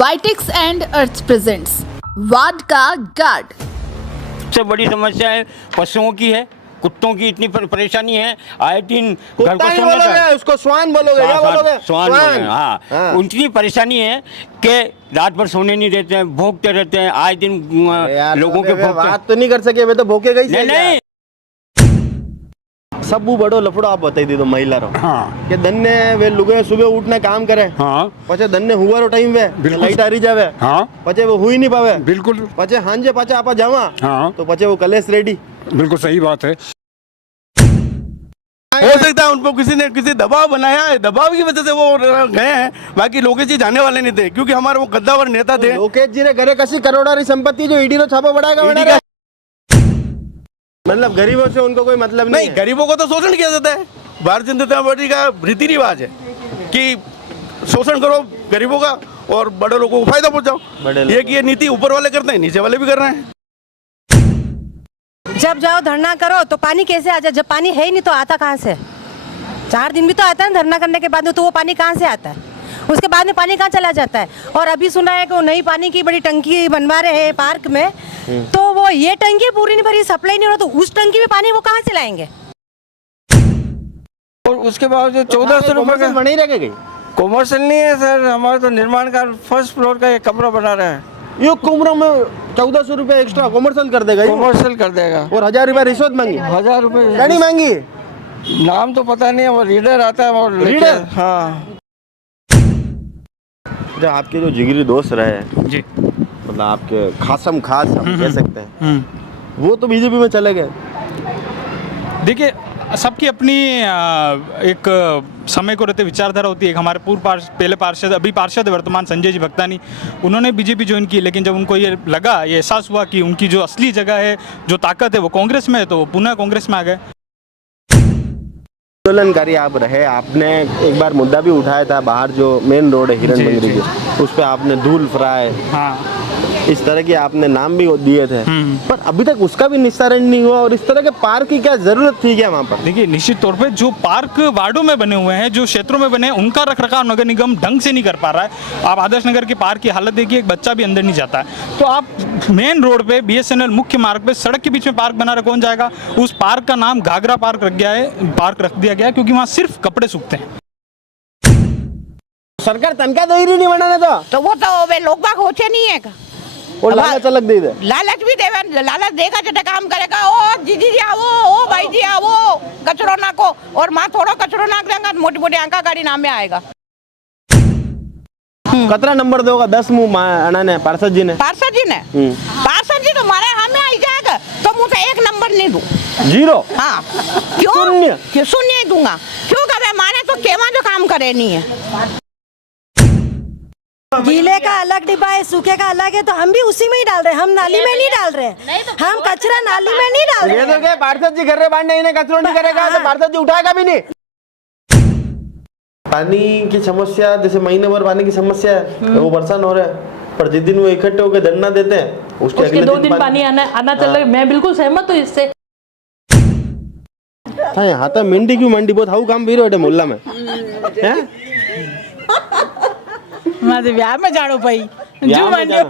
वाइटेक्स and earth presents ward का guard. सबसे बड़ी समस्या है पशुओं की है, कुत्तों की इतनी परेशानी है। आए दिन घर कुत्ता को नहीं सोने बोलोगे, का उसको स्वान बोलोगे, क्या बोलोगे? स्वान बोल रहे हैं, हाँ। हाँ उनकी परेशानी है कि रात भर सोने नहीं देते हैं, भोंकते रहते हैं। आए दिन लोगों के भोंकते बात तो नहीं कर सके, वे तो भोके गई नहीं नहीं सब बड़ो लफड़ो आप बताई दीदो महिला रो हाँ કે ધનને વે લુગે સુબહ ઉઠને કામ કરે हाँ પછી ધનને હુવારો ટાઈમ વે बिल्कुल। લાઈટ હારી જાવે हाँ પછી वो हुई नहीं पावे बिल्कुल પછી હાંજે પાછા આપા જાવા हाँ तो પછી वो कलेश रेडी बिल्कुल सही बात है। हो सकता है उनको किसी ने किसी दबाव बनाया है, दबाव की वजह से वो गए हैं। बाकी लोकेश जी जाने वाले नहीं थे क्योंकि हमारे वो कद्दावर नेता थे। लोकेश जी ने घरे कसी करोड़ों संपत्ति जो ईडी नो छापा बढ़ाएगा मतलब गरीबों से उनको कोई मतलब नहीं नहीं, गरीबों को तो शोषण किया जाता है। भारतीय जनता पार्टी का रीति रिवाज है कि शोषण करो गरीबों का और बड़े लोगों को फायदा पहुंचाओ। ये नीति ऊपर वाले करते हैं, नीचे वाले भी कर रहे हैं। जब जाओ धरना करो तो पानी कैसे आ जाए? जब पानी है ही नहीं तो आता कहाँ से? 4 दिन भी तो आता है धरना करने के बाद में, तो वो पानी कहाँ से आता है? उसके बाद में पानी कहाँ चला जाता है? और अभी सुना है कि वो नई पानी की बड़ी टंकी बनवा रहे हैं पार्क में, तो वो ये टंकी पूरी नहीं भरी, सप्लाई नहीं हो रहा, तो उस टंकी में पानी वो कहाँ से लाएंगे? और उसके बाद जो 1400 रुपये का बनी रहेगी कॉमर्शियल नहीं है सर, हमारा तो निर्माण का फर्स्ट फ्लोर का एक कमरा बना रहा है, ये कुमरों में 1400 रुपए एक्स्ट्रा कमर्शियल कर देगा ये। कॉमर्शियल कर देगा और 1000 रुपए रिश्वत मांगी 1000 रुपये नहीं मांगी नाम तो पता नहीं है, वो रीडर आता है वो रीडर? हाँ। जो आपके जो जिगरी दोस्त रहे जी मतलब आपके खासम खास हम कह सकते हैं वो तो बीजेपी में चले गए। देखिए सबकी अपनी एक समय को रहते विचारधारा होती है। एक हमारे पहले पार्षद, अभी पार्षद है वर्तमान, संजय जी भक्तानी, उन्होंने बीजेपी ज्वाइन की, लेकिन जब उनको ये लगा, ये एहसास हुआ कि उनकी जो असली जगह है, जो ताकत है वो कांग्रेस में है, तो वो पुनः कांग्रेस में आ गए। आंदोलनकारी आप रहे, आपने एक बार मुद्दा भी उठाया था, बाहर जो मेन रोड है हिरन मंदिर की, उस पर आपने धूल फ्राई हाँ इस तरह के आपने नाम भी दिए थे, पर अभी तक उसका भी निस्तारण नहीं हुआ। और इस तरह के पार्क की क्या जरूरत थी क्या वहाँ पर? देखिए निश्चित तौर पे जो पार्क वार्डों में बने हुए हैं, जो क्षेत्रों में बने हैं, उनका रखरखाव नगर निगम ढंग से नहीं कर पा रहा है। आप आदर्श नगर के पार्क की हालत देखिए, एक बच्चा भी अंदर नहीं जाता है। तो आप मेन रोड पे BSNL मुख्य मार्ग पे सड़क के बीच में पार्क बना रहे, कौन जाएगा? उस पार्क का नाम घाघरा पार्क रख दिया गया है क्योंकि वहाँ सिर्फ कपड़े सूखते हैं। सरकार तनका दे रही नहीं बनाने तो वो तो वे लोग बाग होते नहीं है का? और लालच अलग दे दे, लालच भी देवे, लालच देगा तो काम करेगा। ओ जीजी जी आवो, ओ भाई जी आवो, कचरो नाको, और माँ थोड़ा कचरो नाक देगा, मोटी मोटी आंका गाड़ी नाम में आएगा। कतरा नंबर दोगा? 10 मुँह आना ने पार्षद जी ने पार्षद जी तो मारे हमें आई जाएगा तो मुझे 1 नंबर नहीं दूँ, 0। हाँ क्यों? शून्य। क्यों शून्य दूंगा? क्यों कभी माने तो केवा जो काम करे नहीं है। गीले का अलग डिब्बा है, सूखे का अलग है, तो हम भी उसी में ही डाल रहे हैं, हम नाली में नहीं डाल रहे हैं, हम कचरा नाली में नहीं डाल रहे ये हैं। तो क्या पार्षद जी घर में बांटने इन्हें कचरो नहीं करेगा तो पार्षद जी उठाएगा भी नहीं। पानी की समस्या, जैसे महीने भर पानी की समस्या है, वो बरसात हो रहा है, पर जिस दिन वो इकट्ठे होकर धरना देते हैं उसके अगले 2 दिन पानी आना चल रहा है। मैं बिल्कुल सहमत हूँ इससे। हाँ यहाँ तो मंडी क्यों मंडी बहुत हाउ काम भी रहे मोहल्ला में हैं? मारे ब्याह में जानो भाई जो मंडियो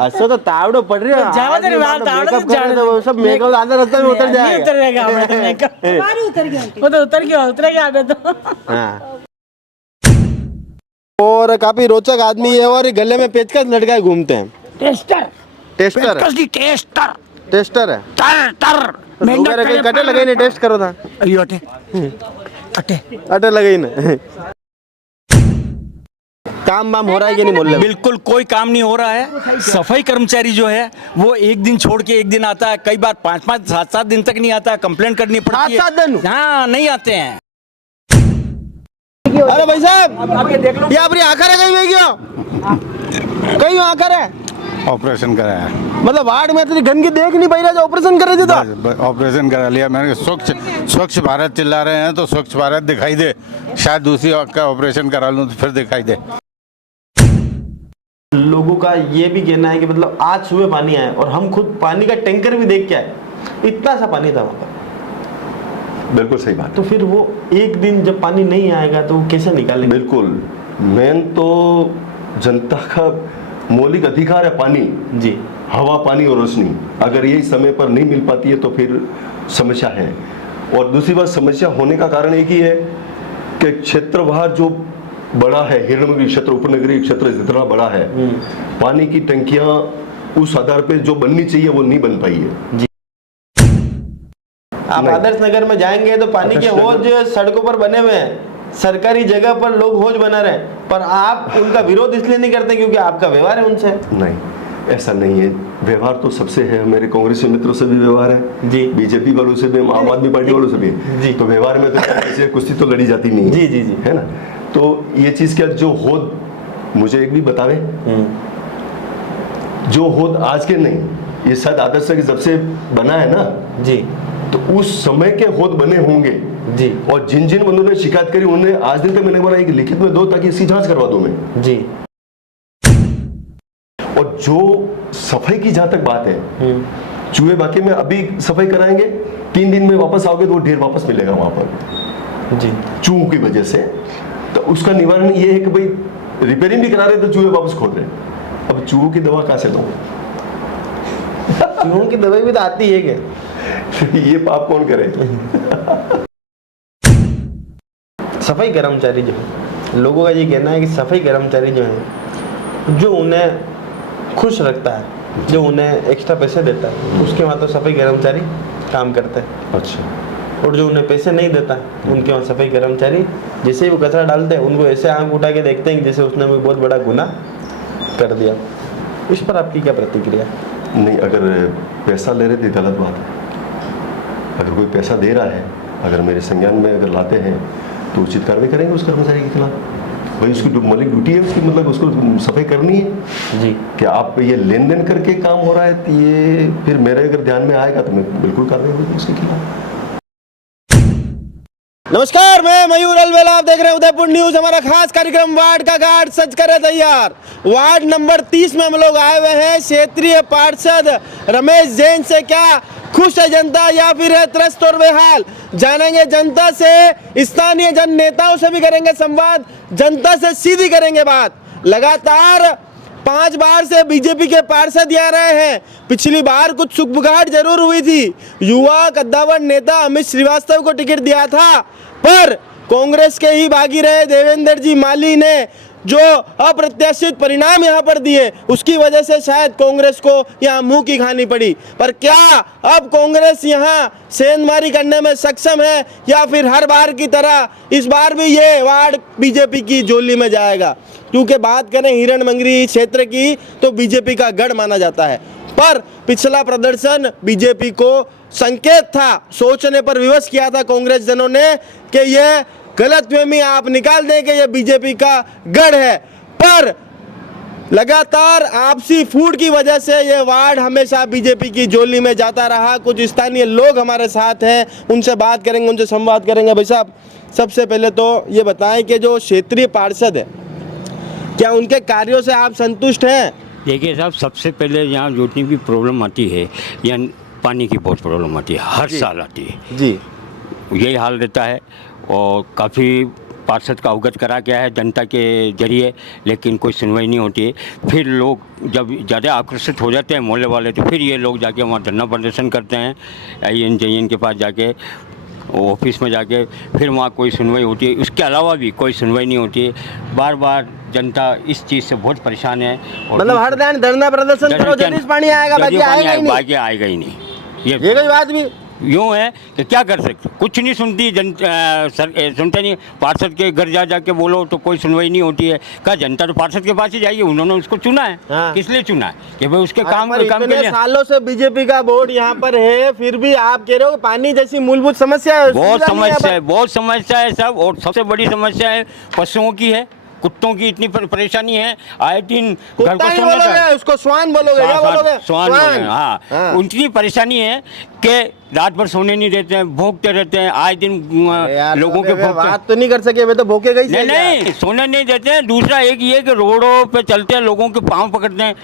ऐसा तो तावड़ो पड़ रही है, जावा तेरे बाहर तावड़ो मेकअप कर रहे तो वो सब मेकअप आधा रास्ते में उतर जाएगा। उतर जाएगा हमारा मेकअप, हमारी उतर गया, वो तो उतरेगा आगे तो। हाँ। और काफी रोचक आदमी है और गले में पेचकस लटकाए घूमते हैं। टेस्टर है कटे लगे नहीं, टेस्ट करो था अटे लगे नहीं। काम वाम हो रहा है कि नहीं मोहल्ले में? बिल्कुल कोई काम नहीं हो रहा है। सफाई कर्मचारी जो है वो एक दिन छोड़ के एक दिन आता है, कई बार 5-5, 7-7 दिन तक नहीं आता है, कंप्लेंट करनी पड़ती है। 7-7 दिन? हाँ नहीं आते हैं। अरे भाई साहब ये अपनी आखिर है कहीं क्या? कहीं आखिर है ऑपरेशन कराया, मतलब वार्ड में इतनी गंदगी देख नहीं पाई रहा जो ऑपरेशन करे थे तो ऑपरेशन करा लिया मैंने। स्वच्छ भारत चिल्ला रहे हैं तो स्वच्छ भारत दिखाई दे, शायद दूसरी का ऑपरेशन करा लूँ तो फिर दिखाई दे। लोगों का ये भी कहना है कि मतलब आज सुबह पानी आया और हम खुद पानी का टैंकर भी देख के आए, इतना सा पानी था वहाँ पर। बिल्कुल सही बात। तो फिर वो एक दिन जब पानी नहीं आएगा तो वो कैसे निकालेंगे? बिल्कुल, मेन तो जनता का मौलिक अधिकार है पानी जी, हवा, पानी और रोशनी, अगर यही समय पर नहीं मिल पाती है तो फिर समस्या है। और दूसरी बात, समस्या होने का कारण एक ही है कि क्षेत्र वहाँ जो बड़ा है, हिरणनगरी क्षेत्र, उपनगरीय क्षेत्र जितना बड़ा है, पानी की टंकियां उस आधार पे जो बननी चाहिए वो नहीं बन पाई है। जी। आप आदर्श नगर में जाएंगे तो पानी के हौज सड़कों पर बने हुए हैं, सरकारी जगह पर लोग हौज बना रहे हैं, पर आप उनका विरोध इसलिए नहीं करते क्योंकि आपका व्यवहार है उनसे। नहीं, ऐसा नहीं है। व्यवहार तो सबसे है, मेरे कांग्रेसी मित्रों से भी व्यवहार है जी, बीजेपी वालों से भी, आम आदमी पार्टी वालों से भी जी। तो व्यवहार में तो ऐसे कुश्ती तो लड़ी जाती नहीं है। जी जी जी, है ना। तो ये चीज क्या, जो होद मुझे एक भी बतावे, जो होद आज के नहीं, ये शायद आदर्श की जब से बना है ना जी, तो उस समय के होद बने होंगे जी। और जिन जिन बंदों ने शिकायत करी उन्होंने आज दिन तक मैंने बोला एक लिखित में दो ताकि इसकी जांच करवा दूं मैं जी। और जो सफाई की जहां तक बात है, चूहे बाकी में अभी सफाई कराएंगे, 3 दिन में वापस आओगे तो वो ढेर वापस मिलेगा वहां पर जी, चूहों की वजह से। तो उसका निवारण ये है कि भाई रिपेयरिंग भी करा रहे तो चूहे वापस खोद रहे। अब चूहों की दवा कहां से दो? चूहों की दवाई भी तो आती है क्या? ये पाप कौन करे? सफाई कर्मचारी जो है, लोगों का ये कहना है कि सफाई कर्मचारी जो है, जो उन्हें खुश रखता है, जो उन्हें एक्स्ट्रा पैसे देता है, उसके वहाँ तो सफाई कर्मचारी काम करते हैं। अच्छा। और जो उन्हें पैसे नहीं देता उनके वहाँ सफाई कर्मचारी जैसे ही वो कचरा डालते हैं उनको ऐसे आंख उठा के देखते हैं जैसे उसने कोई बहुत बड़ा गुनाह कर दिया। इस पर आपकी क्या प्रतिक्रिया? नहीं, अगर पैसा ले रहे थे गलत बात है। अगर कोई पैसा दे रहा है, अगर मेरे संज्ञान में अगर लाते हैं तो उचित कार्रवाई करेंगे उस कर्मचारी के खिलाफ। भाई उसकी मौलिक ड्यूटी है उसकी, मतलब उसको सफाई करनी है जी। क्या आप ये लेन देन करके काम हो रहा है तो ये फिर मेरे अगर ध्यान में आएगा तो मैं बिल्कुल कार्रवाई होगी उसके खिलाफ। नमस्कार, मैं मयूर अलवेला, आप देख रहे हैं उदयपुर न्यूज। हमारा खास कार्यक्रम वार्ड का गार्ड सज करे तैयार। वार्ड नंबर 30 में हम लोग आए हुए हैं। क्षेत्रीय पार्षद रमेश जैन से क्या खुश है जनता या फिर है त्रस्त और बेहाल, जानेंगे जनता से। स्थानीय जन नेताओं से भी करेंगे संवाद, जनता से सीधी करेंगे बात। लगातार 5 बार से बीजेपी के पार्षद आ रहे हैं। पिछली बार कुछ सुखबुगाहट जरूर हुई थी, युवा कद्दावर नेता अमित श्रीवास्तव को टिकट दिया था, पर कांग्रेस के ही बागी रहे देवेंद्र जी माली ने जो अप्रत्याशित परिणाम यहाँ पर दिए, उसकी वजह से शायद कांग्रेस को यहाँ मुंह की खानी पड़ी। पर क्या अब कांग्रेस यहाँ सेंधमारी करने में सक्षम है या फिर हर बार की तरह इस बार भी ये वार्ड बीजेपी की झोली में जाएगा? क्योंकि बात करें हिरणमंगरी क्षेत्र की तो बीजेपी का गढ़ माना जाता है, पर पिछला प्रदर्शन बीजेपी को संकेत था, सोचने पर विवश किया था कांग्रेस जनों ने कि यह गलतफहमी आप निकाल दें कि यह बीजेपी का गढ़ है। पर लगातार आपसी फूट की वजह से यह वार्ड हमेशा बीजेपी की झोली में जाता रहा। कुछ स्थानीय लोग हमारे साथ हैं, उनसे बात करेंगे, उनसे संवाद करेंगे। भाई साहब, सबसे पहले तो ये बताएं कि जो क्षेत्रीय पार्षद है, क्या उनके कार्यों से आप संतुष्ट हैं? देखिए साहब, सबसे पहले यहाँ जितनी भी प्रॉब्लम आती है, यहाँ पानी की बहुत प्रॉब्लम आती है, हर साल आती है जी। यही हाल रहता है और काफ़ी पार्षद का अवगत करा गया है जनता के जरिए, लेकिन कोई सुनवाई नहीं होती है। फिर लोग जब ज़्यादा आकर्षित हो जाते हैं मोहल्ले वाले, तो फिर ये लोग जाके वहाँ धरना प्रदर्शन करते हैं INJN के पास जाके, ऑफिस में जाके, फिर वहाँ कोई सुनवाई होती है। उसके अलावा भी कोई सुनवाई नहीं होती है। बार बार जनता इस चीज़ से बहुत परेशान है। मतलब हर दिन धरना प्रदर्शन करो, जल्दी पानी आएगा, बाकी आएगा ही नहीं। बाकी आएगा ही नहीं। ये कोई बात भी यूँ है कि क्या कर सकते, कुछ नहीं सुनती सुनते नहीं। पार्षद के घर जा जाके बोलो तो कोई सुनवाई नहीं होती है। क्या जनता तो पार्षद के पास ही जाएगी, उन्होंने उसको चुना है। हाँ। किस लिए चुना है? कि भाई उसके काम के लिए। सालों से बीजेपी का बोर्ड यहाँ पर है, फिर भी आप कह रहे हो पानी जैसी मूलभूत समस्या है। बहुत समस्या है, बहुत समस्या है सब। और सबसे बड़ी समस्या है पशुओं की है, कुत्तों की इतनी परेशानी है। आए दिन घर को बोलोगे, उसको स्वान बोलोगे, क्या बोलोगे? स्वान बोलोगे, हाँ। उनकी परेशानी है कि रात भर सोने नहीं देते हैं, भोगते रहते हैं। आए दिन लोगों के बात तो नहीं कर सके, वे तो भोगे गई। नहीं, सोने नहीं देते हैं। दूसरा एक ये कि रोडों पे चलते हैं, लोगों के पाँव पकड़ते हैं,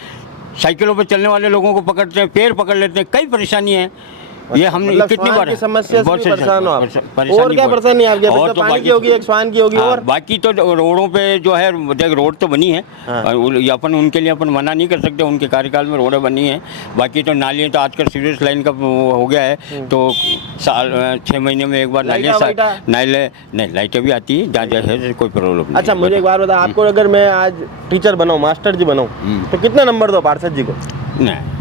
साइकिलों पे चलने वाले लोगों को पकड़ते हैं, पैर पकड़ लेते हैं। कई परेशानी है। ये हमने मतलब कितनी स्वान बार की समस्या से बहुत भी परेशान हो आप। परेशानी और क्या बहुत। परेशानी है आपके? और मतलब तो पानी बाकी की होगी, एक स्वान की होगी, हाँ, और बाकी तो रोडों पे जो है देख रोड तो बनी है हाँ। और ये अपन उनके लिए अपन मना नहीं कर सकते, उनके कार्यकाल में रोडें बनी है। बाकी तो नालियाँ तो आजकल सीवरेज लाइन का वो हो गया है, तो साल 6 महीने में एक बार नालियाँ नहीं लाइटें भी आती है, जहाँ है कोई प्रॉब्लम नहीं। अच्छा मुझे एक बात बता, आपको अगर मैं आज टीचर बनाऊँ, मास्टर जी बनाऊँ, तो कितने नंबर दो पार्षद जी को? नहीं,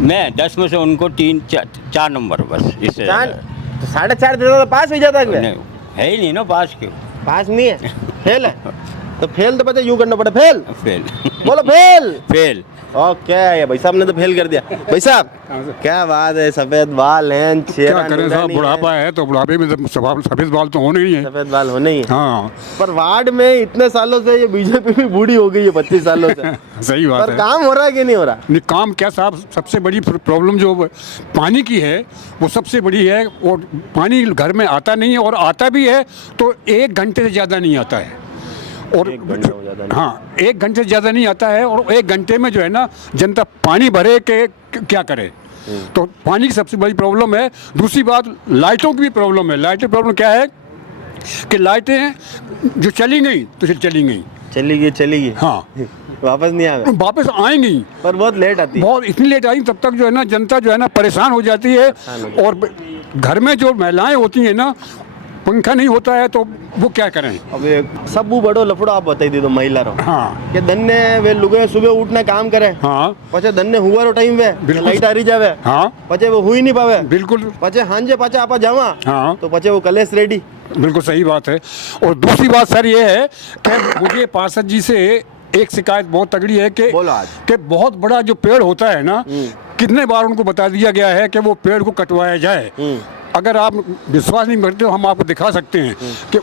मैं 10 में से उनको 3-4 नंबर बस, इससे 4 तो 4.5 देता तो पास हो जाता है। नहीं, है ही नहीं ना पास के। पास नहीं है, फेल है। तो फेल तो पता यूं करना पड़े, फेल बोलो, फेल। ओके, ये भाई साहब ने तो फेल कर दिया। भाई साहब क्या बात है, सफेद बाल हैं, क्या करें साहब, बुढ़ापा है तो बुढ़ापे में सफेद बाल तो होने ही है। सफेद बाल होने ही है। हाँ, पर वार्ड में इतने सालों से ये बीजेपी भी बूढ़ी हो गई है, 25 सालों से। सही बात पर है। काम हो रहा है कि नहीं हो रहा? नहीं, काम क्या साहब, सबसे बड़ी प्रॉब्लम जो पानी की है वो सबसे बड़ी है। और पानी घर में आता नहीं है, और आता भी है तो 1 घंटे से ज़्यादा नहीं आता है। और 1 घंटे से ज़्यादा नहीं। हाँ, 1 घंटे से ज़्यादा नहीं आता है। और 1 घंटे में जो है ना, जनता पानी भरे के क्या करे। तो पानी की सबसे बड़ी प्रॉब्लम है। दूसरी बात, लाइटों की भी प्रॉब्लम है। लाइटें प्रॉब्लम क्या है कि लाइटें जो चली गई तो चली गई, चली गई, हाँ, वापस नहीं आवे, वापस आएंगी पर बहुत लेट आती है। बहुत इतनी लेट आई, तब तक जो है ना जनता जो है ना परेशान हो जाती है। और घर में जो महिलाएं होती हैं ना, पंखा नहीं होता है तो वो क्या करें। अब ये सब बड़ो लफड़ो आप बताई दे दो महिला रो। हाँ, कि धन्य वे लुगे सुबह उठने काम करे, हाँ, पचे धन्य हुआ रो टाइम वे लाइट आ रही जावे, हाँ, पचे वो हुई नहीं पावे, बिल्कुल, पचे हांजे पचे आपा जावा, हाँ, तो पचे वो कलेश रेडी। बिल्कुल सही बात है। और दूसरी बात सर ये है कि मुझे पार्षद जी से एक शिकायत बहुत तगड़ी है कि बहुत बड़ा जो पेड़ होता है ना, कितने बार उनको बता दिया गया है कि वो पेड़ को कटवाया जाए। अगर आप विश्वास नहीं करते हो, हम आपको दिखा सकते हैं कि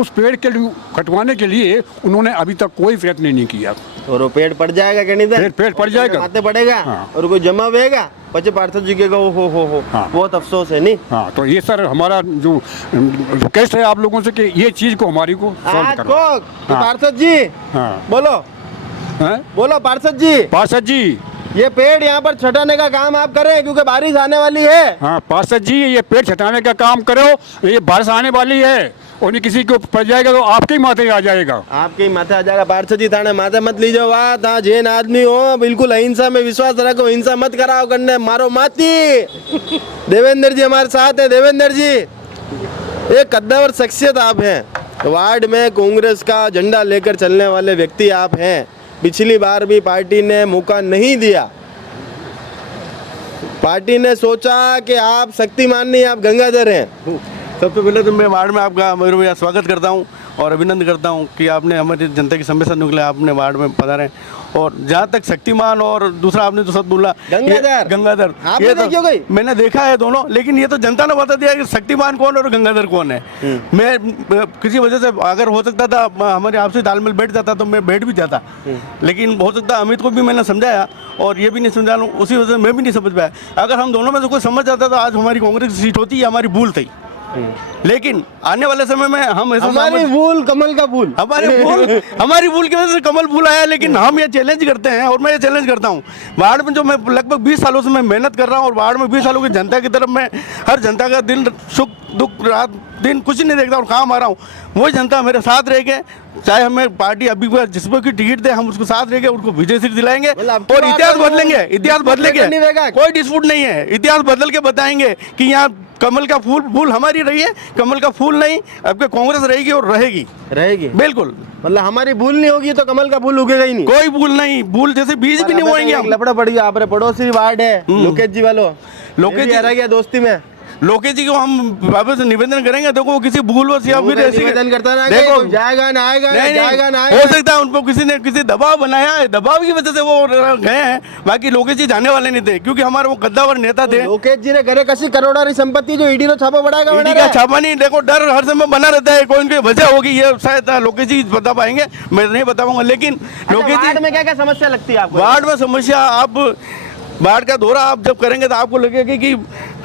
उस पेड़ के लिए कटवाने के लिए उन्होंने अभी तक कोई प्रयत्न नहीं किया। और वो पेड़ पड़ जाएगा कि नहीं? पेड़ पड़ जाएगा, माथे पड़ेगा, हाँ। और कोई जमा होगा, पचे पार्षद जी के हो हाँ। बहुत अफसोस है नहीं। हाँ, तो ये सर हमारा जो रिक्वेस्ट है आप लोगों से कि ये चीज़ को हमारी को सॉल्व करो। पार्षद जी, हाँ, बोलो पार्षद जी, ये पेड़ यहाँ पर छटाने का काम आप करें क्योंकि बारिश आने वाली है। हाँ पार्षद जी, ये पेड़ छटाने का काम करो, ये बारिश आने वाली है और नहीं किसी को पड़ जाएगा तो आपके ही माथे आ जाएगा। आपके ही माथे आ जाएगा। पार्षद जी थाने माथे मत लीजिए बात। हाँ, जैन आदमी हो, बिल्कुल अहिंसा में विश्वास रखो, हिंसा मत कराओ, करने मारो माती। देवेंद्र जी हमारे साथ है। देवेंद्र जी एक कद्दावर शख्सियत आप हैं, वार्ड में कांग्रेस का झंडा लेकर चलने वाले व्यक्ति आप हैं। पिछली बार भी पार्टी ने मौका नहीं दिया, पार्टी ने सोचा कि आप शक्तिमान नहीं, आप गंगाधर हैं। सबसे पहले तो मैं वार्ड में आपका मयूर भैया स्वागत करता हूं और अभिनंदन करता हूं कि आपने हमारी जनता की समस्या निकले, आपने वार्ड में पधारे। और जहां तक शक्तिमान और दूसरा आपने तो सब बोला गंगाधर, आपने देखी हो गई? मैंने देखा है दोनों, लेकिन ये तो जनता ने बता दिया कि शक्तिमान कौन और गंगाधर कौन है। मैं किसी वजह से अगर हो सकता था हमारे आपसे तालमेल बैठ जाता तो मैं बैठ भी जाता, लेकिन हो सकता अमित को भी मैंने समझाया और ये भी नहीं समझा लूँ, उसी वजह से मैं भी नहीं समझ पाया। अगर हम दोनों में से कोई समझ जाता तो आज हमारी कांग्रेस की सीट होती, हमारी भूल थी। लेकिन आने वाले समय में हम ऐसा हमारी भूल कमल का भूल, हमारी भूल की वजह से कमल भूल आया। लेकिन हम ये चैलेंज करते हैं और मैं ये चैलेंज करता हूँ, वार्ड में जो मैं लगभग 20 सालों से मैं मेहनत कर रहा हूँ और वार्ड में 20 सालों की जनता की तरफ मैं हर जनता का दिन सुख दुख रात दिन कुछ नहीं देखता और काम आ रहा हूँ। वही जनता मेरे साथ रह के, चाहे हमें पार्टी अभी जिस पर की टिकट दे, हम उसको साथ रह के उनको विजय सीट दिलाएंगे और इतिहास बदलेंगे। कोई डिस्प्यूट नहीं है, इतिहास बदल के बताएंगे कि यहाँ कमल का फूल हमारी रही है, कमल का फूल नहीं, आपके कांग्रेस रहेगी और रहेगी बिल्कुल। मतलब हमारी भूल नहीं होगी तो कमल का फूल उगेगा ही नहीं। कोई भूल नहीं, भूल जैसे बीज भी नहीं बोएंगे हम। लफड़ा पड़ गया, आप पड़ोसी वार्ड है लोकेश जी वालों, लोकेश जी रह गया दोस्ती में। लोकेश जी को हम वापस निवेदन करेंगे, देखो किसी भूलवश या फिर ऐसी निवेदन करता ना, देखो जाएगा ना आएगा, जाएगा ना हो सकता है उनको किसी ने किसी दबाव बनाया है, दबाव की वजह से वो गए हैं। बाकी लोकेश जी जाने वाले नहीं थे क्योंकि हमारे वो कद्दावर नेता थे। लोकेश जी ने घरे कसी करोड़ों संपत्ति जो ईडी नो छापा बढ़ाएगा, ईडी का छापा नहीं, देखो डर हर समय बना रहता है, कोई उनकी वजह होगी, ये शायद लोकेश जी बता पाएंगे, मैं नहीं बताऊंगा। लेकिन लोकेश जी में क्या क्या समस्या लगती है आपको? वार्ड में समस्या, आप वार्ड का दौरा आप जब करेंगे तो आपको लगेगा कि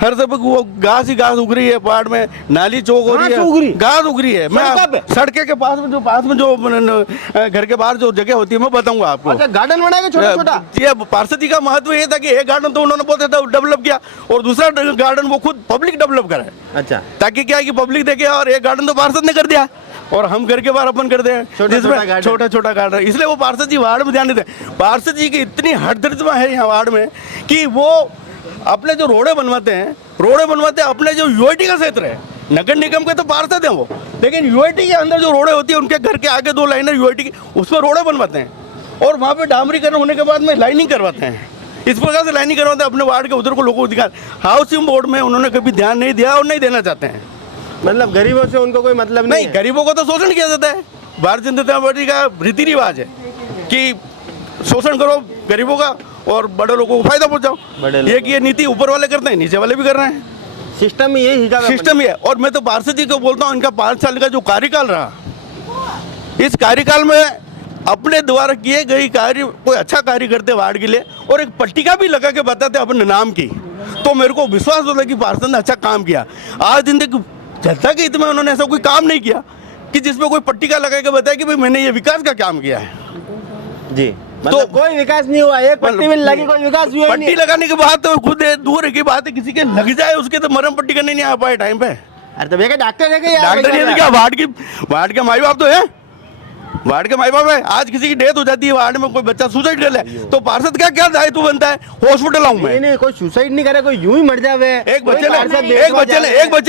हर सब वो घास ही घास उग रही है पहाड़ में, नाली चौक हो रही है, घास उग रही है। मैं सड़के के पास में जो घर के बाहर जो जगह होती है मैं बताऊंगा आपको। अच्छा, गार्डन बनाएगा छोटा छोटा। ये पार्षद जी का महत्व ये था कि एक गार्डन तो उन्होंने बहुत ज्यादा डेवलप किया और दूसरा गार्डन वो खुद पब्लिक डेवलप करा है। अच्छा, ताकि क्या है कि पब्लिक देखे, और एक गार्डन तो पार्षद ने कर दिया और हम घर के बाहर अपन करते हैं छोटा छोटा गार्डन। इसलिए वो पार्षद जी वार्ड में ध्यान देते हैं। पार्षद जी की इतनी हठधर्मिता है यहाँ वार्ड में कि वो अपने जो रोडे बनवाते हैं अपने जो यूआईटी का क्षेत्र है, नगर निगम के तो पार्षद हैं वो, लेकिन यूआईटी के अंदर जो रोडे होती है उनके घर के आगे 2 लाइनर यूआईटी की, उसमें रोडे बनवाते हैं और वहाँ पे डामरीकरण होने के बाद में लाइनिंग करवाते हैं। इस प्रकार से लाइनिंग करवाते हैं अपने वार्ड के उधर को लोगों को दिखा। हाउसिंग बोर्ड में उन्होंने कभी ध्यान नहीं दिया और नहीं देना चाहते हैं। मतलब गरीबों से उनको कोई मतलब नहीं है। गरीबों को तो शोषण किया जाता है। भारतीय जनता पार्टी का रीति रिवाज है कि शोषण करो गरीबों का और बड़े लोगों को फायदा पहुंचाओ। ये नीति ऊपर वाले करते हैं, नीचे वाले भी कर रहे हैं। सिस्टम ही यही सिस्टम ही है। और मैं तो पार्षद जी को बोलता हूँ, इनका 5 साल का जो कार्यकाल रहा, इस कार्यकाल में अपने द्वारा किए गए कार्य कोई अच्छा कार्य करते वार्ड के लिए और एक पट्टिका भी लगा के बताते अपने नाम की, तो मेरे को विश्वास होता है कि पार्षद ने अच्छा काम किया। आज दिन तक जनता के हित में उन्होंने ऐसा कोई काम नहीं किया कि जिसमें कोई पट्टिका लगा के बताया कि भाई मैंने ये विकास का काम किया है जी। मतलब तो कोई विकास नहीं हुआ, एक पट्टी में लगी, कोई विकास हुआ नहीं। पट्टी लगाने के बाद तो खुद दूर की बात है, किसी के लग जाए उसके तो मरम पट्टी करने नहीं आ पाए टाइम पे। अरे तो भैया डॉक्टर है क्या? वार्ड के माई बाप तो है, वार्ड के माई बाप है। आज किसी की डेथ हो जाती है, वार्ड में कोई बच्चा सुसाइड कर ले, तो पार्षद का क्या दायित्व बनता है? हॉस्पिटल आऊं मैं? नहीं, कोई सुसाइड नहीं करे, कोई यूं ही मर जावे। एक बच्चे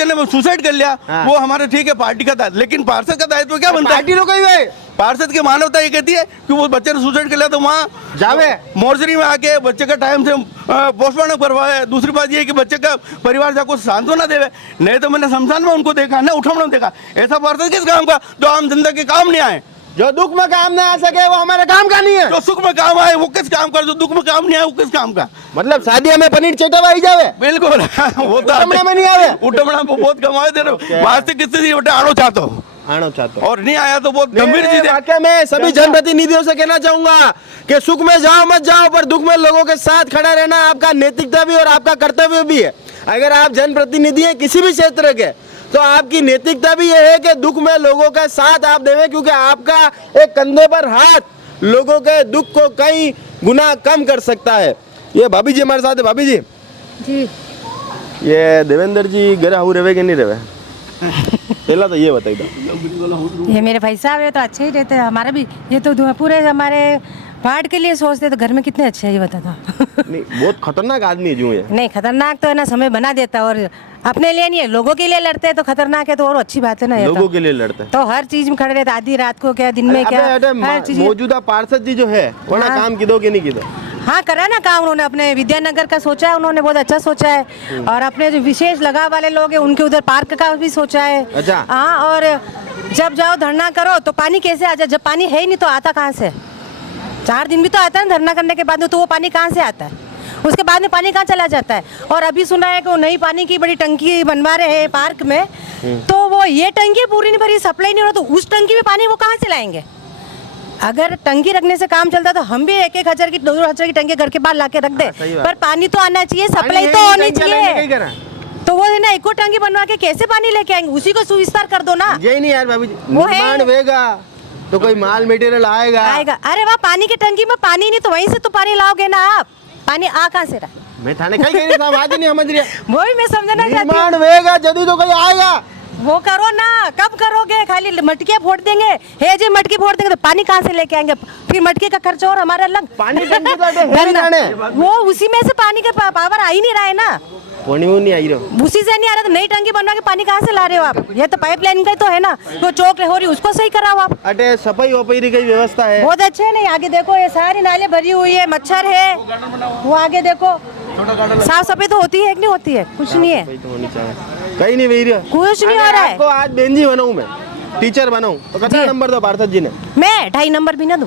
ने सुसाइड कर लिया, वो हमारे ठीक है पार्टी का दायित्व, लेकिन पार्षद का दायित्व क्या बनता है? पार्षद की मानवता ये कहती है कि वो बच्चे ने सुसाइड कर लिया तो वहाँ जावे, मोर्चरी में आके बच्चे का टाइम से पोस्टमार्टम करवाए। दूसरी बात ये है कि बच्चे का परिवार जाको सांत्वना देवे। नहीं तो मैंने शमशान में उनको देखा, न उठा में देखा। ऐसा पार्षद किस काम का जो आम जनता के काम नहीं आए? जो दुख में काम ना आ सके वो हमारे काम का नहीं है। जो सुख में काम आए वो किस काम का? जो दुख में काम नहीं आए वो किस काम का? मतलब शादी में पनीर चेटवा ही जावे। बिल्कुल वो तो उठमना में नहीं आवे। उठमना में बहुत कमाए दे रहे, वास्तविक किससे बेटा आनो चाहते और नहीं आया तो बहुत गंभीर चीज है। वाकई में सभी जनप्रतिनिधियों से कहना चाहूंगा कि सुख में जाओ मत जाओ, पर दुख में लोगों के साथ खड़ा रहना आपका नैतिकता भी और आपका कर्तव्य भी है। अगर आप जनप्रतिनिधि हैं किसी भी क्षेत्र के, तो आपकी नैतिकता भी यह है कि दुख में लोगों का साथ आप देवें, क्योंकि आपका एक कंधे पर हाथ लोगों के दुख को कई गुना कम कर सकता है। ये भाभी जी हमारे साथ है। भाभी जी ये देवेंद्र जी घर आहू रहे कि नहीं रहे? पहला तो ये बताइए। ये मेरे भाई साहब है तो अच्छे ही रहते हैं। हमारा भी ये तो पूरे हमारे वार्ड के लिए सोचते तो घर में कितने अच्छे है ये बता दो। नहीं, बहुत खतरनाक आदमी जो है। नहीं, खतरनाक तो है ना, समय बना देता है। और अपने लिए नहीं है, लोगों के लिए लड़ते हैं तो खतरनाक है तो और अच्छी बात है ना। लोगों के लिए लड़ते हैं तो हर चीज में खड़े रहते, आधी रात को क्या, दिन में क्या, हर चीज। मौजूदा पार्षद जी जो है वरना काम किदो कि नहीं किदो? हाँ, करा ना काम उन्होंने। अपने विद्यानगर का सोचा है उन्होंने, बहुत अच्छा सोचा है। और अपने जो विशेष लगाव वाले लोग हैं उनके उधर पार्क का भी सोचा है। अच्छा। हाँ, और जब जाओ धरना करो तो पानी कैसे आ जाए? जब पानी है ही नहीं तो आता कहाँ से? 4 दिन भी तो आता है धरना करने के बाद में, तो वो पानी कहाँ से आता है? उसके बाद में पानी कहाँ चला जाता है? और अभी सुना है कि वो नई पानी की बड़ी टंकी बनवा रहे हैं पार्क में, तो वो ये टंकी पूरी नहीं भरी, सप्लाई नहीं हो रहा, तो उस टंकी में पानी वो कहाँ से लाएंगे? अगर टंकी रखने से काम चलता तो हम भी 1-1 हजार की 2-2 हजार की टंकी घर के बाहर लाके रख दे, पर पानी तो आना चाहिए, सप्लाई तो होनी चाहिए। तो वो है ना, इको टंकी बनवा के कैसे पानी लेके आएंगे? उसी को सुविस्तार कर दो ना। यही नहीं यार भाभी जी, निर्माण होगा तो कोई माल मटेरियल आएगा। अरे वाह, पानी की टंकी में पानी नहीं तो वहीं से तो पानी लाओगे ना आप। पानी आ कहाँ से रहा? मैं थाने कहीं कह रहा था, आज नहीं समझ रही। वो भी मैं समझना चाहती हूँ। निर्माण होगा जल्दी तो कोई आएगा। वो करो ना, कब करोगे? खाली मटके फोड़ देंगे, हे जी मटकी फोड़ देंगे तो पानी कहाँ से लेके आएंगे? फिर मटके का खर्चा और हमारा अलग। पानी टंकी तो वो उसी में से पानी का पावर आ ही नहीं रहा है ना, नहीं आई रहा, उसी से नहीं आ रहा। तो नई टंकी बनवा के पानी कहाँ से ला रहे हो आप? ये तो पाइपलाइन का तो है ना, वो चौक हो रही उसको सही कराओ आप। अटे सफाई वफाई की व्यवस्था है बहुत अच्छे है। नहीं, आगे देखो ये सारी नाले भरी हुई है, मच्छर है। वो आगे देखो, साफ सफाई तो होती है कि नहीं होती है? कुछ नहीं है, कहीं नहीं भैया, कुछ नहीं हो रहा है। आपको आज बेंजी बनाऊं मैं, टीचर बनाऊं तो कितना नंबर दो पार्षद जी ने? मैं 2.5 नंबर भी ना दूं।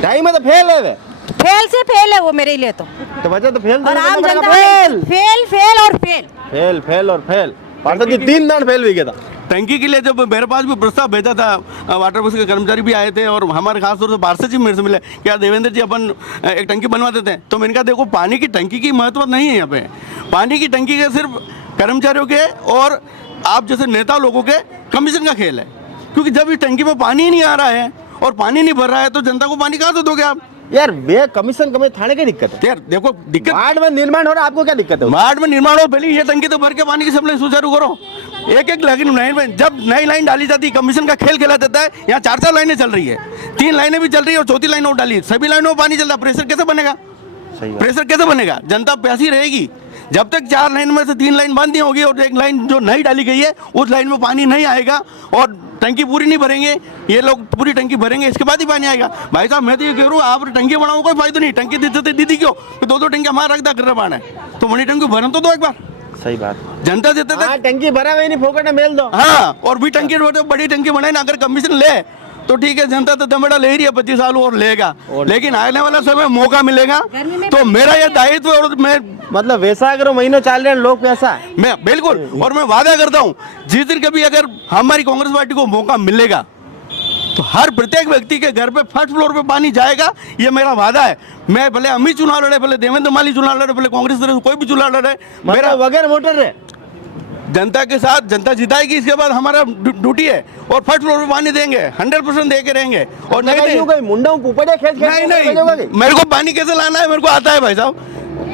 2.5 में तो फेल है वे। फेल से फेल है वो मेरे लिए तो वजह तो फेल और आम जनता फेल फेल फेल और फेल फेल फेल और फेल। पार्षद जी 3 दान फेल भी गया था। टंकी के लिए जब मेरे पास भी प्रस्ताव भेजा था, वाटर वर्क्स के कर्मचारी भी आए थे और हमारे खास तौर से पार्षद जी मेरे से मिले, क्या देवेंद्र जी अपन एक टंकी बनवा देते हैं? तो मैंने कहा देखो, पानी की टंकी की महत्व नहीं है यहाँ पे, पानी की टंकी के सिर्फ कर्मचारियों के और आप जैसे नेता लोगों के कमीशन का खेल है, क्योंकि जब इस टंकी में पानी ही नहीं आ रहा है और पानी नहीं भर रहा है तो जनता को पानी कहाँ से दोगे आप? यार वे कमीशन कमे थाने की दिक्कत है यार देखो दिक्कत, वार्ड में निर्माण हो रहा है, आपको क्या दिक्कत है? वार्ड में निर्माण हो, पहले ये टंकी तो भर के पानी की सप्लाई सुचारू करो। एक एक लाइन में जब नई लाइन डाली जाती है कमीशन का खेल खेला जाता है। यहाँ 4-4 लाइनें चल रही है, 3 लाइनें भी चल रही है और चौथी लाइन और डाली, सभी लाइनों में पानी चल रहा है, प्रेशर कैसे बनेगा? प्रेशर कैसे बनेगा? जनता प्यासी रहेगी जब तक 4 लाइन में से 3 लाइन बंद नहीं होगी और एक लाइन जो नई डाली गई है उस लाइन में पानी नहीं आएगा और टंकी पूरी नहीं भरेंगे, ये लोग पूरी टंकी भरेंगे इसके बाद ही पानी आएगा। भाई साहब मैं तो ये कह रहा हूँ आप टंकी बढ़ाओ, कोई फायदा नहीं, टंकी दीदी क्यों? तो 2-2 टंकी हमारा रख कर पाना है तो बड़ी टंकी भरन तो दो एक बार। सही बात, जनता देते थे टंकी भरा हुआ नहीं, फोकट में मेल दो। हाँ, और भी टंकी बड़ी टंकी बनाए ना, अगर कमीशन ले तो ठीक है, जनता तो दमड़ा ले रही है 25 साल और लेगा, लेकिन आने वाला समय मौका मिलेगा तो मेरा यह दायित्व और मैं मतलब वैसा अगर महीनों चाल रहे हैं लोग वैसा है, मैं बिल्कुल, और मैं वादा करता हूँ जिस दिन कभी अगर हमारी कांग्रेस पार्टी को मौका मिलेगा तो हर प्रत्येक व्यक्ति के घर पे फर्स्ट फ्लोर पे पानी जाएगा, ये मेरा वादा है। मैं भले अमित चुनाव लड़े, भले देवेंद्र माली चुनाव लड़े, भले कांग्रेस तरफ कोई भी चुनाव लड़े, मेरा वगैरह मोटर है जनता के साथ, जनता जिताएगी, इसके बाद हमारा ड्यूटी है और फर्स्ट फ्लोर पे पानी देंगे, 100% दे के रहेंगे। और नहीं मुंडा पुपड़े नहीं, मेरे को पानी कैसे लाना है मेरे को आता है भाई साहब,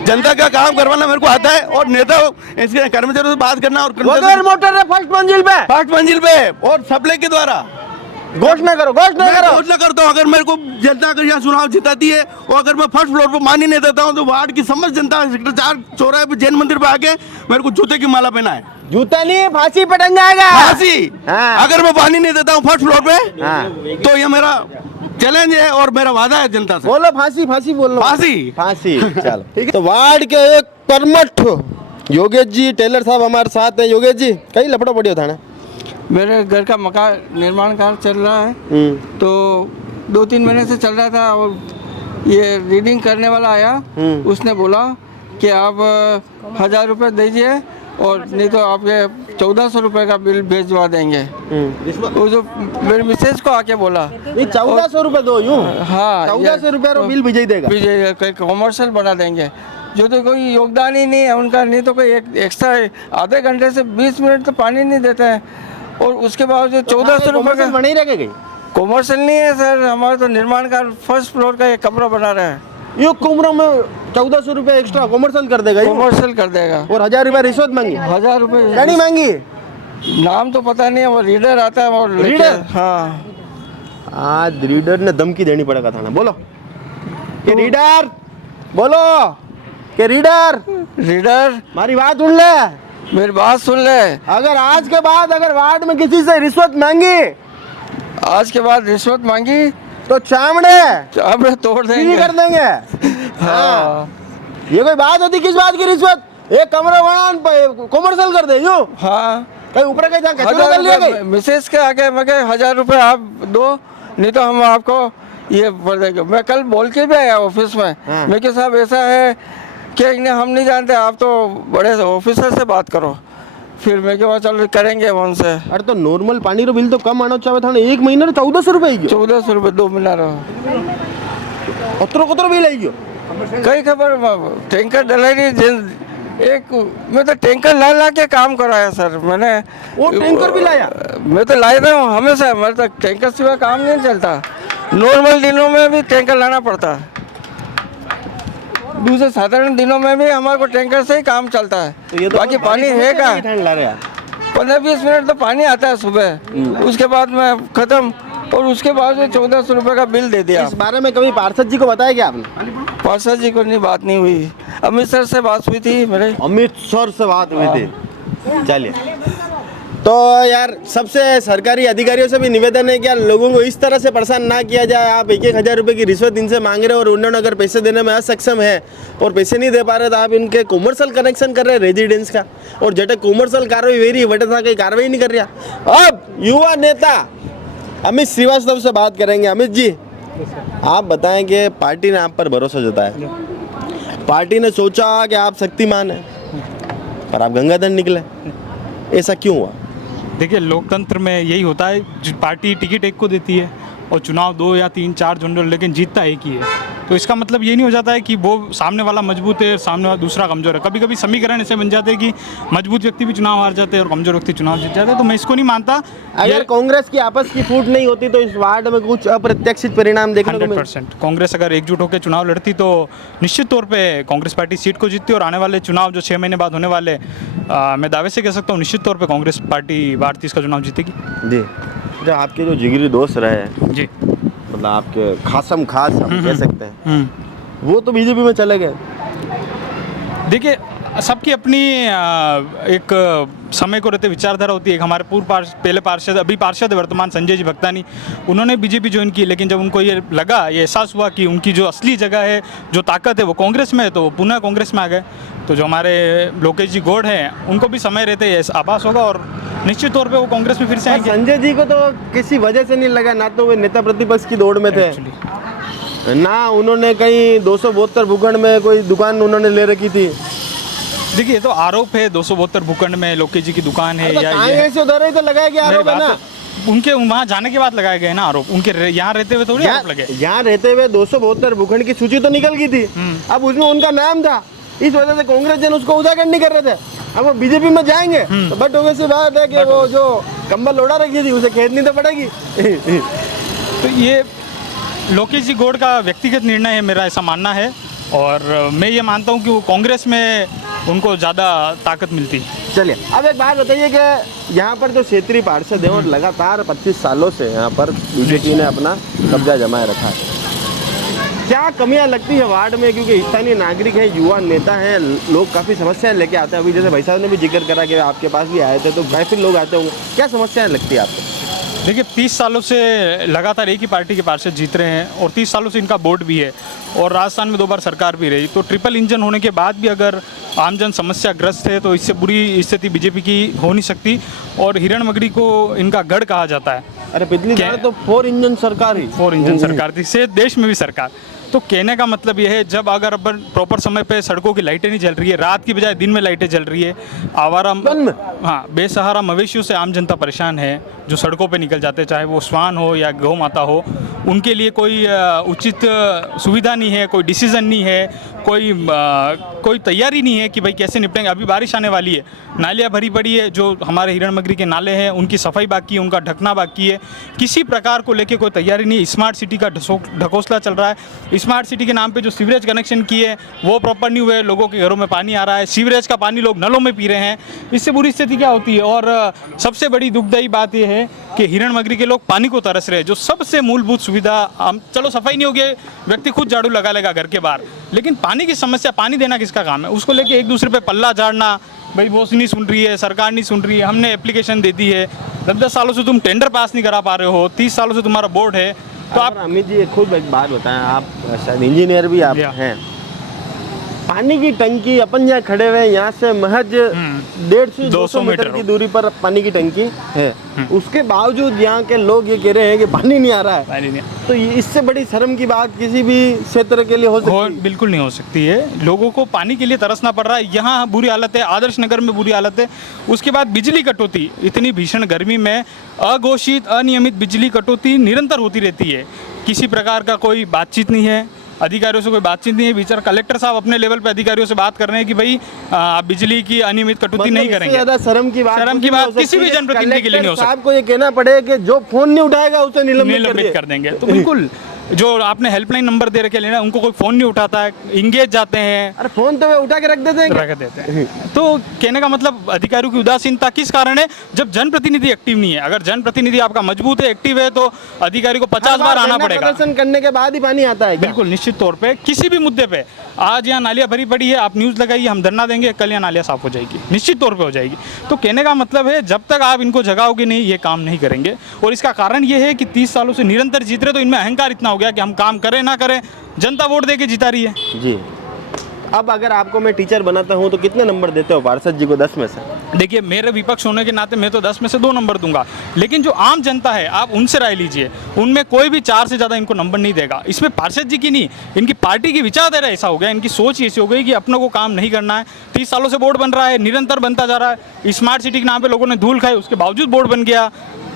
जनता का काम करवाना मेरे को आता है और नेता इसके कर्मचारियों से बात करना और मोटर है फर्स्ट मंजिल पे और सप्लाई के द्वारा घोषणा करो। घोषणा करता हूँ, अगर मेरे को जनता अगर यहाँ चुनाव जिताती है और अगर मैं फर्स्ट फ्लोर पर पानी नहीं देता हूँ तो वार्ड की समस्त जनता सेक्टर 4 चौराहे पे जैन मंदिर पे आके मेरे को जूते की माला पहना है। जूता नहीं, फांसी पे टंग जाएगा। फांसी, अगर मैं पानी नहीं देता हूँ फर्स्ट फ्लोर पे तो ये मेरा चैलेंज है और मेरा वादा है जनता से। बोलो फांसी बोलो, फांसी चलो ठीक है। तो वार्ड के एक कर्मठ योगेश जी टेलर साहब हमारे साथ हैं। योगेश जी कहीं लपड़ो पड़ियो थाने? मेरे घर का मकान निर्माण कार्य चल रहा है, तो 2-3 महीने से चल रहा था और ये रीडिंग करने वाला आया, उसने बोला कि आप 1000 रुपये दीजिए और नहीं तो आप ये 1400 रुपये का बिल भेजवा देंगे। वो जो मेरे मिसेज को आके बोला 1400 रुपये दो यूँ? हाँ, 1400 रुपये बिल भिजई देगा, कोई कॉमर्शियल बना देंगे, जो तो कोई योगदान ही नहीं है उनका, नहीं तो कोई एक एक्स्ट्रा आधे घंटे से 20 मिनट तो पानी नहीं देते हैं और उसके बाद जो 1400 रुपये का बने रहेगा। कॉमर्शियल नहीं है सर, हमारा तो निर्माण का फर्स्ट फ्लोर का एक कमरा बना रहा है, ये कमरों में 1400 रुपये एक्स्ट्रा कॉमर्शियल कर देगा, कॉमर्शियल कर देगा और 1000 रुपये रिश्वत मांगी। 1000 रुपये नहीं मांगी, नाम तो पता नहीं है, वो रीडर आता है और रीडर, हाँ आज रीडर ने धमकी देनी पड़ेगा थाना। बोलो कि रीडर, बोलो कि रीडर हमारी बात सुन ले, मेरी बात सुन ले। अगर आज के बाद अगर वार्ड में किसी से रिश्वत मांगी, आज के बाद रिश्वत मांगी तो चामड़े तोड़ देंगे, कर देंगे। हाँ, ये कोई बात होती? किस बात की रिश्वत? एक कमरा बना कॉमर्शियल कर दे यूँ? हाँ, कहीं ऊपर कहीं कर लिया मिसेज के आगे मैं 1000 रुपये आप दो, नहीं तो हम आपको ये भर देंगे। मैं कल बोल के भी आया ऑफिस में, मैं कि साहब ऐसा है कि हम नहीं जानते, आप तो बड़े ऑफिसर से बात करो। फिर मैं क्या चलो करेंगे उनसे। अरे तो नॉर्मल पानी रो बिल तो कम आना चाहिए था, एक महीने 1400 रुपये 1400 रुपये 2 महीना रहो, कतरो बिल आई कई खबर टैंकर डलाई नहीं, एक मैं तो टैंकर ला के काम कराया सर मैंने। वो टैंकर भी लाया? मैं तो ला रहा हूँ हमेशा, मेरे तो टैंकर सिवा काम नहीं चलता, नॉर्मल दिनों में भी टैंकर लाना पड़ता है, दूसरे साधारण दिनों में भी हमारे को टैंकर से ही काम चलता है। तो बाकी पानी है का 15-20 मिनट तो पानी आता है सुबह, उसके बाद में खत्म, और उसके बाद 1400 रुपये का बिल दे दिया। इस बारे में कभी पार्षद जी को बताया क्या आपने? पार्षद जी को नहीं, बात नहीं हुई, अमित सर से बात हुई थी मेरे। अमित सर से बात हुई थी, चलिए। तो यार सबसे सरकारी अधिकारियों से भी निवेदन है कि यार लोगों को इस तरह से परेशान ना किया जाए। आप 1-1 हज़ार रुपये की रिश्वत इनसे मांग रहे हो और उन्होंने अगर पैसे देने में असक्षम है और पैसे नहीं दे पा रहे तो आप इनके कॉमर्शियल कनेक्शन कर रहे हैं रेजिडेंस का, और जटे कॉमर्शियल कार्रवाई हो रही है वटे था कहीं कार्रवाई नहीं कर रहा। अब युवा नेता अमित श्रीवास्तव से बात करेंगे। अमित जी आप बताएं कि पार्टी ने आप पर भरोसा जताया, पार्टी ने सोचा कि आप शक्तिमान हैं पर आप गंगाधर निकले, ऐसा क्यों हुआ? देखिए लोकतंत्र में यही होता है, पार्टी टिकट एक को देती है और चुनाव 2 या 3-4 जनरल, लेकिन जीतता एक ही है। तो इसका मतलब ये नहीं हो जाता है कि वो सामने वाला मजबूत है, सामने वाला दूसरा कमज़ोर है। कभी कभी समीकरण ऐसे बन जाते हैं कि मजबूत व्यक्ति भी चुनाव हार जाते हैं और कमज़ोर व्यक्ति चुनाव जीत जाते हैं। तो मैं इसको नहीं मानता। अगर कांग्रेस की आपस की फूट नहीं होती तो इस वार्ड में कुछ अप्रत्याशित परिणाम देखने को 100% कांग्रेस अगर एकजुट होकर चुनाव लड़ती तो निश्चित तौर पे कांग्रेस पार्टी सीट को जीतती और आने वाले चुनाव जो 6 महीने बाद होने वाले, मैं दावे से कह सकता हूँ निश्चित तौर पे कांग्रेस पार्टी वार्ड 30 का चुनाव जीतेगी। जी, जो आपके जो जिगरी दोस्त रहे जी, मतलब आपके खासम खास हम कह सकते हैं, वो तो बीजेपी में चले गए। देखिए सबकी अपनी एक समय को रहते विचारधारा होती है। एक हमारे पहले पार्षद, अभी पार्षद वर्तमान संजय जी भक्तानी, उन्होंने बीजेपी ज्वाइन की, लेकिन जब उनको ये लगा, ये एहसास हुआ कि उनकी जो असली जगह है, जो ताकत है वो कांग्रेस में है, तो वो पुनः कांग्रेस में आ गए। तो जो हमारे लोकेश जी गौड़ हैं, उनको भी समय रहते ये आभास होगा और निश्चित तौर पे वो कांग्रेस में फिर से आएंगे। संजय जी को तो किसी वजह से नहीं लगा, ना तो वे नेता प्रतिपक्ष की दौड़ में थे, ना उन्होंने कहीं 272 भूखंड में कोई दुकान उन्होंने ले रखी थी। देखिए ये तो आरोप है, 272 भूखंड में लोकेश जी की दुकान है या ये से उधर ही तो लगाया गया आरोप है ना। उनके वहाँ जाने के बाद लगाए गए ना आरोप, उनके यहाँ रहते हुए थोड़ी आरोप लगे। यहाँ रहते हुए 272 भूखंड की सूची तो निकल गई थी, अब उसमें उनका नाम था, इस वजह से कांग्रेस जन उसको उजागर नहीं कर रहे थे। अब वो बीजेपी में जाएंगे तो बट वैसे बात है कि वो जो कंबल ओढ़ा रखी थी उसे खेदनी तो पड़ेगी। तो ये लोकेश जी गौड़ का व्यक्तिगत निर्णय है, मेरा ऐसा मानना है, और मैं ये मानता हूँ कि वो कांग्रेस में उनको ज़्यादा ताकत मिलती। चलिए अब एक बात बताइए कि यहाँ पर जो क्षेत्रीय पार्षद हैं और लगातार 25 सालों से यहाँ पर बीजेपी ने अपना कब्जा जमाए रखा है, क्या कमियां लगती है वार्ड में? क्योंकि स्थानीय नागरिक है, युवा नेता हैं, लोग काफ़ी समस्याएं लेके आते हैं। अभी जैसे भाई साहब ने भी जिक्र करा कि आपके पास भी आए थे, तो काफ़ी लोग आते होंगे, क्या समस्याएं लगती है आपको? देखिए 30 सालों से लगातार एक ही पार्टी के पार्षद जीत रहे हैं और 30 सालों से इनका बोर्ड भी है और राजस्थान में 2 बार सरकार भी रही, तो ट्रिपल इंजन होने के बाद भी अगर आमजन समस्याग्रस्त है तो इससे बुरी स्थिति बीजेपी की हो नहीं सकती। और हिरण मगरी को इनका गढ़ कहा जाता है। अरे पिछली बार तो 4 इंजन सरकार थी, से देश में भी सरकार। तो कहने का मतलब यह है, जब अगर अपन प्रॉपर समय पे सड़कों की लाइटें नहीं जल रही है, रात की बजाय दिन में लाइटें जल रही है, आवारा बेसहारा मवेशियों से आम जनता परेशान है, जो सड़कों पे निकल जाते हैं, चाहे वो श्वान हो या गौ माता हो, उनके लिए कोई उचित सुविधा नहीं है, कोई डिसीजन नहीं है, कोई तैयारी नहीं है कि भाई कैसे निपटेंगे। अभी बारिश आने वाली है, नालियाँ भरी पड़ी है, जो हमारे हिरण मगरी के नाले हैं उनकी सफाई बाकी है, उनका ढकना बाकी है, किसी प्रकार को लेके कोई तैयारी नहीं। स्मार्ट सिटी का ढकोसला चल रहा है। स्मार्ट सिटी के नाम पे जो सीवरेज कनेक्शन किए वो प्रॉपर नहीं हुए, लोगों के घरों में पानी आ रहा है, सीवरेज का पानी लोग नलों में पी रहे हैं। इससे बुरी स्थिति क्या होती है? और सबसे बड़ी दुखदायी बात यह है कि हिरण मगरी के लोग पानी को तरस रहे हैं, जो सबसे मूलभूत सुविधा। हम चलो सफाई नहीं होगी, व्यक्ति खुद झाड़ू लगा लेगा घर के बाहर, लेकिन पानी की समस्या, पानी देना किसका काम है? उसको लेके एक दूसरे पे पल्ला झाड़ना, भाई वो नहीं सुन रही है, सरकार नहीं सुन रही है, हमने एप्लीकेशन दे दी है, 10 सालों से तुम टेंडर पास नहीं करा पा रहे हो, 30 सालों से तुम्हारा बोर्ड है। तो आप अमित जी खुद एक बात बताएं, आप शायद इंजीनियर भी आप हैं, पानी की टंकी अपन यहाँ खड़े हुए यहाँ से महज 150 से 200 मीटर की दूरी पर पानी की टंकी है, उसके बावजूद यहाँ के लोग ये कह रहे हैं कि पानी नहीं आ रहा है। तो इससे बड़ी शर्म की बात किसी भी क्षेत्र के लिए हो सकती है? बिल्कुल नहीं हो सकती है। लोगों को पानी के लिए तरसना पड़ रहा है। यहाँ बुरी हालत है, आदर्श नगर में बुरी हालत है। उसके बाद बिजली कटौती, इतनी भीषण गर्मी में अघोषित अनियमित बिजली कटौती निरंतर होती रहती है, किसी प्रकार का कोई बातचीत नहीं है, अधिकारियों से कोई बातचीत नहीं है। बेचारा कलेक्टर साहब अपने लेवल पे अधिकारियों से बात कर रहे हैं कि भाई आप बिजली की अनियमित कटौती नहीं करेंगे। ज्यादा शर्म की बात किसी भी जनप्रतिनिधि के लिए नहीं हो सकती। आपको ये कहना पड़ेगा कि जो फोन नहीं उठाएगा उसे निलंबित कर देंगे। तो बिल्कुल जो आपने हेल्पलाइन नंबर दे रखे लेना, उनको कोई फ़ोन नहीं उठाता है, इंगेज जाते हैं। अरे फ़ोन तो वे उठा के रख देते हैं। तो कहने का मतलब अधिकारियों की उदासीनता किस कारण है? जब जनप्रतिनिधि एक्टिव नहीं है। अगर जनप्रतिनिधि आपका मजबूत है, एक्टिव है, तो अधिकारी को 50 बार आना पड़ेगा। प्रदर्शन करने के बाद ही पानी आता है। बिल्कुल निश्चित तौर पे किसी भी मुद्दे पे, आज यहाँ नालियाँ भरी पड़ी है, आप न्यूज़ लगाइए, हम धरना देंगे, कल यहाँ नालियाँ साफ हो जाएगी, निश्चित तौर पे हो जाएगी। तो कहने का मतलब है जब तक आप इनको जगाओगे नहीं, ये काम नहीं करेंगे। और इसका कारण ये है कि 30 सालों से निरंतर जीत रहे, तो इनमें अहंकार इतना हो गया कि हम काम करें ना करें, जनता वोट दे के जिता रही है। जी, अब अगर आपको मैं टीचर बनाता हूं तो कितने नंबर देते हो पार्षद जी को 10 में से? देखिए मेरे विपक्ष होने के नाते मैं तो 10 में से 2 नंबर दूंगा, लेकिन जो आम जनता है आप उनसे राय लीजिए, उनमें कोई भी 4 से ज़्यादा इनको नंबर नहीं देगा। इसमें पार्षद जी की नहीं, इनकी पार्टी की विचारधारा ऐसा हो गया, इनकी सोच ऐसी हो गई कि अपनों को काम नहीं करना है। 30 सालों से बोर्ड बन रहा है, निरंतर बनता जा रहा है। स्मार्ट सिटी के नाम पर लोगों ने धूल खाई, उसके बावजूद बोर्ड बन गया।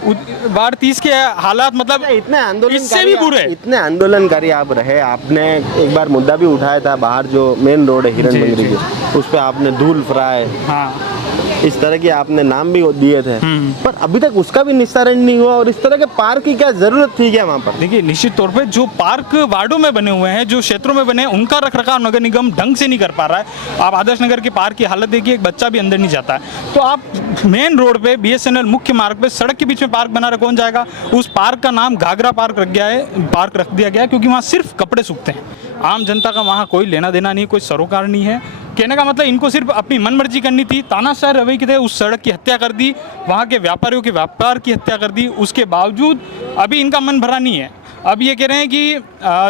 वार्ड 30 के हालात मतलब इतने आंदोलन इससे भी बुरे। इतने आंदोलनकारी आप रहे, आपने एक बार मुद्दा भी उठाया था बाहर जो मेन रोड है हिरन मंगरी की, उस पर आपने धूल फ्राई, हाँ इस तरह के आपने नाम भी दिए थे, पर अभी तक उसका भी निस्तारण नहीं हुआ। और इस तरह के पार्क की क्या जरूरत थी क्या वहाँ पर? देखिए निश्चित तौर पे जो पार्क वार्डों में बने हुए हैं, जो क्षेत्रों में बने हैं, उनका रखरखाव नगर निगम ढंग से नहीं कर पा रहा है। आप आदर्श नगर के पार्क की हालत देखिए, एक बच्चा भी अंदर नहीं जाता है। तो आप मेन रोड पे BSNL मुख्य मार्ग पे सड़क के बीच में पार्क बना रहे, कौन जाएगा? उस पार्क का नाम घाघरा पार्क रख दिया गया क्योंकि वहाँ सिर्फ कपड़े सूखते हैं। आम जनता का वहाँ कोई लेना देना नहीं, कोई सरोकार नहीं है। कहने का मतलब इनको सिर्फ अपनी मनमर्जी करनी थी, तानाशाह रवैये के थे, उस सड़क की हत्या कर दी, वहाँ के व्यापारियों के व्यापार की हत्या कर दी। उसके बावजूद अभी इनका मन भरा नहीं है। अब ये कह रहे हैं कि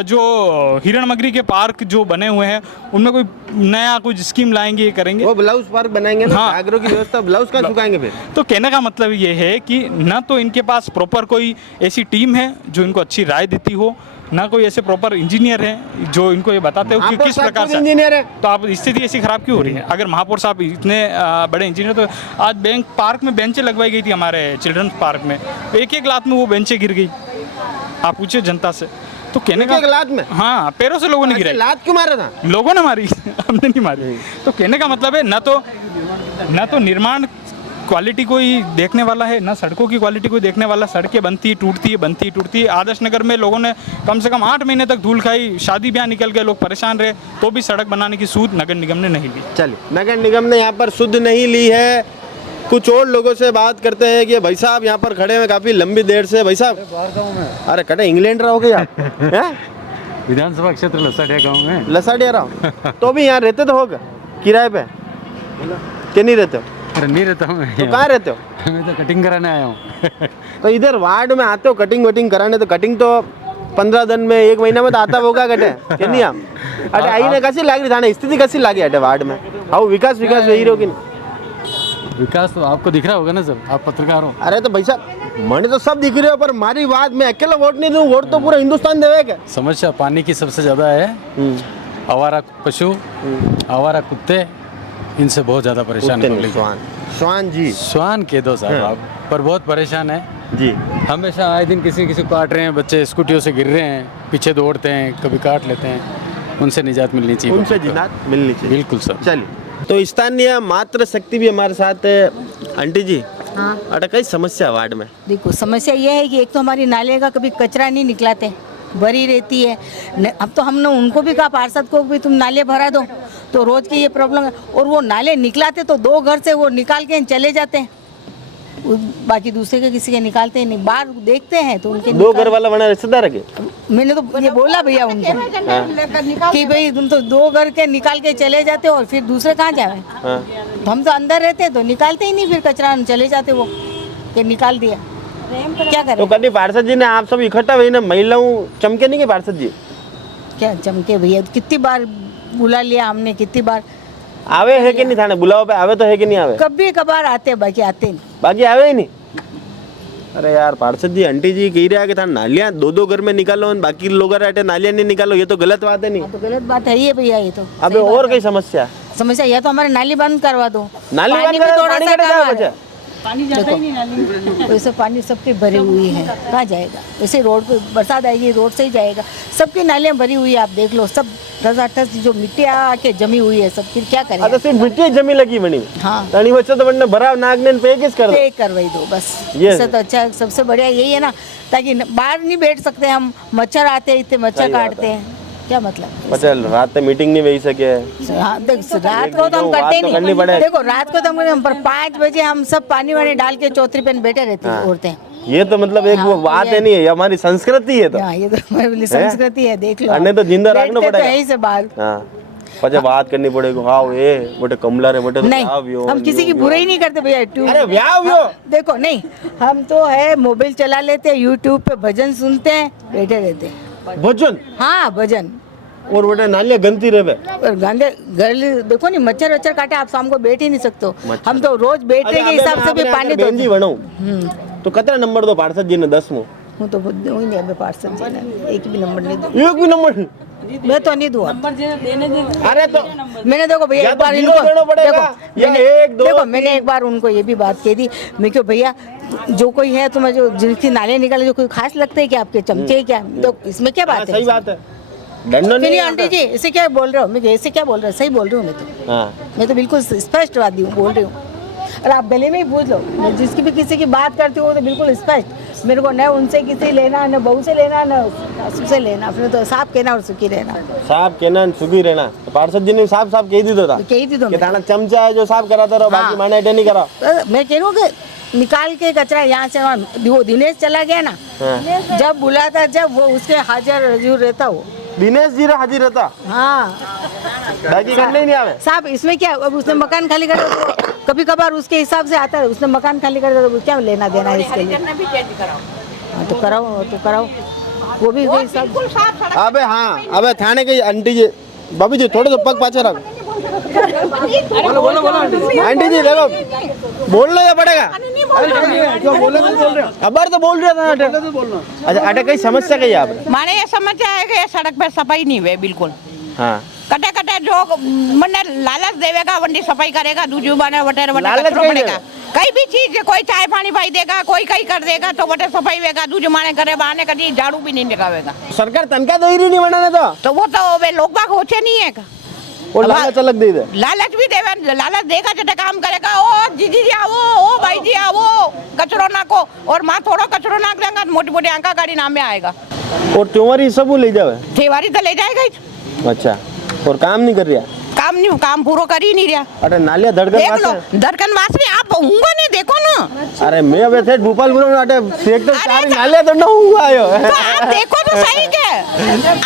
जो हिरण मगरी के पार्क जो बने हुए हैं उनमें कोई नया कुछ स्कीम लाएंगे, ये करेंगे। वो ब्लाउज पार्क बनाएंगे ना, हाँ। घाघरों की व्यवस्था ब्लाउज का सुखाएंगे फिर। तो कहने का मतलब ये है कि ना तो इनके पास प्रॉपर कोई ऐसी टीम है जो इनको अच्छी राय देती हो, ना कोई ऐसे प्रॉपर इंजीनियर हैं जो इनको ये बताते हो कि किस प्रकार से इंजीनियर है। तो आप स्थिति ऐसी खराब क्यों हो रही है? अगर महापौर साहब इतने बड़े इंजीनियर, तो आज बैंक पार्क में बेंचें लगवाई गई थी हमारे चिल्ड्रंस पार्क में, एक लात में वो बेंचें गिर गई। आप पूछिए जनता से। तो कहने का लात में, हाँ, पैरों से लोगों ने गिराई। लात क्यों मारा था? लोगों ने मारी हमने नहीं मारी। तो कहने का मतलब है ना तो निर्माण क्वालिटी कोई देखने वाला है, ना सड़कों की क्वालिटी कोई देखने वाला। सड़कें बनती टूटती है। आदर्श नगर में लोगों ने कम से कम 8 महीने तक धूल खाई, शादी ब्याह निकल गए, लोग परेशान रहे, तो भी सड़क बनाने की सूद नगर निगम ने नहीं ली। चलिए, नगर निगम ने यहाँ पर सुध नहीं ली है। कुछ और लोगों से बात करते हैं कि भाई साहब यहाँ पर खड़े हुए काफी लंबी देर से। भाई साहब, अरे कटे इंग्लैंड रहोगे आप? विधानसभा क्षेत्र लसाडिया गाँव में। लसाडिया रहो तो भी यहाँ रहते तो होगा किराए पे कि नहीं रहते हो? अरे नहीं रहता हूँ। तो कहाँ रहते हो? मैं तो कटिंग कराने आया हूँ। तो इधर वार्ड में आते हो कटिंग वटिंग कराने, तो कटिंग तो 15 दिन में 1 महीना में तो आता होगा कटे कि नहीं? आप अटे आई ने कसी लागी थाने स्थिति कसी लागी अटे वार्ड में? हाउ विकास वही रहो कि नहीं? विकास तो आपको दिख रहा होगा ना सर, आप पत्रकार हो। अरे तो भाई साहब, मैंने तो सब दिख रहे हो, पर हमारी बात में अकेला वोट नहीं दूं, वोट तो पूरा हिंदुस्तान देवे क्या? समस्या पानी की सबसे ज़्यादा है। आवारा पशु, आवारा कुत्ते, इनसे बहुत ज़्यादा परेशान है। स्वान जी, स्वान के दो साहब आप, पर बहुत परेशान है जी। हमेशा आए दिन किसी को काट रहे हैं, बच्चे स्कूटियों से गिर रहे हैं, पीछे दौड़ते हैं, कभी काट लेते हैं। उनसे निजात मिलनी चाहिए। उनसे निजात मिलनी चाहिए, बिल्कुल सर। चलिए, तो स्थानीय मातृ शक्ति भी हमारे साथ है। आंटी जी, हाँ, अरे कई समस्या वार्ड में? देखो समस्या ये है कि एक तो हमारी नाले का कभी कचरा नहीं निकलाते, भरी रहती है। अब तो हमने उनको भी कहा, पार्षद को भी, तुम नाले भरा दो, तो रोज की ये प्रॉब्लम है। और वो नाले निकलाते तो 2 घर से वो निकाल के चले जाते हैं, बाकी दूसरे के किसी के निकालते ही नहीं। बाहर देखते हैं तो उनके 2 घर वाला बना रिश्तेदार है? मैंने तो ये बोला भैया उनको कि भाई तुम तो 2 घर के निकाल के चले जाते हो और फिर दूसरे कहाँ जाए? तो हम तो अंदर रहते तो निकालते ही नहीं, फिर कचरा चले जाते वो कि निकाल दिया, क्या करें? तो कभी पार्षद जी ने आप सब इकट्ठा हुई ना, महिलाओं चमके नहीं के पार्षद जी? क्या चमके भैया, कितनी बार बुला लिया हमने, कितनी बार आवे है कि नहीं थाने? बुलाओ पे आवे तो है कि नहीं आवे? कभी कभार आते, बाकी आते नहीं। बाकी आवे ही नहीं? अरे यार पार्षद जी, आंटी जी कह रहा है कि था नालियाँ 2-2 घर में निकालो और बाकी लोग रहते नालियाँ नहीं निकालो, ये तो गलत बात है नहीं? तो गलत बात है ये भैया, ये तो अबे और कोई समस्या? समस्या या तो हमारे नाली बंद करवा दो, नाली पानी बंद भी करो, थोड़ा पानी सा कटे कम जाओ आ बच्चा। पानी जाता ही नहीं नाली। वैसे पानी सबकी भरी हुई है, कहाँ जाएगा? वैसे रोड पे बरसात आएगी, रोड से ही जाएगा। सबकी नालियाँ भरी हुई है, आप देख लो, सब ठस जो मिट्टी आके जमी हुई है सब, फिर क्या करें? तो सिर्फ मिट्टी जमी लगी बनी। हाँ, तनी बच्चा तो बनने भरा नागने पे किस कर दो, पे करवाई दो बस। ये इससे तो अच्छा सबसे बढ़िया यही है ना, ताकि बाहर नहीं बैठ सकते हम, मच्छर आते हैं, इतने मच्छर काटते हैं, क्या मतलब? बच्चा रात में मीटिंग नहीं बैठ सके। हाँ, रात को तो हम करते नहीं। देखो रात को तो हम 5 बजे हम सब पानी वानी डाल के चौधरी पे बैठे रहते हैं औरतें। ये तो मतलब एक वो बात है नहीं है, ये हमारी संस्कृति है। तो ये तो हमारी संस्कृति है, देख लो। अन्य तो जिंदा रखना पड़ेगा, यही से बात। पचा बात करनी पड़ेगी। हाँ ये बोटे कमला रे बोटे नहीं, हम किसी की बुराई नहीं करते भैया। अरे व्याव देखो नहीं, हम तो है मोबाइल चला लेते हैं, यूट्यूब पे भजन सुनते हैं, बैठे रहते हैं। भजन? हाँ भजन। और बेटा नालियाँ गंदी रहे और गंदे घर देखो नहीं, मच्छर वच्छर काटे, आप शाम को बैठ ही नहीं सकते हो। हम तो रोज बैठने के हिसाब से भी पानी दो। तो कितना नंबर दो पार्षद जी ने? 10 में हूँ तो वही नहीं, अबे पार्षद जी ने एक भी नंबर नहीं दो। एक भी नंबर मैं तो नहीं दूँ। अरे तो मैंने देखो भैया एक बार इनको देखो, मैंने एक बार उनको ये भी बात कह दी, मैं क्यों भैया जो कोई है तुम्हें जो जिसकी नाले निकाले जो कोई खास लगते है क्या आपके चमचे क्या तो इसमें क्या बात है? सही बात है, डंडो नहीं आंटी जी इसे क्या बोल रहे हो? मैं ऐसे क्या बोल रहे हो? सही बोल रही हूँ मैं तो। मैं तो बिल्कुल स्पष्टवादी हूँ, बोल रही हूँ। और आप गले में ही पूछ लो, मैं जिसकी भी किसी की बात करती हूँ तो बिल्कुल स्पष्ट। मेरे को न उनसे किसी लेना, न बहू से लेना, न सासू से लेना, अपने तो साफ कहना और सुखी रहना। साफ कहना सुखी रहना। तो पार्षद जी ने साफ साफ कह दी था, कही थी तो कि थाना चमचा है जो साफ कराता रहो, बाकी माने अटेंड नहीं करा। मैं कह रही हूँ कि निकाल के कचरा यहाँ से वो दिनेश चला गया ना, जब बुलाता जब वो उसके हाजिर हजूर रहता वो दिनेश जी हाजिर रहता। हाँ बाकी करने ही नहीं आवे साहब। इसमें क्या, अब उसने मकान खाली कर दिया, कभी कभार उसके हिसाब से आता है, उसने मकान खाली कर दिया तो क्या लेना देना है इसके लिए? हाँ, तो कराओ वो भी वही सब। अबे हाँ, अबे थाने के आंटी जी, भाभी जी थोड़े तो पग पाछे रख। बोलो आंटी जी देखो, बोलना या पड़ेगा। खबर तो बोल रहा था। अच्छा अटे कई समस्या कही आप? माने ये समस्या है कि सड़क पे सफाई नहीं हुई बिल्कुल। हाँ कटे कटे जो मैंने लालच देवेगा वंडी सफाई करेगा, दूजू बने वटेर कचरो पड़ेगा। कई भी चीज कोई चाय पानी भाई देगा, कोई कहीं कर देगा तो वटे सफाई वेगा, दूजू माने करे बहाने कभी झाड़ू भी नहीं लगावेगा। सरकार तनखा दे रही नहीं बनाने तो वो तो वे लोग बाग होचे नहीं है का। और लालच अलग दे दे, लालच भी देवे, लालच देगा जटे काम करेगा। ओ जीजी जी आवो, ओ भाई जी आवो, कचरो नाको, और माँ थोड़ा कचरो नाक देगा, मोटी मोटी आंका गाड़ी नाम में आएगा। और त्योहारी सब ले जावे, त्योहारी तो ले जाएगा ही। अच्छा, और काम नहीं कर रहा? काम पूरा कर ही नहीं रहा। अरे नालिया धड़कन वासनी आप होंगे नहीं, देखो ना। अरे मैं अब थे भोपालपुर में अटे सेक्टर 4 नालिया तो ना हुआ आयो। तो आप देखो तो सही के,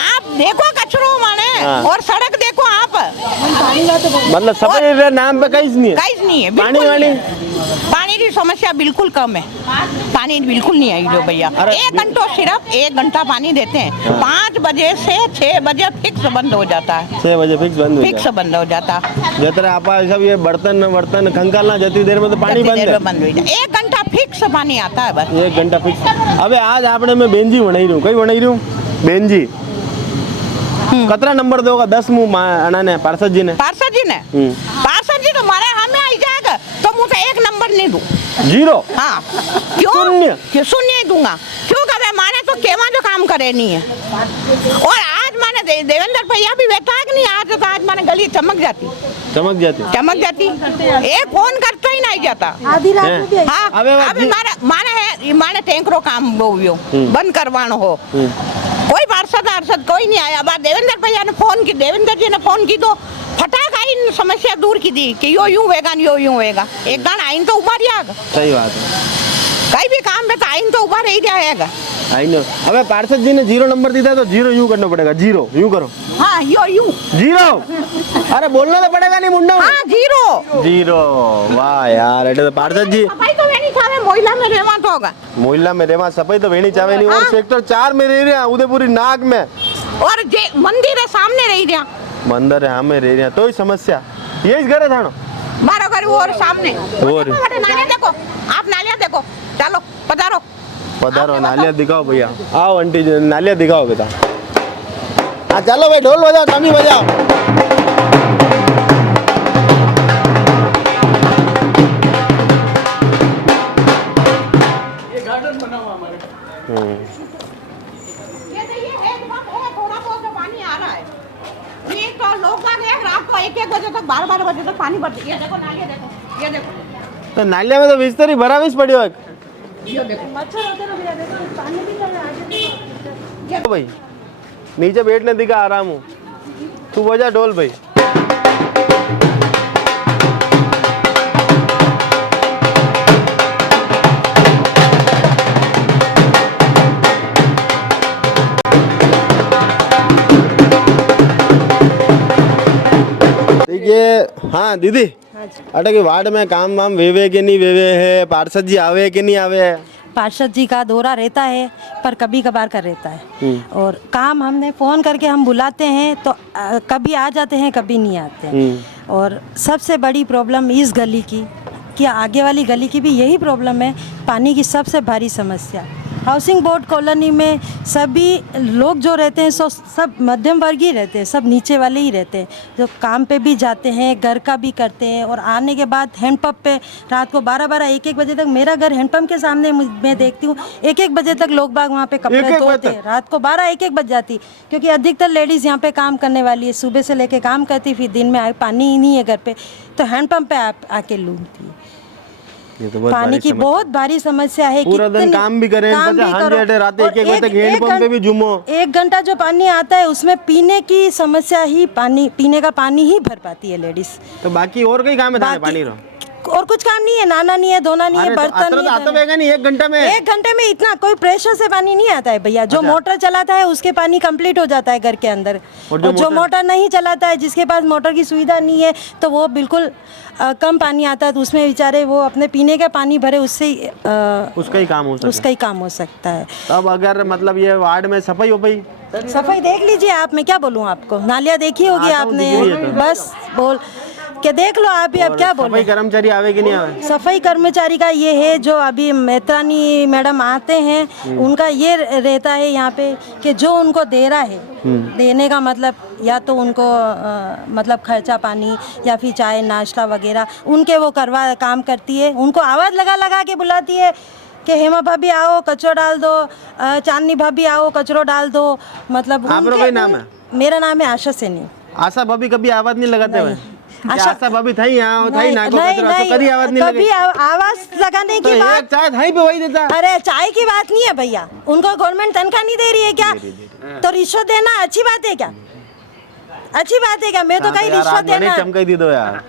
आप देखो कचरो माने और सड़क देखो आप। मतलब सफाई नाम पे कहीं नहीं है, पानी की समस्या बिल्कुल कम है, पानी बिल्कुल नहीं आई जो भैया। 1 घंटा सिर्फ 1 घंटा पानी देते हैं, 5 बजे से 6 बजे फिक्स बंद हो जाता है। 6 बजे फिक्स बंद हो जाता। जतरे आप सब ये बर्तन खंगालना जती देर में तो पानी बंद है। 1 घंटा फिक्स पानी आता है बस। 1 घंटा फिक्स। अबे आज आपने मैं बेंजी बनाई रही हूँ, कई बनाई रही हूँ बेंजी। कतरा नंबर दोगा? 10 मुँह अना ने पार्षद जी ने तो मारे हमें आई जाएगा तो मुझे 1 नंबर नहीं दूँ, 0। हाँ क्यों शून्य दूंगा? क्यों कभी माने तो केवा जो काम करे नहीं है। और आज माने देवेंद्र भैया भी बैठा कि नहीं, आज माने गली चमक जाती। ये फोन करता ही नहीं जाता आधी रात में। हाँ अबे माने टैंकरो काम बंद करवानो हो, कोई पार्षद कोई नहीं आया। बात देवेंद्र भैया ने फोन की, देवेंद्र जी ने फोन की तो फटाक आई समस्या दूर की दी कि यो यूं होएगा। एक गाना आइन तो उबार जाएगा। सही बात है, कई भी काम में तो आइन तो उबार ही जाएगा। I know. अबे पार्षद जी ने 0 नंबर दिया तो 0 यूं करना पड़ेगा, 0 यूं करो। हाँ यूं 0। अरे बोलना तो पड़ेगा नहीं मुंडा। हाँ 0। वाह यार, तो पार्षद जी सफाई तो वेनी चाहे मोहल्ला में रहवा तो होगा, मोहल्ला में रहवा सफाई तो वेनी चाहे नहीं। और सेक्टर 4 में रह रहे हैं, उदयपुरी नाग में, और मंदिर है सामने रह रहा, मंदिर है हमें रह रहे हैं तो ही समस्या यही घर है थानो मारो घर और सामने। और नालिया देखो, आप नालिया देखो, चलो पधारो नालिया दिखाओ भैया। आओ आंटी जी नालिया दिखाओ बेटा। हाँ चलो भाई, ढोल बजाओ, टमी बजाओ। ये गार्डन बना हुआ हमारे। थोड़ा बहुत पानी आ रहा है, तो लोग रात को 1-1 बजे तक 12-12 बजे तक पानी भरते। ये देखो नालिया देखो, ये देखो तो नालिया में तो बिस्तर ही भरा बीस पड़ी हो। ये देखो मच्छर होते हैं, देखो पानी भी चल रहा है भाई, नीचे बैठने दिखा आराम हूँ, तू बजा ढोल भाई। देखिए हाँ दीदी, अटे के वार्ड में काम वाम वेवे के नहीं वेवे है, पार्षद जी आवे के नहीं आवे है? पार्षद जी का दौरा रहता है पर कभी कभार कर रहता है, और काम हमने फ़ोन करके हम बुलाते हैं तो कभी आ जाते हैं कभी नहीं आते। और सबसे बड़ी प्रॉब्लम इस गली की, कि आगे वाली गली की भी यही प्रॉब्लम है, पानी की सबसे भारी समस्या। हाउसिंग बोर्ड कॉलोनी में सभी लोग जो रहते हैं सब मध्यम वर्गीय रहते हैं, सब नीचे वाले ही रहते हैं, जो काम पे भी जाते हैं, घर का भी करते हैं, और आने के बाद हैंडपंप पे रात को 12-12 1-1 बजे तक, मेरा घर हैंडपंप के सामने मैं देखती हूँ 1-1 बजे तक लोग बाग वहाँ पे कपड़े धोते हैं। रात को 12-1-1 बज जाती, क्योंकि अधिकतर लेडीज़ यहाँ पे काम करने वाली है, सुबह से लेके काम करती, फिर दिन में पानी ही नहीं है घर पे, तो हैंडपंप पे आके लूटती। ये तो पानी की बहुत भारी समस्या है। पूरा दिन काम भी करें, रात 1-1 बजे तक हैंडपंप पे भी झूमो। 1 घंटा जो पानी आता है उसमें पीने की समस्या ही, पानी पीने का पानी ही भर पाती है लेडीज। तो बाकी और कई काम है पानी रो, और कुछ काम नहीं है, नहाना नहीं है, धोना नहीं है, बर्तन नहीं है। 1 घंटे में 1 घंटे में इतना कोई प्रेशर से पानी नहीं आता है भैया। जो मोटर चलाता है उसके पानी कंप्लीट हो जाता है घर के अंदर, और जो मोटर नहीं चलाता है, जिसके पास मोटर की सुविधा नहीं है, तो वो बिल्कुल कम पानी आता है, तो उसमें बेचारे वो अपने पीने का पानी भरे, उससे उसका ही काम हो सकता है। तब अगर मतलब ये वार्ड में सफाई हो पाई, सफाई देख लीजिए आप, मैं क्या बोलूँ आपको, नालियाँ देखी होगी आपने, बस बोल के देख लो आप ही। अब क्या बोल, सफाई कर्मचारी आवे कि नहीं आवे? सफाई कर्मचारी का ये है, जो अभी मेत्रानी मैडम आते हैं, उनका ये रहता है यहाँ पे कि जो उनको दे रहा है, देने का मतलब या तो उनको मतलब खर्चा पानी या फिर चाय नाश्ता वगैरह उनके वो काम करती है। उनको आवाज़ लगा के बुलाती है कि हेमा भाभी आओ कचरो डाल दो, चांदनी भाभी आओ कचरो डाल दो। मतलब आपका नाम है? मेरा नाम है आशा सैनी। आशा भाभी कभी आवाज़ नहीं लगाते हुए? आशा भाभी था ही यहाँ, था ही ना, कभी आवाज नहीं लगी। आवाज लगाने की बात, चाय था ही पे वही देता। अरे चाय की बात नहीं है भैया, उनको गवर्नमेंट तनख्वाह नहीं दे रही है क्या? तो रिश्वत देना अच्छी बात है क्या? अच्छी बात है क्या? मैं तो कहीं रिश्वत देना, चमकाई दी दो यार।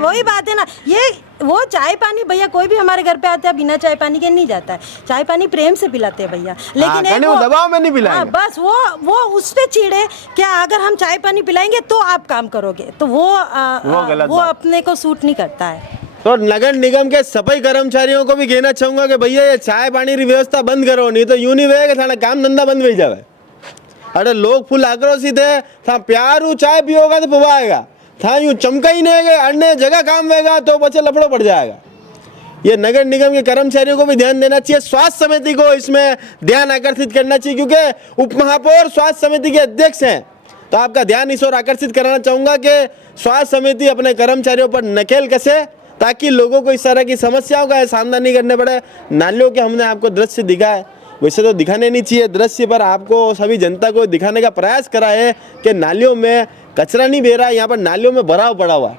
वही बात है ना। ये वो चाय पानी भैया, कोई भी हमारे घर पे आता है बिना चाय पानी के नहीं जाता है। चाय पानी प्रेम से पिलाते हैं भैया, लेकिन वो दबाव में नहीं पिलाएंगे। बस वो उस पे चिढ़े क्या, अगर हम चाय पानी पिलाएंगे तो आप काम करोगे, तो वो अपने को सूट नहीं करता है। तो नगर निगम के सफाई कर्मचारियों को भी कहना चाहूंगा कि भैया ये चाय पानी की व्यवस्था बंद करो, नहीं तो यूं नहीं वेगा थाना काम धंधा बंद हो जावे। अरे लोग फुल आक्रोशित है, था प्यारू चाय पियोगा तो पवाएगा, था यूं चमका ही नहीं गए, अन्य जगह काम वेगा तो बच्चे लफड़ो पड़ जाएगा। ये नगर निगम के कर्मचारियों को भी ध्यान देना चाहिए, स्वास्थ्य समिति को इसमें ध्यान आकर्षित करना चाहिए, क्योंकि उप महापौर स्वास्थ्य समिति के अध्यक्ष हैं। तो आपका ध्यान इस ओर आकर्षित कराना चाहूंगा कि स्वास्थ्य समिति अपने कर्मचारियों पर नकेल कसे, ताकि लोगों को इस तरह की समस्याओं का सामना नहीं करने पड़े। नालियों के हमने आपको दृश्य दिखाया, वैसे तो दिखाने नहीं चाहिए दृश्य, पर आपको सभी जनता को दिखाने का प्रयास करा है कि नालियों में कचरा नहीं बह रहा है, यहाँ पर नालियों में भराव पड़ा हुआ है।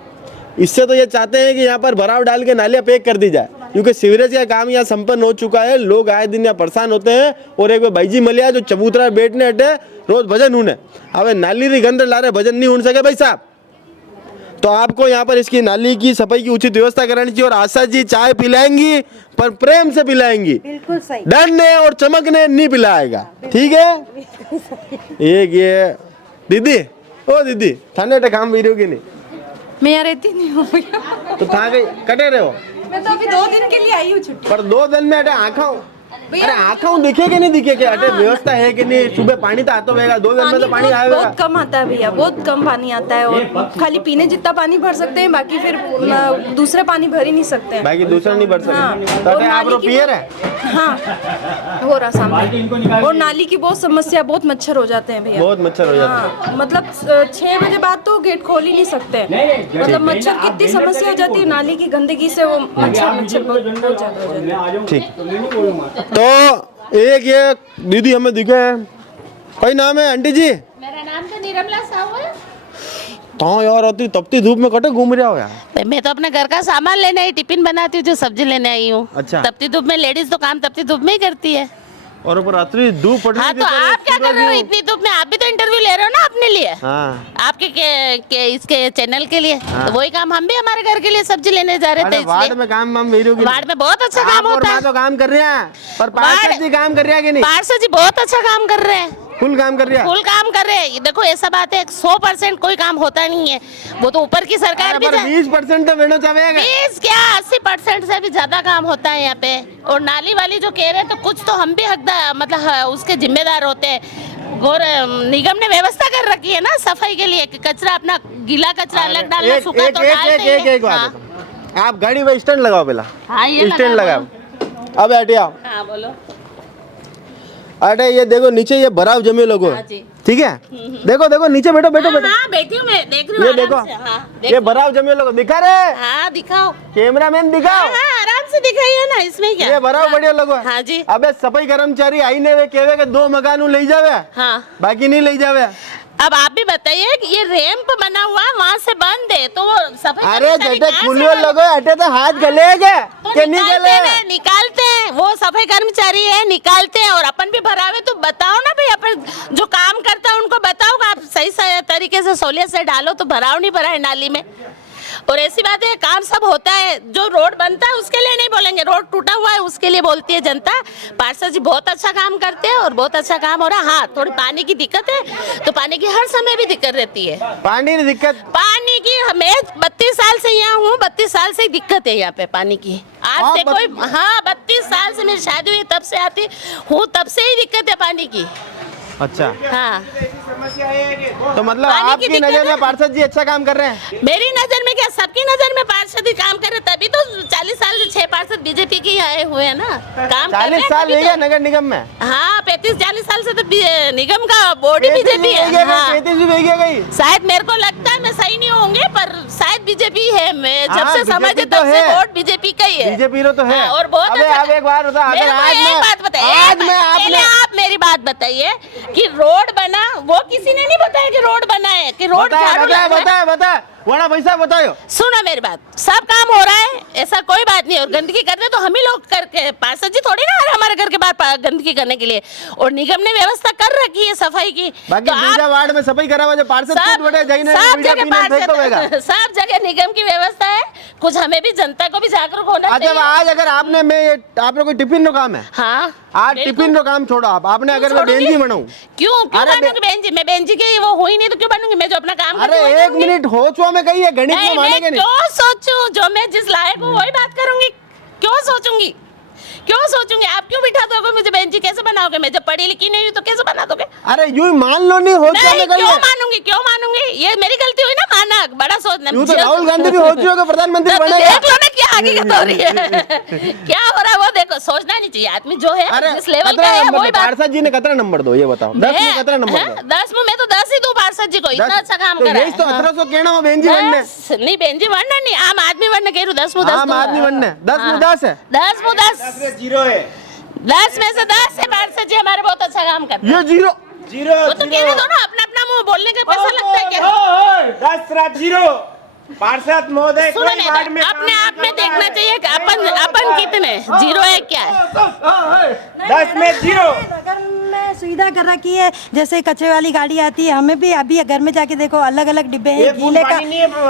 इससे तो ये चाहते हैं कि यहाँ पर भराव डाल के नालियाँ पैक कर दी जाए, क्योंकि सीवरेज का काम यहाँ संपन्न हो चुका है। लोग आए दिन यहाँ परेशान होते हैं, और एक भाईजी मलिया जो चबूतरा बैठने हटे रोज भजन होने, अब नाली री गंद ला रहे, भजन नहीं हो सके भाई साहब। तो आपको यहाँ पर इसकी नाली की सफाई की उचित व्यवस्था करानी चाहिए। और आशा जी चाय पिलाएंगी पर प्रेम से पिलाएंगी, बिल्कुल सही, डरने और चमकने नहीं पिलाएगा, ठीक है। एक ये दीदी, ओ दीदी थाने काम भी रहोगी नहीं? मैं यहाँ रहती नहीं हूँ। तो था गई कटे रहे हो? मैं तो अभी 2 दिन के लिए आई हूँ छुट्टी पर। 2 दिन में अटे आँखा, अरे आँखों दिखे कि नहीं दिखे कि अटे व्यवस्था है कि नहीं? सुबह पानी तो आता होगा, 2 दिन में तो पानी आएगा। बहुत कम आता है भैया, बहुत कम पानी आता है, और खाली पीने जितना पानी भर सकते हैं, बाकी फिर दूसरे पानी भर ही नहीं सकते हैं। बाकी दूसरा नहीं भर सकते। तो आप रो पियर है? हाँ हो रहा सामने। और नाली की बहुत समस्या, बहुत मच्छर हो जाते हैं भैया, बहुत मच्छर हो जाते हैं। मतलब 6 बजे बाद तो गेट खोल ही नहीं सकते, मतलब मच्छर की इतनी समस्या हो जाती है नाली की गंदगी से, वो मच्छर बहुत ज्यादा हो जाते हैं। ठीक, तो एक ये दीदी हमें दिखे है, कोई नाम है आंटी जी? मेरा नाम तो निर्मला साहू है। तो यार अति तपती धूप में कटे घूम रहा हो यार? मैं तो अपने घर का सामान लेने आई, टिफिन बनाती हूँ, जो सब्जी लेने आई हूँ। अच्छा। तपती धूप में लेडीज तो काम तपती धूप में ही करती है। और ऊपर रात्रि धूप पड़ रही हाँ, तो आप क्या कर रहे हो इतनी धूप में? आप भी तो इंटरव्यू ले रहे हो ना अपने लिए। हाँ। आपके के इसके चैनल के लिए। हाँ। तो वही काम हम भी हमारे घर के लिए सब्जी लेने जा रहे थे। वार्ड में काम वार्ड में बहुत अच्छा काम होता है। तो काम कर रहे हैं, पर पार्षद जी काम कर रहे हैं कि नहीं? पार्षद जी बहुत अच्छा काम कर रहे हैं, फुल काम कर रहे हैं, फुल काम कर रहे हैं। देखो ऐसा बात है, 100% कोई काम होता नहीं है, वो तो ऊपर की सरकार भी 20% तो वेणो चाहेगा। 20 क्या 80% से भी ज्यादा काम होता है यहाँ पे। और नाली वाली जो कह रहे हैं, तो कुछ तो हम भी हकदार, मतलब उसके जिम्मेदार होते हैं। और निगम ने व्यवस्था कर रखी है ना सफाई के लिए, कचरा अपना गीला कचरा अलग डालना, सूखा तो डालते हैं। आप गाड़ी में स्टैंड लगाओ, पहला हाँ ये स्टैंड लगाओ। अब बैठे आओ। हाँ बोलो। अरे ये देखो नीचे ये भराव जमे लोगो, ठीक है, देखो देखो नीचे बैठो बैठो बैठो। हाँ बैठी हूँ मैं, देख रही हूँ ये देखो, ये भराव जमे लोगो दिखा रहे। हाँ दिखाओ, कैमरामैन दिखाओ। हाँ आराम से दिखाइए ना, इसमें क्या। ये भराव बढ़िया लोगो। हाँ जी। अबे सफाई कर्मचारी आई ने वे कहवे के 2 मकान ले जावे, हाँ बाकी नहीं ले जावे। अब आप भी बताइए कि ये रैंप बना हुआ है वहाँ से बंद है तो वो सफाई अरे कर्मचारी जटे कहाँ से खुले बंद- लगो अटे तो हाथ गले के तो के नहीं निकालते गले। हैं, निकालते हैं, वो सफाई कर्मचारी है निकालते हैं, और अपन भी भरावे तो बताओ ना भाई, अपन जो काम करता है उनको बताओ कि आप सही तरीके से सहूलियत से डालो, तो भराव नहीं भरा है नाली में। और ऐसी बात है, काम सब होता है, जो रोड बनता है उसके लिए नहीं बोलेंगे, रोड टूटा हुआ है उसके लिए बोलती है जनता। पार्षद जी बहुत अच्छा काम करते हैं और बहुत अच्छा काम हो रहा है। हाँ थोड़ी पानी की दिक्कत है, तो पानी की हर समय भी दिक्कत रहती है। पानी की दिक्कत, पानी की हमें 32 साल से यहाँ हूँ, 32 साल से दिक्कत है यहाँ पे पानी की। आज से कोई, हाँ 32 साल से मेरी शादी हुई तब से आती हूँ, तब से ही दिक्कत है पानी की। अच्छा हाँ तो मतलब पानी की आपकी दिक्कत नजर में है। पार्षद जी अच्छा काम कर रहे हैं? मेरी नजर में क्या, सबकी नजर में पार्षद ही काम कर रहे, तभी तो 40 साल से 6 पार्षद बीजेपी के ही आए हुए हैं ना, काम कर रहे 40 हैं साल तभी हो गया तो। नगर निगम में। हाँ 35-40 साल से तो निगम का बोर्ड ही बीजेपी है। हाँ। 35 भी गई गई। शायद मेरे को लगता है मैं सही नहीं होंगे, पर शायद बीजेपी है। मैं जब हाँ, से समझे BJP तब तो से है। वोट बीजेपी का ही है। बीजेपी तो है। हाँ, और बहुत अबे अच्छा- अब एक बार बता, अगर मेरे को आज एक मैं- बात बताइए, आज मैं पहले आप मेरी बात बताइए कि रोड बना, वो किसी ने नहीं बताया कि रोड बना है, कि रोड झाड़ू लगा है। बता बड़ा पैसा बताओ। सुनो मेरी बात, सब काम हो रहा है, ऐसा कोई बात नहीं, और गंदगी करते तो हम ही लोग करके, पार्षद जी थोड़ी ना आ रहे हमारे घर के बाहर गंदगी करने के लिए, और निगम ने व्यवस्था कर रखी है सफाई की। बाकी तो दूसरा वार्ड में सफाई करा हुआ जो पार्षद खुद बैठे जाइने मीडिया पीने फेंक तो होगा। सब जगह निगम की व्यवस्था है, कुछ हमें भी जनता को भी जागरूक होना अच्छा चाहिए। आज अगर आपने आपने कोई टिफिन नो काम है, हाँ आज टिफिन नो काम छोड़ो, आपने अगर मैं छोड़ूंगी? बेंजी बनाऊं, क्यों अरे बनूंगी बहन जी, मैं बहन जी के वो हुई नहीं तो क्यों बनूंगी, मैं जो अपना काम अरे करती हूँ वही एक करूंगी। मिनट हो चुआ में कही है गणित में नहीं, मानेंगे मैं नहीं। क्यों सोचूं, जो मैं जिस लायक हूँ वही बात करूंगी, क्यों सोचूंगी, क्यों सोचूंगी। आप क्यों बिठा दोगे मुझे बहन जी, कैसे बनाओगे, मैं जब पढ़ी लिखी नहीं हूँ तो कैसे बना दोगे। अरे यूं ही मान लो नहीं हो चुआ नहीं, में कही क्यों है। मानूंगी, क्यों मानूंगी, ये मेरी गलती हुई ना, माना बड़ा सोचना। यूं तो राहुल गांधी भी हो चुके हो प्रधानमंत्री तो बनेगा। देख लो ना क्या हकीकत हो रही है क्या हो रहा है वो देखो, सोचना नहीं चाहिए, आदमी जो है जिस लेवल का है वही बात। पार्षद जी ने कितना नंबर दो ये बताओ, 10 में कितना नंबर दो? 10 में मैं तो 10 ही दूं पार्षद जी को, इतना अच्छा काम तो करा यही तो 1800 कहना हो बहन जी बनने। नहीं बहन जी बनना नहीं, आम आदमी बनने कह रही हूँ, 10 में 10 आम आदमी बनने 10 में 10 है, 10 में 10 जीरो है, 10 में से 10 है। पार्षद जी हमारे बहुत अच्छा काम करते हैं। ये जीरो वो तो कहने दो ना, अपना अपना मुंह बोलने का पैसा लगता है क्या। 10 जीरो। पार्षद महोदय सुनो मेरी बात, अपने आप में देखना चाहिए कि अपन कितने जीरो है, क्या है 10 में जीरो। अगर में सुविधा कर रखी है, जैसे कचरे वाली गाड़ी आती है, हमें भी अभी घर में जाके देखो अलग अलग डिब्बे हैं,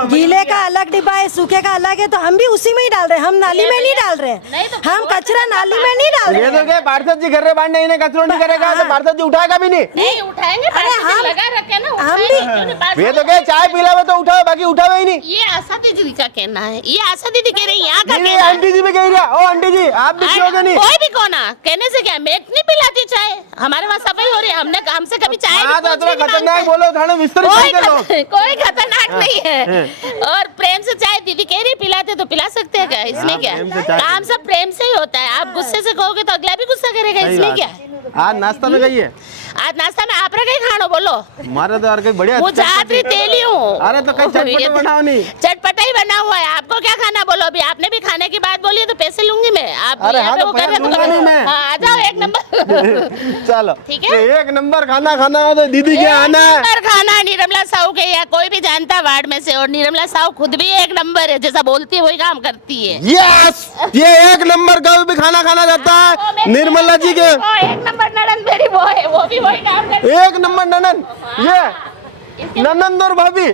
गीले का अलग डिब्बा है, सूखे का अलग है, तो हम भी उसी में ही डाल रहे हैं, हम नाली में नहीं डाल रहे हैं, हम कचरा नाली में नहीं डाल रहे ये तो क्या पार्षद जी घर में बांटने इन्हें कचरो नहीं करेगा तो पार्षद जी उठाएगा भी नहीं। नहीं उठाएंगे, अरे हम लगा रखे ना, हम भी ये तो क्या चाय पिलावे तो उठाओ, बाकी उठावे ही नहीं। ये आशा दीदी का कहना है, ये आशा दीदी कह रही है, यहाँ का नहीं, कहना है। आंटी जी भी कह रही है, ओ आंटी जी आप भी पियोगे नहीं? कोई भी कोना कहने से क्या, मैं नहीं पिलाती चाय, हमारे वहाँ सफाई हो रही है, हमसे कभी चाय हाँ, तो इतना खतरनाक बोलो थाने विस्तार कोई खतरनाक नहीं है। और प्रेम से चाय दीदी कह रही पिलाते तो पिला सकते हैं क्या, इसमें क्या काम सब प्रेम से ही होता है। आप गुस्से से कहोगे तो अगला भी गुस्सा करेगा, इसमें क्या। आज नाश्ता में गई है, आज नाश्ता में आप रखे खानो बोलो, हमारा तो यार कहीं बढ़िया वो जाती तेली हूँ। अरे तो कहीं चटपटा बनाओ नहीं, चटपटा ही बना हुआ है, आपको क्या खाना बोलो। अभी आपने भी खाने की बात बोली है तो पैसे लूंगी मैं। आप अरे यहाँ हाँ, पे तो वो कर रहे पैसे लूंगा नहीं मैं। हाँ, आ जाओ 1 नंबर चलो ठीक है। एक नंबर खाना खाना हो तो दीदी के आना है। नंबर खाना निर्मला साहू के, या कोई भी जानता वार्ड में से, और निर्मला साहू खुद भी 1 नंबर है, जैसा बोलती है वही काम करती है। यस, ये 1 नंबर का भी खाना खाना जाता है निर्मला जी के। 1 नंबर ननद मेरी वो है, वो भी वही काम करती है। 1 नंबर ननन, ये ननंद और भाभी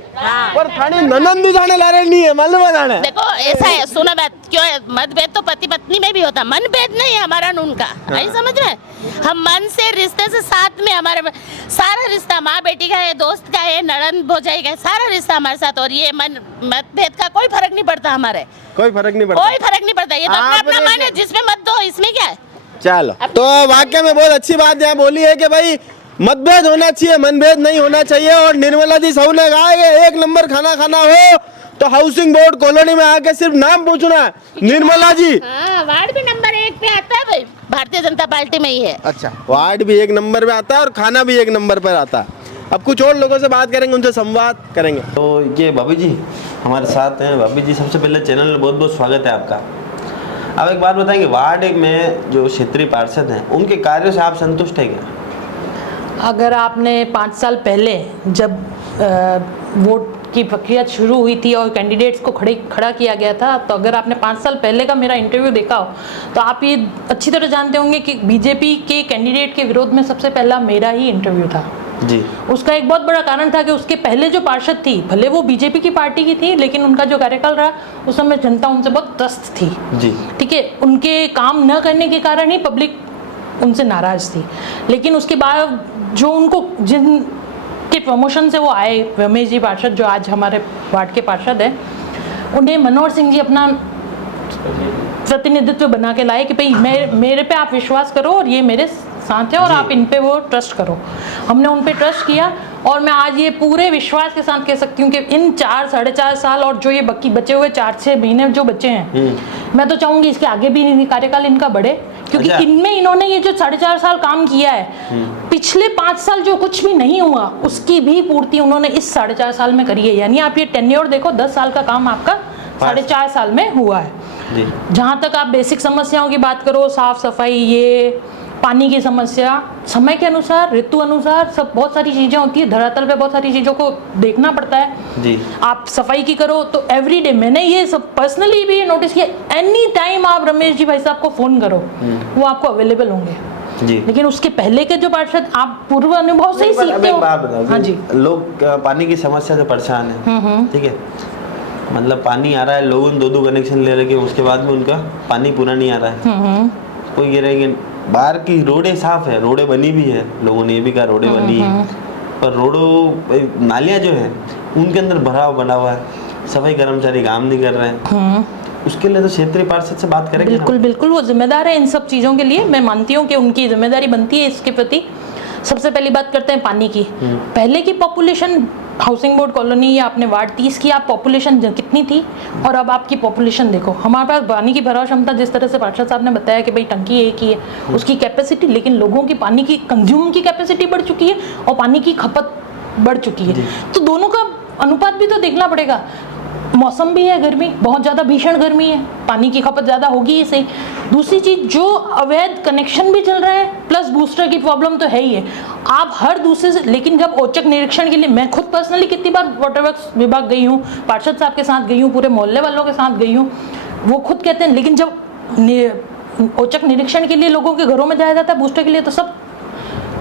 पर थाने ननंद भी थाने ला रहे नहीं है, मालूम है थाने। देखो ऐसा है, सुनो बात, क्यों है मतभेद तो पति पत्नी में भी होता, मनभेद नहीं है हमारा न उनका, नहीं समझ में। हम मन से रिश्ते से साथ में, हमारे सारा रिश्ता माँ बेटी का है, दोस्त का है, नड़न भौजाई का है, सारा रिश्ता हमारे साथ। और ये मतभेद का कोई फर्क नहीं पड़ता हमारे, कोई फर्क नहीं पड़ता, कोई फर्क नहीं पड़ता। ये तो अपना अपना मन है, जिसमें मत दो, इसमें क्या है। चलो तो वाकई में बहुत अच्छी बात यहाँ बोली है कि भाई मतभेद होना चाहिए, मनभेद नहीं होना चाहिए। और निर्मला जी साहू ने कहा है 1 नंबर खाना खाना हो तो हाउसिंग बोर्ड कॉलोनी में आके सिर्फ नाम पूछना है। निर्मला जी वार्ड भी नंबर 1 पे आता है भाई, भारतीय जनता पार्टी में ही है। अच्छा, वार्ड भी 1 नंबर पे आता है और खाना भी 1 नंबर पर आता है। अब कुछ और लोगों से बात करेंगे, उनसे संवाद करेंगे। तो ये भाभी जी हमारे साथ हैं। भाभी जी, सबसे पहले चैनल में बहुत बहुत स्वागत है आपका। आप एक बात बताएंगे, वार्ड में जो क्षेत्रीय पार्षद हैं उनके कार्यों से आप संतुष्ट हैं क्या? अगर आपने 5 साल पहले जब वोट की प्रक्रिया शुरू हुई थी और कैंडिडेट्स को खड़ा किया गया था, तो अगर आपने 5 साल पहले का मेरा इंटरव्यू देखा हो तो आप ये अच्छी तरह जानते होंगे कि बीजेपी के कैंडिडेट के विरोध में सबसे पहला मेरा ही इंटरव्यू था जी। उसका एक बहुत बड़ा कारण था कि उसके पहले जो पार्षद थी, भले वो बीजेपी की पार्टी की थी, लेकिन उनका जो कार्यकाल रहा उस समय जनता उनसे बहुत त्रस्त थी जी। ठीक है, उनके काम न करने के कारण ही पब्लिक उनसे नाराज थी। लेकिन उसके बाद जो उनको जिन के प्रमोशन से वो आए, रमेश जी पार्षद जो आज हमारे वार्ड के पार्षद हैं, उन्हें मनोहर सिंह जी अपना प्रतिनिधित्व बना के लाए कि भाई मेरे पे आप विश्वास करो और ये मेरे साथ है और आप इन पे वो ट्रस्ट करो। हमने उन पे ट्रस्ट किया और मैं आज ये पूरे विश्वास के साथ कह सकती हूँ कि इन 4-4.5 साल और जो ये बाकी बचे हुए 4-6 महीने जो बचे हैं, मैं तो चाहूँगी इसके आगे भी कार्यकाल इनका बढ़े, क्योंकि इनमें इन्होंने ये जो 4.5 साल काम किया है, पिछले 5 साल जो कुछ भी नहीं हुआ उसकी भी पूर्ति उन्होंने इस 4.5 साल में करी है। यानी आप ये टेन्योर देखो, 10 साल का काम आपका 4.5 साल में हुआ है। जहाँ तक आप बेसिक समस्याओं की बात करो, साफ सफाई, ये पानी की समस्या, समय के अनुसार, ऋतु अनुसार सब बहुत सारी चीजें होती है, धरातल पे बहुत सारी चीजों को देखना पड़ता है जी। आप सफाई की करो तो एवरीडे, मैंने ये सब पर्सनली भी नोटिस किया, एनी टाइम आप रमेश जी भाई साहब को फोन करो वो आपको अवेलेबल होंगे जी। लेकिन उसके पहले के जो पार्षद, आप पूर्व अनुभव से ही सीखते हो। बात बताओ, हाँ जी। लोग पानी की समस्या से परेशान है, ठीक है, मतलब पानी आ रहा है, लोगों ने 2-2 कनेक्शन ले रखे, उसके बाद में उनका पानी पूरा नहीं आ रहा है। कोई कह रहा है कि बाहर की रोडें साफ है, रोडें बनी भी है, लोगों ने ये भी कहा रोडें बनी है, पर रोडों नालियाँ जो है उनके अंदर भराव बना हुआ है, सफाई कर्मचारी काम नहीं कर रहे हैं। उसके लिए तो क्षेत्रीय पार्षद से बात करेंगे। बिल्कुल बिल्कुल, वो जिम्मेदार है इन सब चीज़ों के लिए। मैं मानती हूँ कि उनकी जिम्मेदारी बनती है इसके प्रति। सबसे पहली बात करते हैं पानी की। पहले की पॉपुलेशन हाउसिंग बोर्ड कॉलोनी या अपने वार्ड 30 की आप पॉपुलेशन कितनी थी और अब आपकी पॉपुलेशन देखो। हमारे पास पानी की भराव क्षमता, जिस तरह से पार्षद साहब ने बताया कि भाई टंकी एक ही है उसकी कैपेसिटी, लेकिन लोगों की पानी की कंज्यूम की कैपेसिटी बढ़ चुकी है और पानी की खपत बढ़ चुकी है। तो दोनों का अनुपात भी तो देखना पड़ेगा। मौसम भी है गर्मी, बहुत ज़्यादा भीषण गर्मी है, पानी की खपत ज़्यादा होगी ही सही। दूसरी चीज़, जो अवैध कनेक्शन भी चल रहा है प्लस बूस्टर की प्रॉब्लम तो है ही है। आप हर दूसरे से, लेकिन जब औचक निरीक्षण के लिए मैं खुद पर्सनली कितनी बार वाटर वर्क्स विभाग गई हूँ, पार्षद साहब के साथ गई हूँ, पूरे मोहल्ले वालों के साथ गई हूँ, वो खुद कहते हैं, लेकिन जब औचक निरीक्षण के लिए लोगों के घरों में जाया जाता है बूस्टर के लिए, तो सब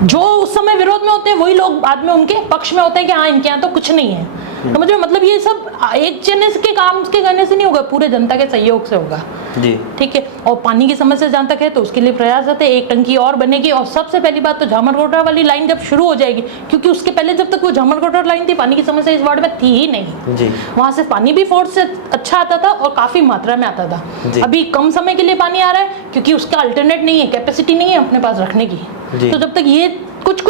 जो उस समय विरोध में होते हैं वही लोग बाद में उनके पक्ष में होते हैं कि हाँ इनके यहाँ तो कुछ नहीं है। तो मुझे मतलब ये सब एक जने के काम के करने से नहीं होगा, पूरे जनता के सहयोग से होगा जी। ठीक है। और पानी की समस्या जहाँ तक है तो उसके लिए प्रयास रहते हैं, एक टंकी और बनेगी। और सबसे पहली बात तो झामरकोटा वाली लाइन जब शुरू हो जाएगी, क्योंकि उसके पहले जब तक वो झामरकोटा लाइन थी पानी की समस्या इस वार्ड में थी ही नहीं जी। वहाँ से पानी भी फोर्स से अच्छा आता था और काफी मात्रा में आता था। अभी कम समय के लिए पानी आ रहा है क्योंकि उसका अल्टरनेट नहीं है, कैपेसिटी नहीं है अपने पास रखने की। तो जब तक ये कुछ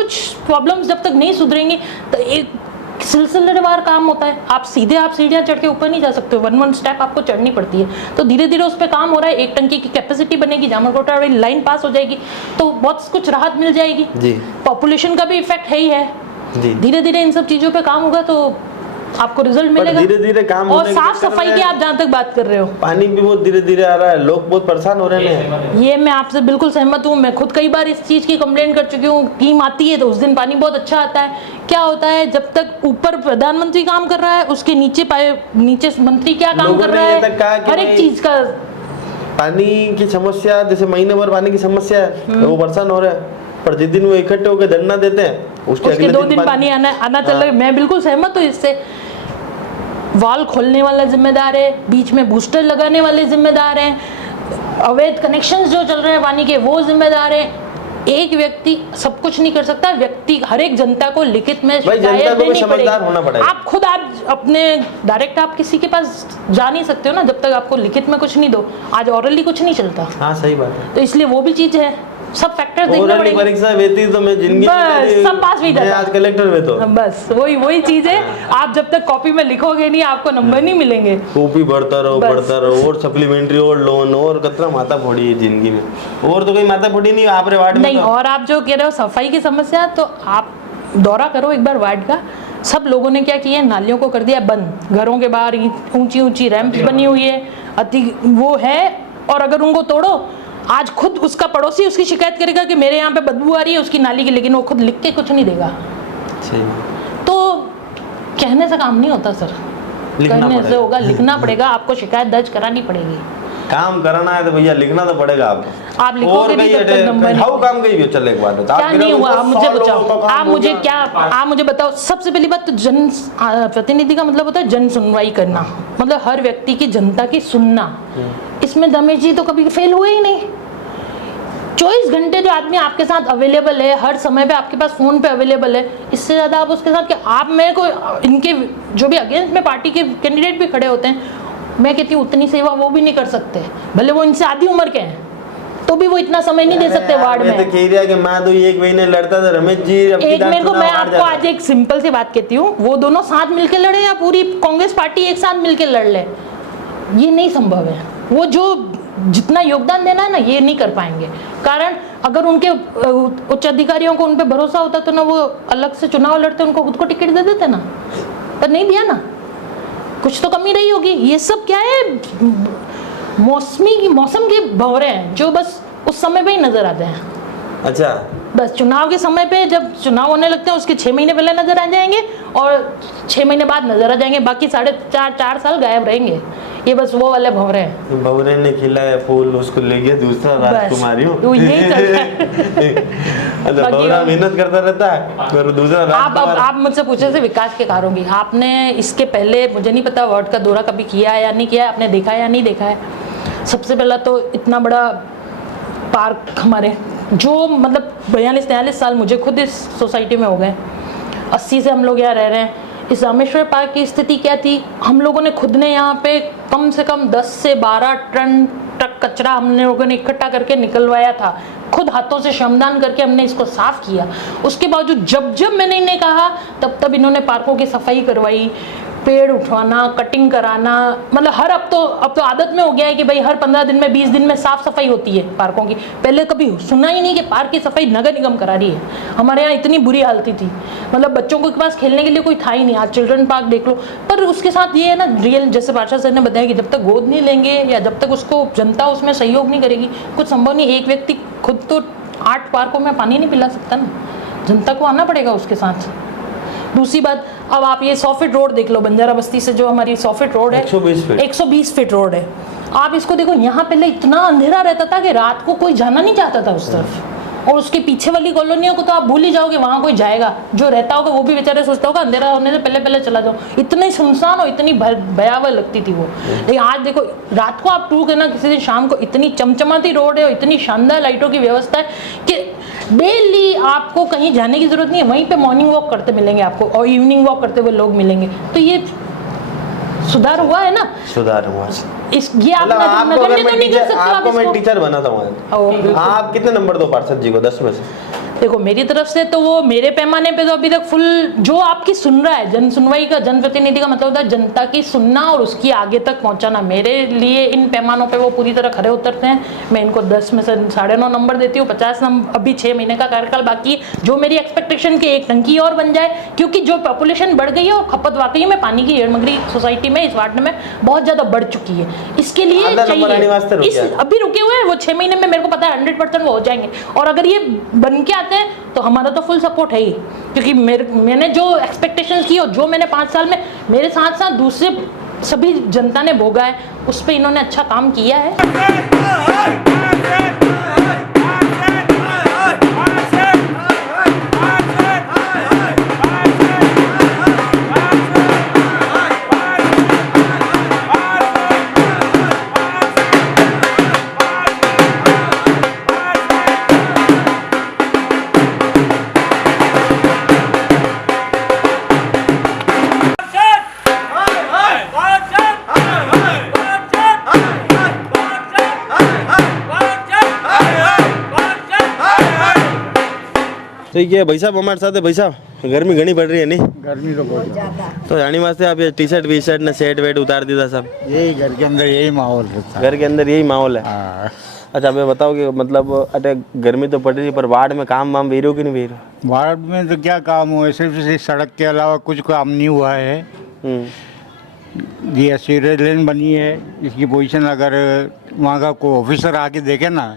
प्रॉब्लम्स जब तक नहीं सुधरेंगी तो एक सिलसिलेवार काम होता है। आप सीढ़ियाँ चढ़ के ऊपर नहीं जा सकते हो, 1 स्टेप आपको चढ़नी पड़ती है। तो धीरे धीरे उस पर काम हो रहा है। एक टंकी की कैपेसिटी बनेगी, झामरकोटा वाली लाइन पास हो जाएगी तो बहुत कुछ राहत मिल जाएगी। पॉपुलेशन का भी इफेक्ट है ही है। धीरे धीरे इन सब चीजों पे काम होगा तो आपको रिजल्ट मिलेगा। धीरे धीरे काम और साफ सफाई की आप जहाँ तक बात कर रहे हो, पानी भी बहुत धीरे धीरे आ रहा है, लोग बहुत परेशान हो रहे हैं। ये मैं आपसे बिल्कुल सहमत हूँ। मैं खुद कई बार इस चीज़ की कंप्लेंट कर चुकी हूँ। टीम आती है तो उस दिन पानी बहुत अच्छा आता है। क्या होता है, जब तक ऊपर प्रधानमंत्री काम कर रहा है उसके नीचे मंत्री क्या काम कर रहा है, हर एक चीज का पानी की समस्या, जैसे महीने भर पानी की समस्या है वो परेशान हो रहे हैं, पर जिस दिन वो इकट्ठे होकर धरना देते हैं उसके अगले 2 दिन पानी आना चल रहा है। मैं बिल्कुल सहमत हूँ इससे। वाल खोलने वाला जिम्मेदार है, बीच में बूस्टर लगाने वाले जिम्मेदार हैं, अवैध कनेक्शंस जो चल रहे हैं पानी के वो जिम्मेदार है। एक व्यक्ति सब कुछ नहीं कर सकता। व्यक्ति हर एक जनता को लिखित में शिकायत देनी पड़ेगी। आप खुद आप अपने डायरेक्ट आप किसी के पास जा नहीं सकते हो ना जब तक आपको लिखित में कुछ नहीं दो। आज ऑरली कुछ नहीं चलता। हाँ सही बात है। तो इसलिए वो भी चीज है। सब फैक्टर देखने ओरल पड़ेंगे। परीक्षा देती तो मैं जिंदगी बस में सब पास भी मैं जाता। आज कलेक्टर में तो बस वही चीज है, आप जब तक कॉपी में लिखोगे नहीं आपको नंबर नहीं मिलेंगे। कॉपी बढ़ता रहो और सप्लीमेंट्री और लोन और कतरा माता फोड़ी है जिंदगी में, और तो कोई माता फोड़ी नहीं आप रे वार्ड में नहीं। तो। और आप जो कह रहे हो सफाई की समस्या, तो आप दौरा करो एक बार वार्ड का, सब लोगों ने क्या किया, नालियों को कर दिया बंद, घरों के बाहर ऊंची ऊंची रैंप बनी हुई है, अति वो है, और अगर उनको तोड़ो, आज खुद उसका पड़ोसी उसकी शिकायत करेगा कि मेरे यहाँ पे बदबू आ रही है उसकी नाली की, लेकिन वो खुद लिख के कुछ नहीं देगा। तो कहने से काम नहीं होता सर, कहने से होगा, लिखना पड़ेगा, आपको शिकायत दर्ज करानी पड़ेगी। काम कराना है तो भैया लिखना तो पड़ेगा आपको। आप लिखोगे नहीं तब तक नंबर नहीं। हाउ काम गई चले एक बात है, क्या नहीं हुआ, आप मुझे बताओ, आप मुझे बताओ। सबसे पहली बात तो जन प्रतिनिधि का मतलब होता है जन सुनवाई करना, मतलब हर व्यक्ति की, जनता की सुनना। इसमें रमेश जी तो कभी फेल हुए ही नहीं। 24 घंटे जो आदमी आपके साथ अवेलेबल है, हर समय पे आपके पास फोन पे अवेलेबल है, इससे ज्यादा आप उसके साथ, क्या आप मेरे को, इनके जो भी अगेंस्ट में पार्टी के कैंडिडेट भी खड़े होते हैं, मैं कहती हूँ उतनी सेवा वो भी नहीं कर सकते, भले वो इनसे आधी उम्र के हैं, तो भी वो इतना समय नहीं दे सकते वार्ड में। मैं तो कह रहा कि मैं तो एक महीने लड़ता था रमेश जी, एक मेरे को, मैं आपको आज एक सिंपल सी बात कहती हूँ, वो दोनों साथ मिलकर लड़े या पूरी कांग्रेस पार्टी एक साथ मिलकर लड़ ले, ये नहीं संभव है। वो जो जितना योगदान देना है ना, ये नहीं कर पाएंगे। कारण अगर उनके उच्च अधिकारियों को उन पर भरोसा होता तो ना वो अलग से चुनाव लड़ते, उनको खुद को टिकट दे देते ना, पर नहीं दिया ना, कुछ तो कमी रही होगी। ये सब क्या है, मौसम के भंवरे हैं जो बस उस समय पे ही नजर आते हैं। अच्छा, बस चुनाव के समय पे, जब चुनाव होने लगते हैं उसके 6 महीने पहले नजर आ जाएंगे और 6 महीने बाद नजर आ जाएंगे, बाकी 4.5 साल गायब रहेंगे। ये बस वो वाले भंवरे हैं। भंवरे ने खिलाया फूल, उसको ले गया दूसरा राजकुमारी हो, तो यही चलता है। अच्छा, भंवरा मेहनत करता रहता है फिर दूसरा आप मुझसे पूछे थे विकास के कार्यों की, आपने इसके पहले, मुझे नहीं पता वार्ड का दौरा कभी किया है या नहीं किया है, आपने देखा है या नहीं देखा है। सबसे पहला तो इतना बड़ा पार्क हमारे, जो मतलब 42-43 साल मुझे खुद इस सोसाइटी में हो गए, 80 से हम लोग यहाँ रह रहे हैं। इस रामेश्वर पार्क की स्थिति क्या थी, हम लोगों ने खुद ने यहाँ पे कम से कम 10 से 12 टन ट्रक कचरा हम लोगों ने इकट्ठा करके निकलवाया था, खुद हाथों से श्रमदान करके हमने इसको साफ किया। उसके बावजूद जब मैंने इन्हें कहा तब इन्होंने पार्कों की सफाई करवाई, पेड़ उठवाना, कटिंग कराना, मतलब हर अब तो आदत में हो गया है कि भाई हर 15 दिन में 20 दिन में साफ सफाई होती है पार्कों की। पहले कभी सुना ही नहीं कि पार्क की सफाई नगर निगम करा रही है। हमारे यहाँ इतनी बुरी हालत थी, मतलब बच्चों के पास खेलने के लिए कोई था ही नहीं। आज चिल्ड्रन पार्क देख लो, पर उसके साथ ये है ना, रियल, जैसे पार्षद सर ने बताया कि जब तक गोद नहीं लेंगे या जब तक उसको जनता उसमें सहयोग नहीं करेगी, कुछ संभव नहीं। एक व्यक्ति खुद तो 8 पार्कों में पानी नहीं पिला सकता ना, जनता को आना पड़ेगा उसके साथ। दूसरी बात, अब आप ये 100 फीट रोड देख लो, बंजारा बस्ती से जो हमारी 100 फीट रोड है, 120 फीट रोड है। आप इसको देखो, यहाँ पहले इतना अंधेरा रहता था कि रात को कोई जाना नहीं चाहता था उस तरफ, और उसके पीछे वाली कॉलोनियों को तो आप भूल ही जाओगे, वहाँ कोई जाएगा। जो रहता होगा वो भी बेचारे सोचता होगा अंधेरा होने से पहले चला जाओ। इतनी सुनसान और इतनी भयावह लगती थी वो। लेकिन आज देखो, रात को आप टूर करना किसी दिन शाम को, इतनी चमचमाती रोड है और इतनी शानदार लाइटों की व्यवस्था है कि डेली आपको कहीं जाने की जरूरत नहीं है, वहीं पे मॉर्निंग वॉक करते मिलेंगे आपको और इवनिंग वॉक करते हुए लोग मिलेंगे। तो ये सुधार हुआ है ना, सुधार हुआ। ये आप आपको मैं टीचर बनाता हूँ, आप कितने नंबर दो पार्षद जी को 10 में से? देखो मेरी तरफ से तो वो मेरे पैमाने पे तो अभी तक फुल, जो आपकी सुन रहा है, जन सुनवाई का, जनप्रतिनिधि का मतलब होता है जनता की सुनना और उसकी आगे तक पहुंचाना। मेरे लिए इन पैमानों पे वो पूरी तरह खरे उतरते हैं। मैं इनको 10 में से 9.5 नंबर देती हूँ। 50 नंबर, अभी 6 महीने का कार्यकाल बाकी है। जो मेरी एक्सपेक्टेशन की एक टंकी और बन जाए, क्योंकि जो पॉपुलेशन बढ़ गई है और खपत वाकई में पानी की हेड़मगरी सोसाइटी में, इस वार्ड में बहुत ज्यादा बढ़ चुकी है। इसके लिए चाहिए, अभी रुके हुए हैं वो 6 महीने में, मेरे को पता है 100% वो हो जाएंगे। और अगर ये बन के आते हैं तो हमारा तो फुल सपोर्ट है ही, क्योंकि मैंने जो एक्सपेक्टेशंस की और जो मैंने 5 साल में मेरे साथ साथ दूसरे सभी जनता ने भोगा है, उस पर इन्होंने अच्छा काम किया है। वाह ठीक है भाई साहब, हमारे साथ है भाई साहब। गर्मी घनी पड़ रही है नहीं? गर्मी तो बहुत ज़्यादा। तो जानी वास्ते आप ये टी शर्ट वी शर्ट ने सेट वेट उतार दिया सब? यही घर के अंदर यही माहौल रहता है। घर के अंदर यही माहौल है। अच्छा मैं बताओ कि मतलब अटे गर्मी तो पड़ रही है पर वार्ड में काम वाम वीरो कि नहीं वीरो? वार्ड में तो क्या काम हुआ, सिर्फ सड़क के अलावा कुछ काम नहीं हुआ है। ये सीवरेज लाइन बनी है, इसकी पोजीशन अगर वहाँ का कोई ऑफिसर आके देखे ना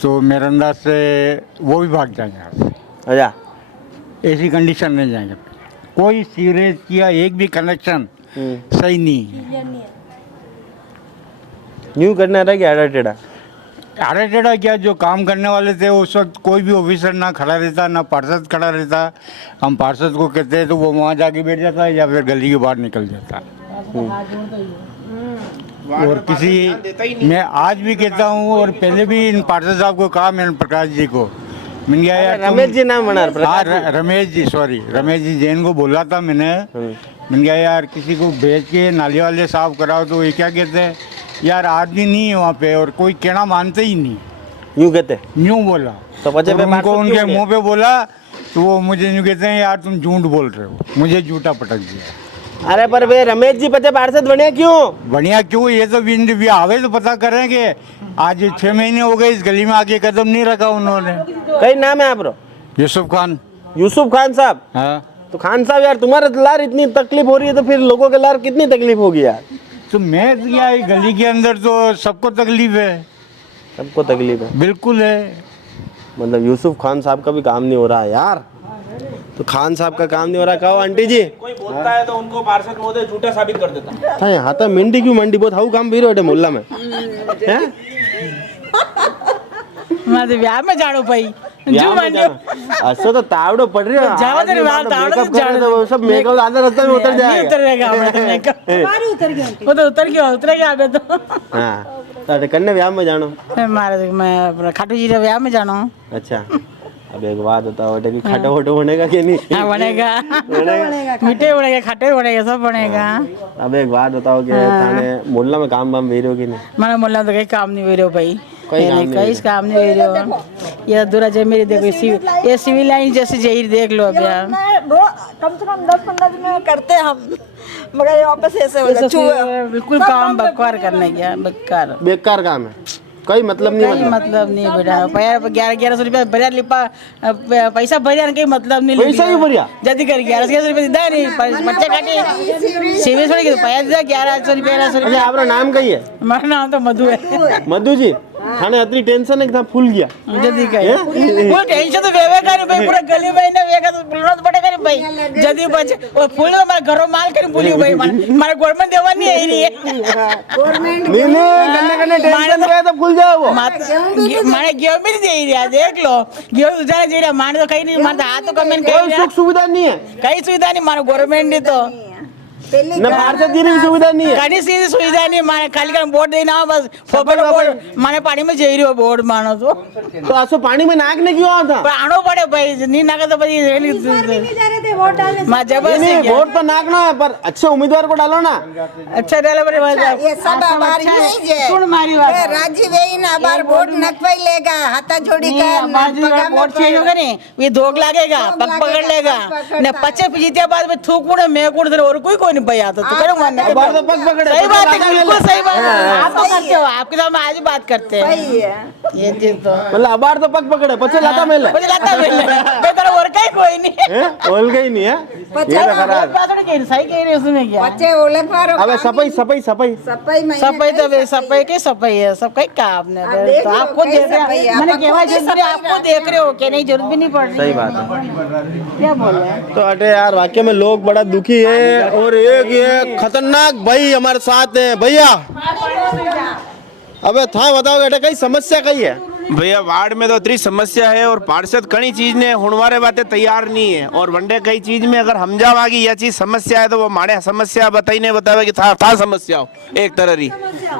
तो मेरे अंदाज से वो भी भाग जाएंगे यहाँ से। अच्छा, ऐसी कंडीशन में जाएंगे। कोई सीवरेज किया एक भी कनेक्शन सही नहीं है। न्यू करना रहा कि आड़ा टेढ़ा? आड़ा टेढ़ा क्या, जो काम करने वाले थे उस वक्त कोई भी ऑफिसर ना खड़ा रहता ना पार्षद खड़ा रहता। हम पार्षद को कहते हैं तो वो वहाँ जाके बैठ जाता है या फिर गली के बाहर निकल जाता। और किसी, मैं आज भी कहता हूँ और पहले भी इन पार्षद साहब को कहा मैंने, प्रकाश जी को, मैंने कहा यार रमेश जी नाम बना, रमेश जी, सॉरी रमेश जी जैन को बोला था मैंने कहा यार किसी को भेज के नाले वाले साफ कराओ। तो ये क्या कहते हैं यार आदमी नहीं है वहाँ पे और कोई कहना मानते ही नहीं। यूँ कहते? यूँ बोला तो उनको, उनके मुंह पे बोला तो वो मुझे यूँ कहते हैं यार तुम झूठ बोल रहे हो, मुझे झूठा पटक दिया। अरे पर वे रमेश जी पचे पार्षद बढ़िया क्यों? बढ़िया क्यों, ये तो भी आवे तो पता करेंगे। आज 6 महीने हो गए इस गली में आके कदम नहीं रखा उन्होंने। कई नाम है आपरो? यूसुफ खान। यूसुफ खान साहब? हाँ। तो खान साहब यार तुम्हारे लार इतनी तकलीफ हो रही है तो फिर लोगों के लार कितनी तकलीफ होगी यार? तो मैं क्या, गली के अंदर तो सबको तकलीफ है। सबको तकलीफ है? बिल्कुल है। मतलब यूसुफ खान साहब का भी काम नहीं हो रहा है यार। तो खान साहब का काम नहीं हो रहा, कहो आंटी जी कोई बोलता है तो उनको पार्षद महोदय झूठा साबित कर देता है। हाँ तो मंडी क्यों, मंडी बहुत हाउ काम भी रहे मोहल्ला में हैं? मैं तो ब्याह में जानो भाई जो अच्छा तो तावड़ो पड़ रही है, जाओ तेरे बाल तावड़ो मेकअप कर रहे तो सब मेकअप आधा रास्ते में उतर जाएगा। उतरेगा हमारी उतर गया, वो तो उतरेगा अबे तो। हाँ तो कन्ने ब्याह में जानो? मैं खाटू जी रे ब्याह में जानो। अच्छा अब एक बात बताओ कि खाटा वोटो बनेगा कि नहीं? हाँ बनेगा, मीठे बनेगा, खाटे बनेगा, सब बनेगा। अब एक बात बताओ कि थाने मोहल्ला में काम वाम वेरो कि नहीं? माने मोहल्ला में तो कहीं काम नहीं वेरो भाई, कहीं काम नहीं वेरो। ये दूरा जे मेरी देखो ये सिविल लाइन जैसे जहीर देख लो। अब यार कम से कम 10-15 दिन में करते हम, मगर वापस ऐसे हो जाए। बिल्कुल काम बकवार करने गया, बेकार काम है, कोई मतलब नहीं। कोई मतलब नहीं बेटा, 1100 रुपया भरिया लिपा पैसा भरिया कोई मतलब नहीं। पैसा ही भरिया जल्दी कर 1100 रुपया दिया नहीं, बच्चे काटे सेविंग छोड़ के पैसा दिया 1100 रुपया। अच्छा आपका नाम कही है? मेरा नाम तो मधु है। मधु जी थाने इतनी टेंशन है कि था फूल गया जल्दी कहे वो टेंशन तो वेवे का नहीं भाई, पूरा गली में ना वेगा तो बोलना तो पड़ेगा नहीं भाई। जल्दी बच वो फूल हमारे घरों माल कर बोली भाई, हमारा गवर्नमेंट देवा नहीं है नहीं है गवर्नमेंट नहीं करने टेंशन पे तो फूल जाओ वो माने गेहूं भी नहीं दे रहा, देख लो गेहूं उजाला दे रहा, माने तो कहीं नहीं, माने हाथ तो कमेंट कोई सुख सुविधा नहीं है, कहीं सुविधा नहीं मानो गवर्नमेंट ने तो ना पार्षद जी की सुविधा नहीं है, कहीं सीधी सुविधा नहीं माने, खाली का वोट देना बस फोकट वोट माने पानी में जई रहो वोट मानो तो आसो पानी में नाक ने क्यों आता? पर आनो पड़े भाई, नहीं नाका तो भाई नहीं जा रहे थे वोट डालने। मां जबरदस्ती वोट पर नाक ना है, पर अच्छे उम्मीदवार को डालो ना। अच्छा डालो बड़े भाई, ये सब आबार नहीं जे सुन मारी बात राजी वेई ना आबार वोट नकवाई लेगा, हाथा जोड़ी का वोट चेंज होगा नहीं, ये धोख लागेगा, पग पकड़ लेगा ने 25 जीते बाद में थूकूड़े मैं कूड़ दे और कोई नहीं भैया तो करो मानने के बार तो पग पकड़े। सही बात है, बिल्कुल सही बात है, आप तो करते हो, आपके साथ हम आज बात करते हैं। सही है ये चीज तो मतलब अबार तो पग पकड़े पचे लाता मेले, पचे लाता मेले बेकार और कहीं कोई नहीं है, और कहीं नहीं है, ये तो खराब बात नहीं कह रही, सही कह रही उसमें क्या बच्चे ओले पारो। अबे सफाई सफाई सफाई सफाई में सफाई तो सफाई के सफाई है, सब कहीं का आपने तो आपको देख रहे हैं, मैंने केवा जरूरी आपको देख रहे हो क्या, नहीं जरूरत भी नहीं पड़ रही। सही बात है, क्या बोल रहे हैं तो अटे यार वाकई में लोग बड़ा दुखी है। और एक ये खतरनाक भाई हमारे साथ है भैया। अबे था बताओ बेटा कई समस्या कई है? भैया वार्ड में तो इतनी समस्या है और पार्षद कई चीज ने हुणवारे बातें तैयार नहीं है, और वनडे कई चीज में अगर हम जावागी यह चीज समस्या है तो वो माने समस्या बताई नहीं बतावे कि था समस्या हो एक तरह री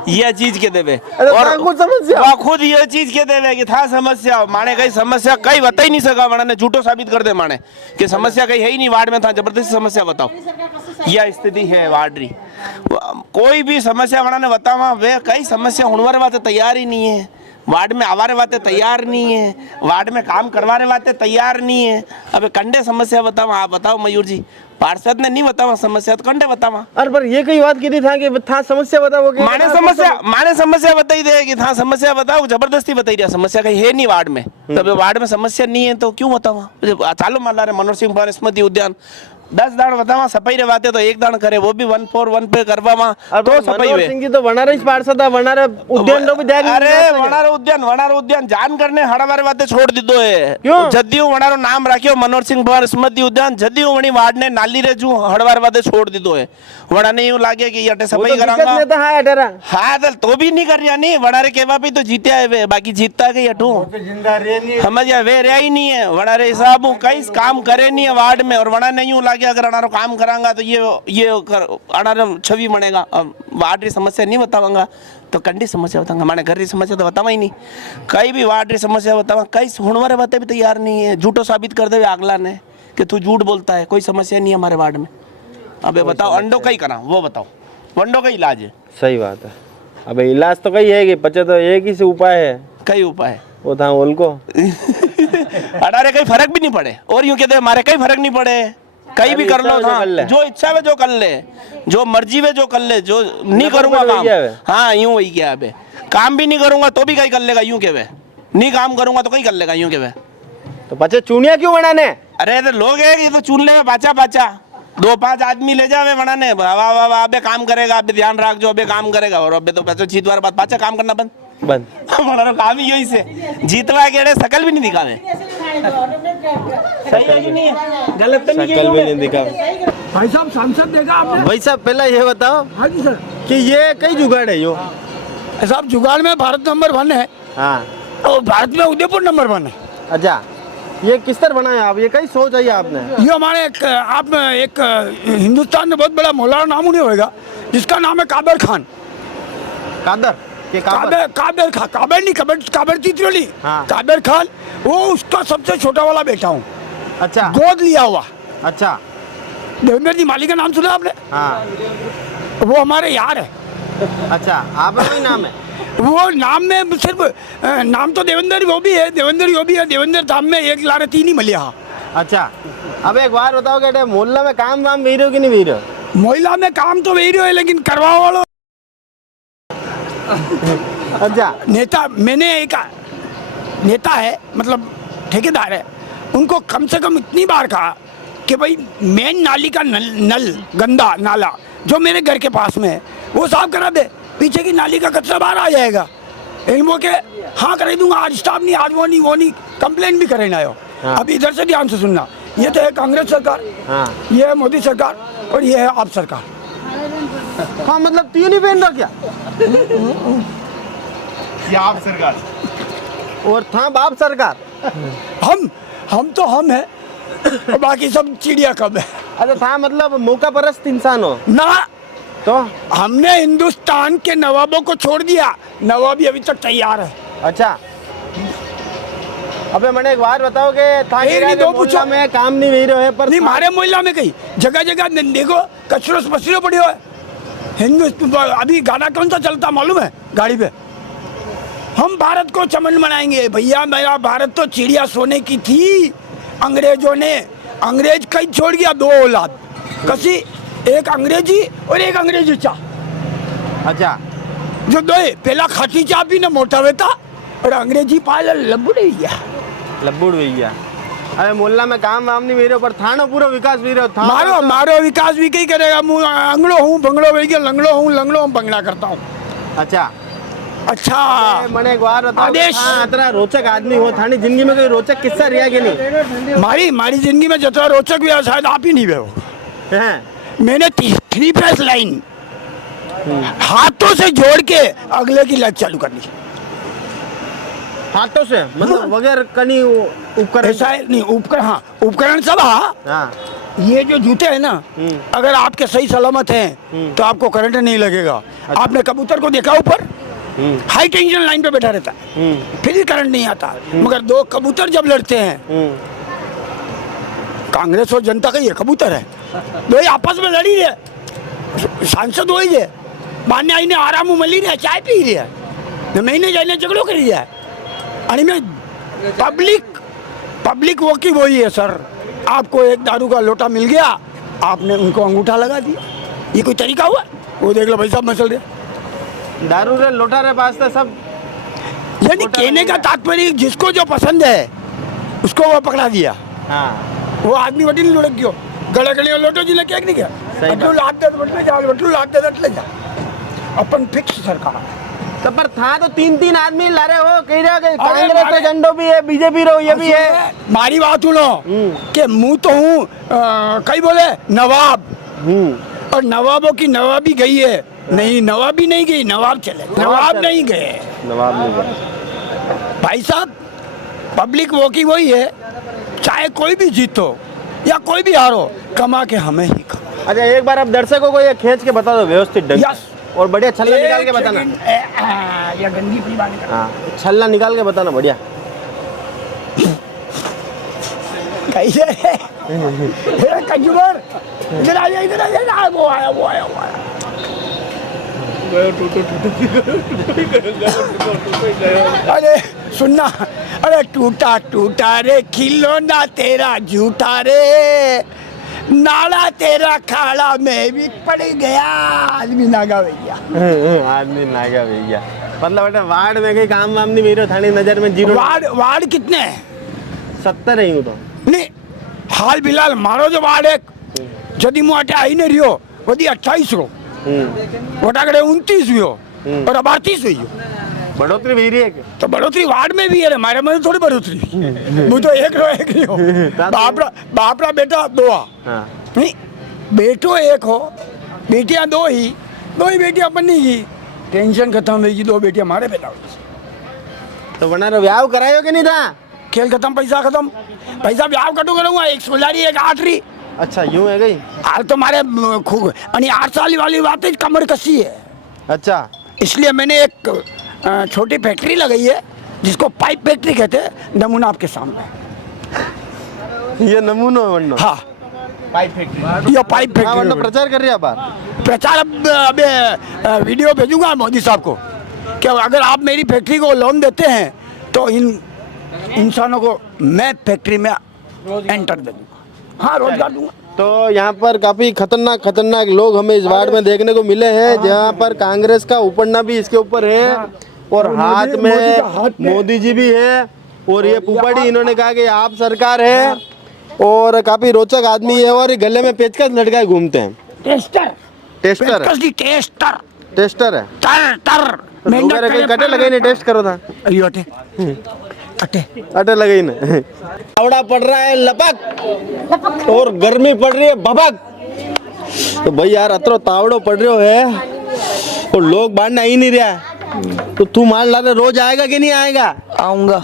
यह चीज के देवे, और वो खुद यह चीज के देवे कि था समस्या हो, माने कई समस्या कई बता ही नहीं सका, वना ने झूठो साबित कर दे माने कि समस्या कहीं है ही नहीं वार्ड में, था जबरदस्ती समस्या बताओ, यह स्थिति है वार्ड री। कोई भी समस्या वना ने बतावा वे कई समस्या हुणवारे बातें तैयार ही नहीं है, वार्ड में आवारे वाते तैयार नहीं है, वार्ड में काम करवाने वाते तैयार नहीं है। अब कंडे समस्या बताओ, आप बताओ मयूर जी, पार्षद ने नहीं बतावा समस्या तो कंडे बतावा। अरे पर ये कई बात की थी था कि था समस्या बताओ कि माने समस्या बताई दे कि था समस्या बताओ, जबरदस्ती बताई दिया समस्या कहीं है नहीं वार्ड में। तब वार्ड में समस्या नहीं है तो क्यों बतावा। चालू मान रहे मनोहर सिंह भवन स्मृति उद्यान 10 दाण बतावा सफाई रवाते तो 1 दाण करे, वो भी 141 पे करवामा तो सफाई हुए। सिंह जी तो वनारा ही पार्षद है, वनारा उद्यान रो भी देख। अरे वनारा उद्यान जान करने हड़ावारे वाते छोड़ दीधो है। क्यों जदियो वनारो नाम राख्यो मनोहर सिंह भवन स्मृति उद्यान, जदियो वणी वार्ड ने नाली रे जू हड़वारे वाते छोड़ दीधो है। वणा ने यूं लागे कि अटे सफाई करांगा। हां तो भी नहीं कर रिया नहीं, वनारे केवा भी तो जीते आए, बाकी जीतता गई अटू समझिया वे रहा ही नहीं है। वनारे हिसाब कई काम करे नहीं है वार्ड में, और वणा ने यूं लागे अगर अनारो काम करांगा तो ये अनारो छवि बनेगा। वार्ड री समस्या नहीं बतावांगा तो कंडी समस्या बताऊंगा, माने घर री समस्या तो बतावा ही नहीं। कई भी वार्ड री समस्या बतावा, कई सुनवारे बातें भी तैयार नहीं है, झूठो साबित कर दे अगला ने कि तू झूठ बोलता है, कोई समस्या नहीं है हमारे वार्ड में। अबे बताओ अंडो कई करा, वो बताओ वंडो का इलाज है। सही बात है। अबे इलाज तो कई है कि बच्चे तो एक ही से उपाय है। कई उपाय है वो था उनको अडारे कई फर्क भी नहीं पड़े, और यूं कहते हमारे कई फर्क नहीं पड़े, कई भी कर लो था, जो इच्छा है जो कर ले, जो मर्जी है जो कर ले, जो नहीं करूंगा काम। हाँ यूं वही क्या है, काम भी नहीं करूंगा तो भी कहीं कर लेगा यूं के वे, नहीं काम करूंगा तो कहीं कर लेगा यूं के वे। तो बच्चे चूनिया क्यों बनाने? अरे तो लोग है ये तो चुन ले बाचा बाचा 2-5 आदमी ले जावे बनाने, वाह वाह वाह अबे काम करेगा, अबे ध्यान रख जो अबे काम करेगा, और अबे तो पैसे जीतवार बात पाचा काम करना बंद हमारा काम ही यही से जीतवा के शकल भी नहीं दिखावे। सही है कि नहीं है? गलत तो नहीं शकल भी नहीं दिखावे। भाई साहब सांसद देगा आपने? भाई साहब पहला ये बताओ हाँ जी सर कि ये कई जुगाड़ है यो? साहब जुगाड़ में भारत नंबर 1 है। हाँ और भारत में उदयपुर नंबर 1 है। अच्छा ये किस तरह बनाया आप, ये कई सोच आई आपने? ये हमारे आप एक हिंदुस्तान में बहुत बड़ा मौलाना नाम उन्हें होगा जिसका नाम है कादर खान। कादर के काबर नहीं काबर चित्रोली। हाँ। कादर खान वो उसका सबसे छोटा वाला बेटा हूँ। अच्छा गोद लिया हुआ। अच्छा देवेंद्र जी माली का नाम सुना आपने? हाँ वो हमारे यार है। अच्छा आपका कोई नाम है? वो नाम में सिर्फ नाम तो देवेंद्र वो भी है, देवेंद्र धाम में 1 लारे 3 ही मिलिया। अच्छा अब एक बार बताओ कि मोहल्ला में काम वाम वे रहे हो कि नहीं वे रहे हो? मोहल्ला में काम तो वे रहे हो लेकिन करवाओ वालों। अच्छा नेता मैंने एक नेता है मतलब ठेकेदार है, उनको कम से कम इतनी बार कहा कि भाई मेन नाली का नल गंदा नाला जो मेरे घर के पास में है वो साफ करा दे, पीछे की नाली का कचरा बाहर आ जाएगा। इनको के हाँ कर दूंगा, आज स्टाफ नहीं, आज वो नहीं कंप्लेन भी करे ना। हाँ। अब इधर से ध्यान से सुनना, ये तो है कांग्रेस सरकार। हाँ। ये है मोदी सरकार और ये है आप सरकार। हाँ मतलब तीन ही पहन रहा क्या? ये आप सरकार और था बाप सरकार। हम तो हम है और बाकी सब चिड़िया कब है। अच्छा था मतलब मौका परस्त इंसान हो ना, तो हमने हिंदुस्तान के नवाबों को छोड़ दिया, नवाबी अभी तक तैयार है। अच्छा अबे मैंने एक बार बताओ कि दो पूछो में काम नहीं वे रहे पर नहीं हमारे मोहल्ला में कहीं जगह जगह देखो कचरो पसरो पड़ी हो है। हिंदुस्तान अभी गाना कौन सा चलता मालूम है गाड़ी पे? हम भारत को चमन बनाएंगे। भैया मेरा भारत तो चिड़िया सोने की थी, अंग्रेजों ने अंग्रेज कई छोड़ गया 2 औलाद कसी, एक अंग्रेजी और एक अंग्रेजी चा। अच्छा जो दो पहला खाटी चा भी ना मोटा वेता और अंग्रेजी पाल लब्बुड़ भैया। अरे मोहल्ला में काम वाम नहीं मेरे पर थाना पूरा विकास भी रहा था। मारो विकास भी कहीं करेगा। अंगड़ो हूँ भंगड़ो भैया, लंगड़ो हूँ भंगड़ा करता हूँ। अच्छा मैंने एक बार बताओ इतना रोचक आदमी हो, थानी जिंदगी में कोई रोचक किस्सा रिया कि नहीं? मारी जिंदगी में जितना रोचक भी है शायद आप ही नहीं हो। मैंने 3 प्रेस लाइन हाथों से जोड़ के अगले की लाइट चालू कर ली। हाथों से मतलब वगैरह कनी उपकरण? ऐसा नहीं उपकरण, हाँ उपकरण सब। हाँ ये जो जूते हैं ना अगर आपके सही सलामत हैं तो आपको करंट नहीं लगेगा। अच्छा। आपने कबूतर को देखा ऊपर हाई टेंशन लाइन पे बैठा रहता है फिर भी करंट नहीं आता, मगर 2 कबूतर जब लड़ते हैं, कांग्रेस और जनता का ये कबूतर है, 2 आपस में लड़ी रहे, सांसद वही है, मान्य आई ने आराम मली रहे, चाय पी रही है, महीने जाने झगड़ो करी है। आणि मैं पब्लिक वो की वही है सर। आपको एक दारू का लोटा मिल गया, आपने उनको अंगूठा लगा दिया, ये कोई तरीका हुआ? वो देख लो भाई साहब मसल रहे दारू रे लोटा रे पास सब। यानी कहने का तात्पर्य जिसको जो पसंद है उसको वो पकड़ा दिया। हाँ वो आदमी वटी नहीं लुढ़क गयो, गले गले लोटो जी लेके नहीं गया, अटलू लाद दे बटले जा, अटलू लाद दे बटले जा, अपन फिक्स सरकार। तो पर था तो 3 आदमी ला रहे हो, कह रहे हो कि कांग्रेस का झंडो भी है, बीजेपी रो ये भी है। मारी बात सुनो कि मुंह तो हूँ कई बोले नवाब, और नवाबों की नवाबी गई है, नहीं नवाबी नहीं गई, नवाब चले, नवाब नहीं गए, नवाब नहीं गए। भाई साहब पब्लिक वो की वही है, चाहे कोई भी जीतो या कोई भी हारो, कमा के हमें ही खाओ। अच्छा एक बार आप दर्शकों को ये खींच के बता दो व्यवस्थित ढंग से, और बढ़िया छल्ला निकाल के बताना। या गंदी पी बात कर। हाँ छल्ला निकाल के बताना बढ़िया। कैसे कंजूमर इधर आ जा, इधर आ जा, वो आया वो आया वो आया। अरे सुनना, अरे टूटा टूटा रे खिलौना तेरा झूठा रे, नाला तेरा खाड़ा में भी पड़ गया, आदमी नागा भैया। आदमी नागा भैया मतलब बेटा वार्ड में कहीं काम वाम नहीं मेरे थानी नजर में जीरो। वार्ड कितने हैं? 70 ही हूँ तो नहीं हाल फिलहाल मारो जो वार्ड एक जदि मुझे आई नहीं रियो वही 28 रो, वटाकड़े 29 हुई और अब 38 हुई। बढ़ोतरी भी रही है तो बढ़ोतरी वार्ड में भी है, हमारे में थोड़ी बढ़ोतरी। मुझे तो एक नहीं हो, बापरा बेटा 2 नहीं, बेटो एक हो, बेटियां 2 ही बेटियां बनी की, टेंशन खत्म हुई, 2 बेटियां हमारे पैदा हुई। तो बना ब्याह करायो कि नहीं था? खेल खत्म, पैसा खत्म, पैसा ब्याह कटू करूँगा, 1 सोलारी 1 8री। अच्छा यूं है गई हाल तो हमारे 8 साल वाली बात है, कमर कसी है। अच्छा इसलिए मैंने एक छोटी फैक्ट्री लगाई है जिसको पाइप फैक्ट्री कहते हैं, नमूना आपके सामने। ये नमूना वरना हाँ पाइप फैक्ट्री, ये पाइप फैक्ट्री वरना प्रचार कर रही है आप? प्रचार अब वीडियो भेजूंगा मोदी साहब को कि अगर आप मेरी फैक्ट्री को लोन देते हैं तो इन इंसानों को मैं फैक्ट्री में एंटर दे दूंगा। हाँ रोजगार दूंगा। तो यहाँ पर काफी खतरनाक लोग हमें इस वार्ड में देखने को मिले हैं, जहाँ पर कांग्रेस का उपन्ना भी इसके ऊपर है और हाथ में मोदी जी भी है, और ये पुपाड़ी इन्होंने कहा कि आप सरकार है, और काफी रोचक आदमी है, और गले में पेचकस लटकाए घूमते हैं। टेस्टर है कटे लगे नहीं, टेस्ट करो था अटे लगे ना। आवड़ा पड़ रहा है लपक और गर्मी पड़ रही है भभक। तो भाई यार अतरो तावड़ो पड़ रही है और लोग बाहर आ ही नहीं रहा, तो तू मान ला रोज आएगा कि नहीं आएगा? आऊंगा,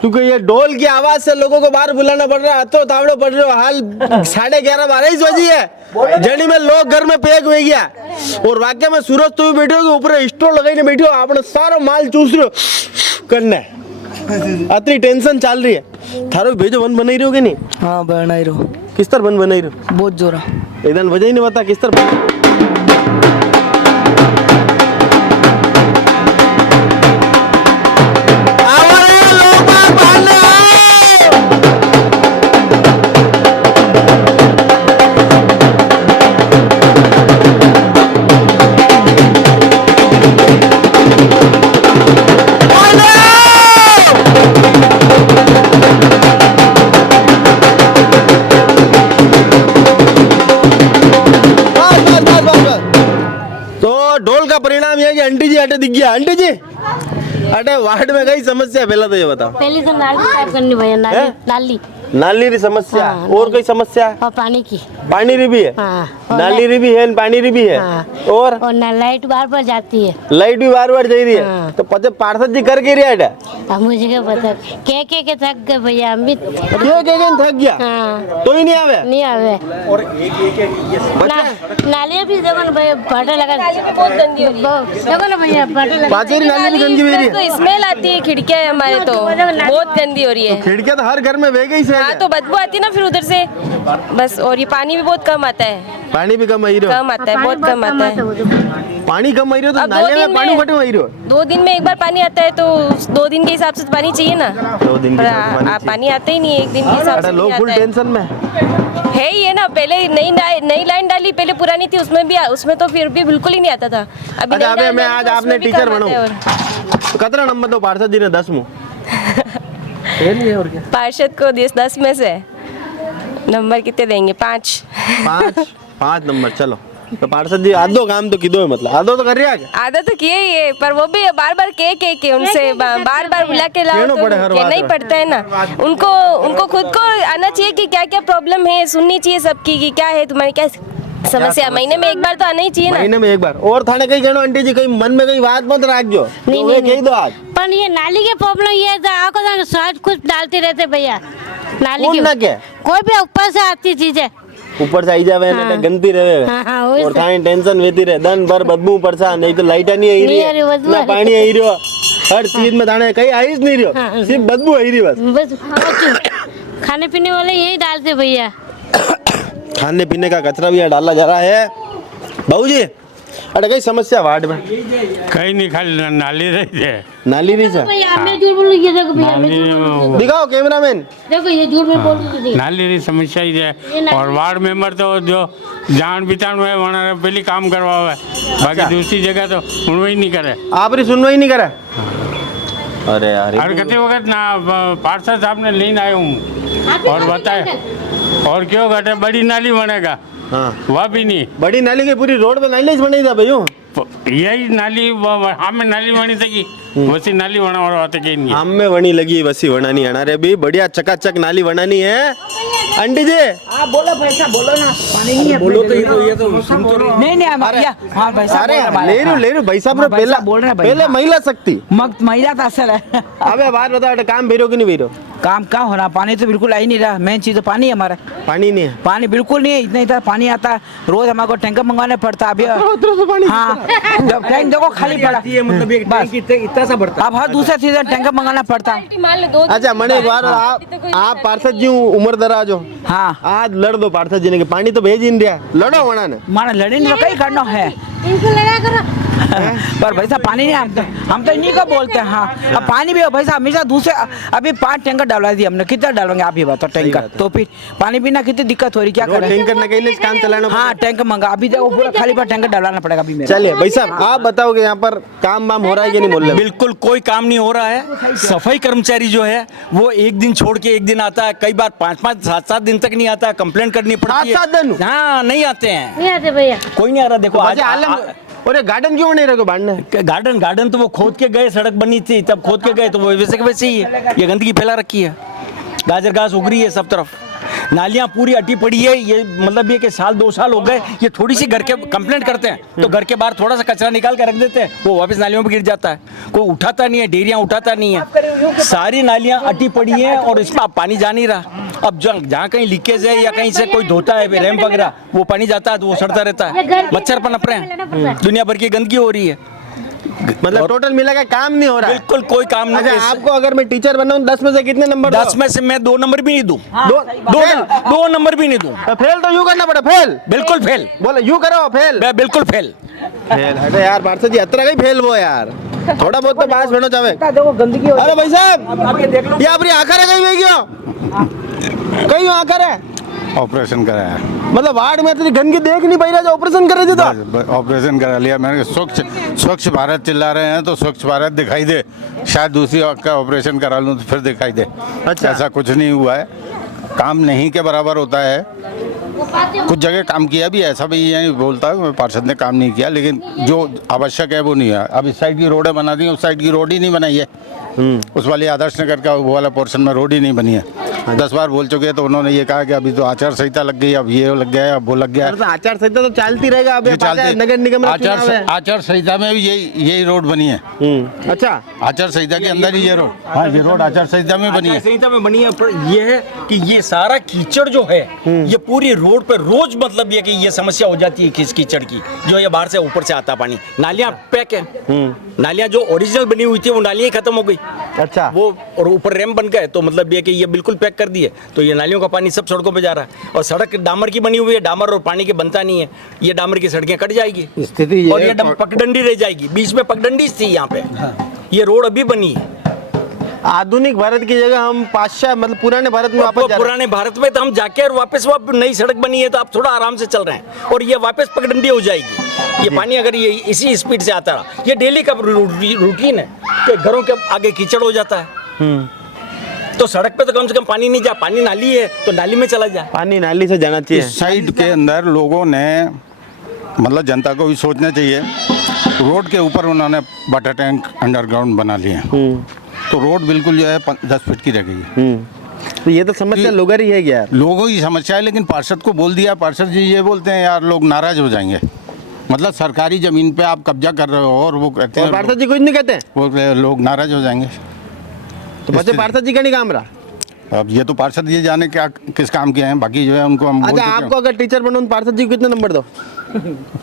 क्योंकि ये ढोल की आवाज से लोगों को बाहर बुलाना पड़ रहा है। अतरो तावड़ो पड़ रहे हो, हाल 11:30 12 बजी है, जड़ी में लोग घर में पैक हो गया, और वाक्य में सूरज तो बैठे हो ऊपर स्टोर लगाई बैठे हो, आपने सारा माल चूस रहे हो करना है, अतरी टेंशन चल रही है। थारो भेजो बन बनाई रहो कि नहीं? हाँ बनाई रहो। किस तरह बन बनाई रहो? बहुत जोरा, एकदम वजह ही नहीं बता किस तरह। परिणाम यह कि आंटी जी अटे दिख गया। आंटी जी अटे वार्ड में कई समस्या, पहला तो ये बताओ। पहले तो नाली साफ करनी भैया, नाली नाली री समस्या, और कोई समस्या? और पानी की, पानी री भी है, नाली री भी है, पानी री भी है, और लाइट बार बार जाती है, लाइट भी बार बार जा रही है। तो पता पार्षद जी कर के रहा है? अब मुझे क्या पता, के थक गए भैया, हम भी थक गया तो ही नहीं आवे, नहीं आवे। और नालियाँ भी देखो भैया, फाटा लगा, बहुत गंदी हो रही है, देखो ना भैया पाचेरी नाली भी गंदी हो रही है, स्मेल आती है, खिड़कियाँ हमारे तो बहुत गंदी हो रही है। खिड़कियाँ तो हर घर में बह गई से, हाँ तो बदबू आती है ना फिर उधर से बस। और ये पानी भी बहुत कम आता है। पानी भी कम आई रहो? कम आता है, बहुत कम आता है। पानी कम आई रहो तो अब नाले में पानी फटे आई रहो? 2 दिन में एक बार पानी आता है तो 2 दिन के हिसाब से तो पानी चाहिए ना। 2 दिन के हिसाब से पानी आता ही नहीं है, 1 दिन के हिसाब से लोग फुल टेंशन में है ही है ना। पहले नई लाइन डाली, पहले पुरानी थी उसमें तो फिर भी बिल्कुल ही नहीं आता था। अभी अच्छा मैं आज आपने टीचर बनाऊं तो कितना नंबर दो पार्षद जी ने? 10 में फेल ही है और क्या? पार्षद को 10 में से नंबर कितने देंगे? 5 नंबर। चलो तो पार्षद जी आधो काम तो किदो है, मतलब आधो तो कर रहा है? आधा तो किए ही है, पर वो भी बार बार के उनसे बार बुला के लाओ तो नहीं पड़ता है ना। उनको खुद को आना चाहिए कि क्या क्या प्रॉब्लम है, सुननी चाहिए सबकी कि क्या है तुम्हारी क्या समस्या। महीने में एक बार तो आना ही चाहिए ना। महीने में एक बार। और थाने कहीं कहना आंटी जी कहीं मन में कहीं बात मत रख जो, नहीं कही दो आज। पर ये नाली के प्रॉब्लम ये है आपको स्वाद कुछ डालते रहते भैया नाली की। कोई भी ऊपर से आती चीज है, ऊपर से आई जावे ना गंदी रहे और कहीं टेंशन वेती रहे दिन भर बदबू परेशान। नहीं तो लाइट नहीं आई रही ना पानी आई रही, हर चीज में दाने कहीं आई नहीं रही, सिर्फ बदबू आई रही बस। खाने पीने वाले यही डालते भैया। खाने पीने का कचरा भी यहाँ डाला जा रहा है। बाबू जी अरे कई समस्या वार्ड में? कहीं नहीं, खाली नाली रही है। नाली रही है? दिखाओ कैमरामैन, देखो ये झूठ में बोल रही है। नाली रही समस्या ही है। और वार्ड मेंबर तो जो जान बितान है वहाँ पहले काम करवाओ है, बाकी दूसरी जगह तो सुनवाई नहीं करे। आप रही सुनवाई नहीं करे? अरे यार और कते वक्त ना पार्षद साहब ने लेने आए हूँ और बताए और क्यों घटे बड़ी नाली बनेगा। हाँ वह भी नहीं, बड़ी नाली की पूरी रोड पे नाली बनी था भैया। यही नाली हमें नाली बनी थी वैसी नाली बना और आते कहीं नहीं। हमें बनी लगी वैसी बनानी है। अरे भी बढ़िया चकाचक नाली बनानी है। आंटी जी आप बोलो पैसा बोलो ना, पानी नहीं है बोलो तो ये तो सुन तो नहीं हाँ पैसा ले रू भाई साहब पहला बोल रहे पहले महिला शक्ति महिला तो असल है। अबे बात बताओ काम भेरो कि नहीं भेरो? काम क्या हो रहा, पानी तो बिल्कुल आ ही नहीं रहा। मेन चीज तो पानी है हमारा। पानी नहीं है? पानी बिल्कुल नहीं है। इतना पानी आता है रोज हमारे को टैंकर मंगवाने पड़ता है। अभी हाँ जब टैंक देखो खाली पड़ा है, मतलब इतना सा बढ़ता है। अब हर दूसरे सीजन टैंकर मंगाना पड़ता है। अच्छा मैंने एक बार आप पार्षद जी उम्र दराज हो, हाँ आज लड़ दो पार्षद जी ने, पानी तो भेज ही नहीं रहा, लड़ो वना ने माना लड़े नहीं तो कहीं करना है इनको लड़ा करो। पर भाई साहब पानी नहीं, हम तो इन्हीं को बोलते हैं। हाँ अब पानी भी हो भाई साहब हमेशा दूसरे अभी 5 टैंकर डलवा दिए हमने, कितना डालेंगे आप ही बताओ टैंकर? तो फिर पानी पीना कितनी दिक्कत हो रही, क्या करें? टैंकर न कहीं काम चलाना। हाँ टैंकर मंगा अभी देखो पूरा खाली पर टैंकर डलवाना पड़ेगा अभी मेरे। चलिए भाई साहब आप बताओगे यहाँ पर काम वाम हो रहा है कि नहीं? बोल रहे बिल्कुल कोई काम नहीं हो रहा है। सफाई कर्मचारी जो है वो एक दिन छोड़ के एक दिन आता है, कई बार 5-5 7-7 दिन तक नहीं आता है, कंप्लेंट करनी पड़ती है। 7 दिन? हाँ नहीं आते हैं, नहीं आते भैया, कोई नहीं आ रहा। देखो आज और गार्डन क्यों नहीं रखो बांधने? गार्डन तो वो खोद के गए, सड़क बनी थी तब खोद के गए तो वो वैसे के वैसे ही है। ये गंदगी फैला रखी है, गाजर घास उग रही है सब तरफ, नालियाँ पूरी अटी पड़ी है। ये मतलब ये कि 1-2 साल हो गए, ये थोड़ी सी घर के कंप्लेंट करते हैं तो घर के बाहर थोड़ा सा कचरा निकाल कर रख देते हैं, वो वापस नालियों में गिर जाता है। कोई उठाता नहीं है, डेरियाँ उठाता नहीं है, सारी नालियाँ अटी पड़ी हैं और इसमें अब पानी जा नहीं रहा। अब जहाँ कहीं लीकेज है या कहीं से कोई धोता है रैंप वगैरह, वो पानी जाता है तो वो सड़ता रहता है, मच्छर पनप रहे हैं, दुनिया भर की गंदगी हो रही है। मतलब टोटल मिला के काम नहीं हो रहा है? बिल्कुल कोई काम नहीं। अच्छा आपको अगर मैं टीचर बनाऊं 10 में से कितने नंबर? 10 में से मैं 2 नंबर भी नहीं दूं। 2 नंबर भी नहीं दूं। फेल तो यूं करना पड़ा, फेल बिल्कुल फेल। बोले यूं करो फेल? बिल्कुल फेल। अरे यार पार्षद जी अतरा कहीं फेल वो यार, थोड़ा बहुत तो पास होना चाहे। देखो गंदगी। अरे भाई साहब ये अपनी आखिर है कहीं क्यों कहीं आखिर है? ऑपरेशन कराया, मतलब वार्ड में इतनी गंदगी देख नहीं पाई रहा जो ऑपरेशन कर रहे थे तो ऑपरेशन करा लिया मैंने। स्वच्छ भारत चिल्ला रहे हैं तो स्वच्छ भारत दिखाई दे, शायद दूसरी का ऑपरेशन करा लूँ तो फिर दिखाई दे। अच्छा ऐसा कुछ नहीं हुआ है, काम नहीं के बराबर होता है। कुछ जगह काम किया भी, ऐसा भी यही बोलता है पार्षद ने काम नहीं किया, लेकिन जो आवश्यक है वो नहीं है। अब इस साइड की रोडें बना दी, उस साइड की रोड ही नहीं बनाई है। उस वाली आदर्श नगर का वो वाला पोर्शन में रोड ही नहीं बनी है। 10 बार बोल चुके तो उन्होंने ये कहा कि अभी तो आचार संहिता लग गई, अब ये लग गया, अब वो लग गया। तो आचार संहिता तो चलती रहेगा, अब नगर निगम आचार संहिता में भी यही रोड बनी है। अच्छा आचार संहिता के अंदर ही ये रोड, हाँ ये रोड आचार संहिता में बनी है। संहिता में बनी है, पर ये है कि ये सारा कीचड़ जो है ये पूरी रोड पे रोज, मतलब ये कि ये समस्या हो जाती है कीचड़ की, जो ये बाहर से ऊपर से आता पानी, नालियाँ पैक है नालियाँ जो ओरिजिनल बनी हुई थी वो नालियाँ खत्म हो गई। अच्छा। वो और ऊपर रैम्प बन गए तो मतलब ये कि ये बिल्कुल पैक कर दिए, तो ये नालियों का पानी सब सड़कों पे जा रहा है। और सड़क डामर की बनी हुई है, डामर और पानी के बनता नहीं है, ये डामर की सड़कें कट जाएगी स्थिति और ये पगडंडी रह जाएगी। बीच में पगडंडी थी यहाँ पे, ये रोड अभी बनी है। आधुनिक भारत की जगह हम पाश्चात्य मतलब पुराने भारत में वापस जा रहे हैं। पुराने भारत में तो हम जाके और वापस वो नई सड़क बनी है तो आप थोड़ा आराम से चल रहे हैं और ये वापस पगडंडी हो जाएगी। ये पानी अगर ये इसी स्पीड से आता रहा, ये डेली का रूटीन है कि घरों के आगे कीचड़ हो जाता है। तो सड़क पे तो कम से कम पानी नहीं जा, पानी नाली है तो नाली में चला जाए, पानी नाली से जाना चाहिए। इस साइड के अंदर लोगों ने मतलब जनता को भी सोचना चाहिए, रोड के ऊपर उन्होंने वाटर टैंक अंडरग्राउंड बना लिए हैं, तो रोड बिल्कुल जो है 10 फीट की रह गई है। तो ये तो समस्या लोगों ही है क्या? लोगों की समस्या है, लेकिन पार्षद को बोल दिया, पार्षद जी ये बोलते हैं यार लोग नाराज हो जाएंगे, मतलब सरकारी जमीन पे आप कब्जा कर रहे हो और वो कहते हैं पार्षद जी कुछ नहीं कहते, वो लोग नाराज हो जाएंगे। तो बच्चे पार्षद जी का नहीं काम रहा। अब ये तो पार्षद ये जाने क्या किस काम के हैं, बाकी जो है उनको हम अच्छा आपको अगर टीचर बनो तो पार्षद जी को कितने नंबर दो?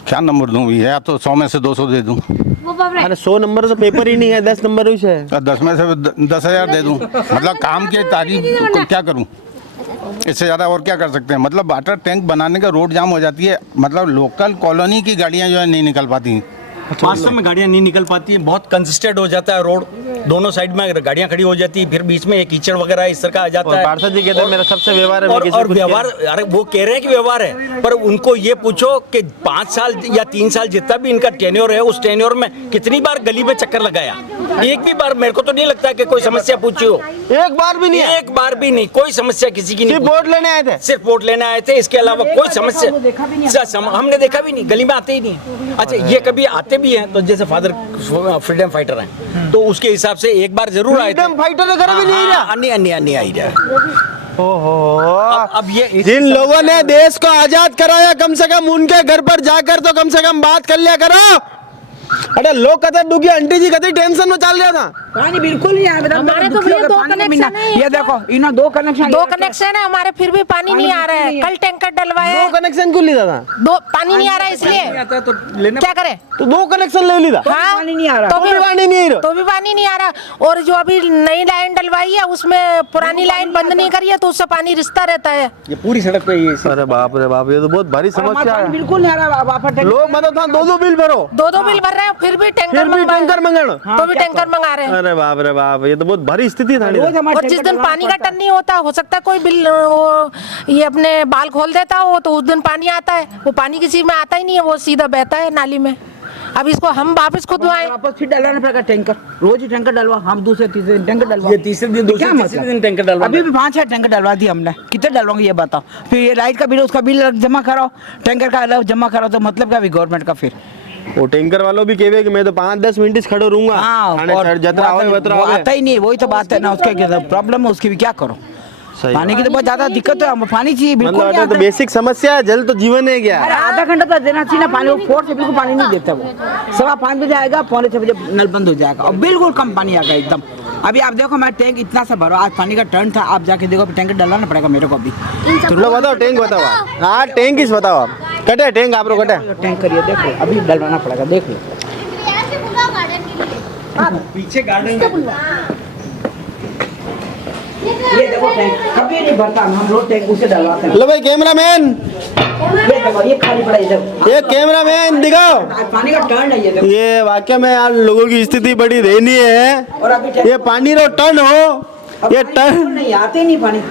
क्या नंबर दूं, या तो 100 में से 200 दे दूं। अरे 100 नंबर तो पेपर ही नहीं है, 10 नंबर ही है। 10 में से 10,000 दे दूं, मतलब काम की तारीफ को क्या करूं, इससे ज़्यादा और क्या कर सकते हैं। मतलब वाटर टैंक बनाने का रोड जाम हो जाती है, मतलब लोकल कॉलोनी की गाड़ियां जो है नहीं निकल पाती। वास्तव में गाड़ियाँ नहीं निकल पाती हैं, बहुत कंसिस्टेंट हो जाता है रोड, दोनों साइड में गाड़ियाँ खड़ी हो जाती है, फिर बीच में एक कीचड़ वगैरह इस तरह का आ जाता है। पार्षद जी कहते हैं मेरा सबसे व्यवहार है, और व्यवहार, अरे वो कह रहे हैं कि व्यवहार है, पर उनको ये पूछो कि 5 साल या 3 साल जितना भी इनका टेन्योर है, उस टेन्योर में कितनी बार गली में चक्कर लगाया? एक भी बार मेरे को तो नहीं लगता कि कोई समस्या पूछी हो। एक बार भी नहीं, एक बार भी नहीं, कोई समस्या किसी की नहीं। सिर्फ वोट लेने आए थे, सिर्फ वोट लेने आए थे, इसके अलावा कोई समस्या हमने देखा भी नहीं, गली में आते ही नहीं। अच्छा ये कभी आते भी हैं तो जैसे फादर फ्रीडम फाइटर हैं तो उसके हिसाब से एक बार जरूर आए थे। फ्रीडम फाइटर घर में नहीं रहा, नहीं आई रहा। ओहो अब ये जिन लोगों ने देश को आजाद कराया, कम से कम उनके घर पर जाकर तो कम से कम बात कर लिया करो। अरे लोग कहते डूगी आंटी जी कहते टेंशन में चल रहा था, पानी बिल्कुल नहीं आया। हमारे तो भैया 2 कनेक्शन है, ये देखो इन्होंने 2 कनेक्शन है हमारे, फिर भी पानी नहीं आ रहा है। कल टैंकर डलवाए, 2 कनेक्शन क्यों लिया था? 2 पानी नहीं आ रहा है इसलिए क्या करें? तो 2 कनेक्शन ले लिया, हाँ पानी नहीं आ रहा, तो भी पानी नहीं आ रहा, तो भी पानी नहीं आ रहा। और जो अभी नई लाइन डलवाई है उसमें पुरानी लाइन बंद नहीं करी है तो उससे पानी रिश्ता रहता है। ये पूरी सड़क पे ये। अरे बाप रे बाप, ये तो बहुत भारी समस्या है। बिल्कुल नहीं आ रहा, लोग मतलब 2-2 बिल भरो, 2-2 बिल भर रहे हैं, फिर भी टैंकर मंगाना, तो भी टैंकर मंगा रहे हैं। अरे बाप रे बाप, ये तो बहुत भारी स्थिति था। और जिस दिन पानी का टन नहीं होता, हो सकता है कोई बिल ये अपने बाल खोल देता हो तो उस दिन पानी आता है, वो पानी किसी में आता ही नहीं है, वो सीधा बहता है नाली में। अब इसको हम वापस खुदवाएं, वापस फिर डलवाना पड़ेगा टैंकर, रोज ही टैंकर डलवा, हम दूसरे तीसरे दिन टैंकर डलवा, ये तीसरे दिन दूसरे तीसरे दिन टैंकर डलवा। अभी भी 5-6 टैंकर डलवा दिए हमने, कितने डलवाएंगे ये बताओ। फिर ये लाइट का बिल, उसका बिल जमा कराओ, टैंकर का अलग जमा कराओ, तो मतलब क्या गवर्नमेंट का। फिर वो टैंकर वालों भी कहे कि मैं तो 5-10 मिनट खड़े रहूंगा, आता ही नहीं, वही तो बात है ना, उसके प्रॉब्लम है, उसकी भी क्या करो। पानी की तो बहुत ज्यादा दिक्कत है, हमें पानी चाहिए बिल्कुल नहीं तो बेसिक समस्या है, जल तो जीवन है क्या। अरे आधा घंटा तो देना चाहिए ना पानी, वो 4 से बिल्कुल पानी नहीं देता वो। 5:15 बजे आएगा, 4:45 बजे नल बंद हो जाएगा और बिल्कुल कम पानी आएगा एकदम। अभी आप देखो मैं टैंक इतना सा भरो, आज पानी का टर्न था, आप जाके देखो टैंक डलवाना पड़ेगा मेरे को अभी। तुम लोग बताओ टैंक बताओ, हाँ टैंक किस बताओ आप कटे टैंक आप लोग कटे टैंक करिए, देखो अभी डलवाना पड़ेगा, देख लो पीछे गार्डन ये देखो टैंक कभी नहीं भरता, हम लोग टैंक उसे डलवाते हैं। लो भाई कैमरामैन, ये देखो ये खाली पड़ा इधर, ये कैमरामैन दिखाओ, पानी का टर्न है ये देखो। ये वाकई में यार लोगों की स्थिति बड़ी दयनीय है। ये पानी रो टर्न हो, ये टर्न नहीं आते नहीं पानी,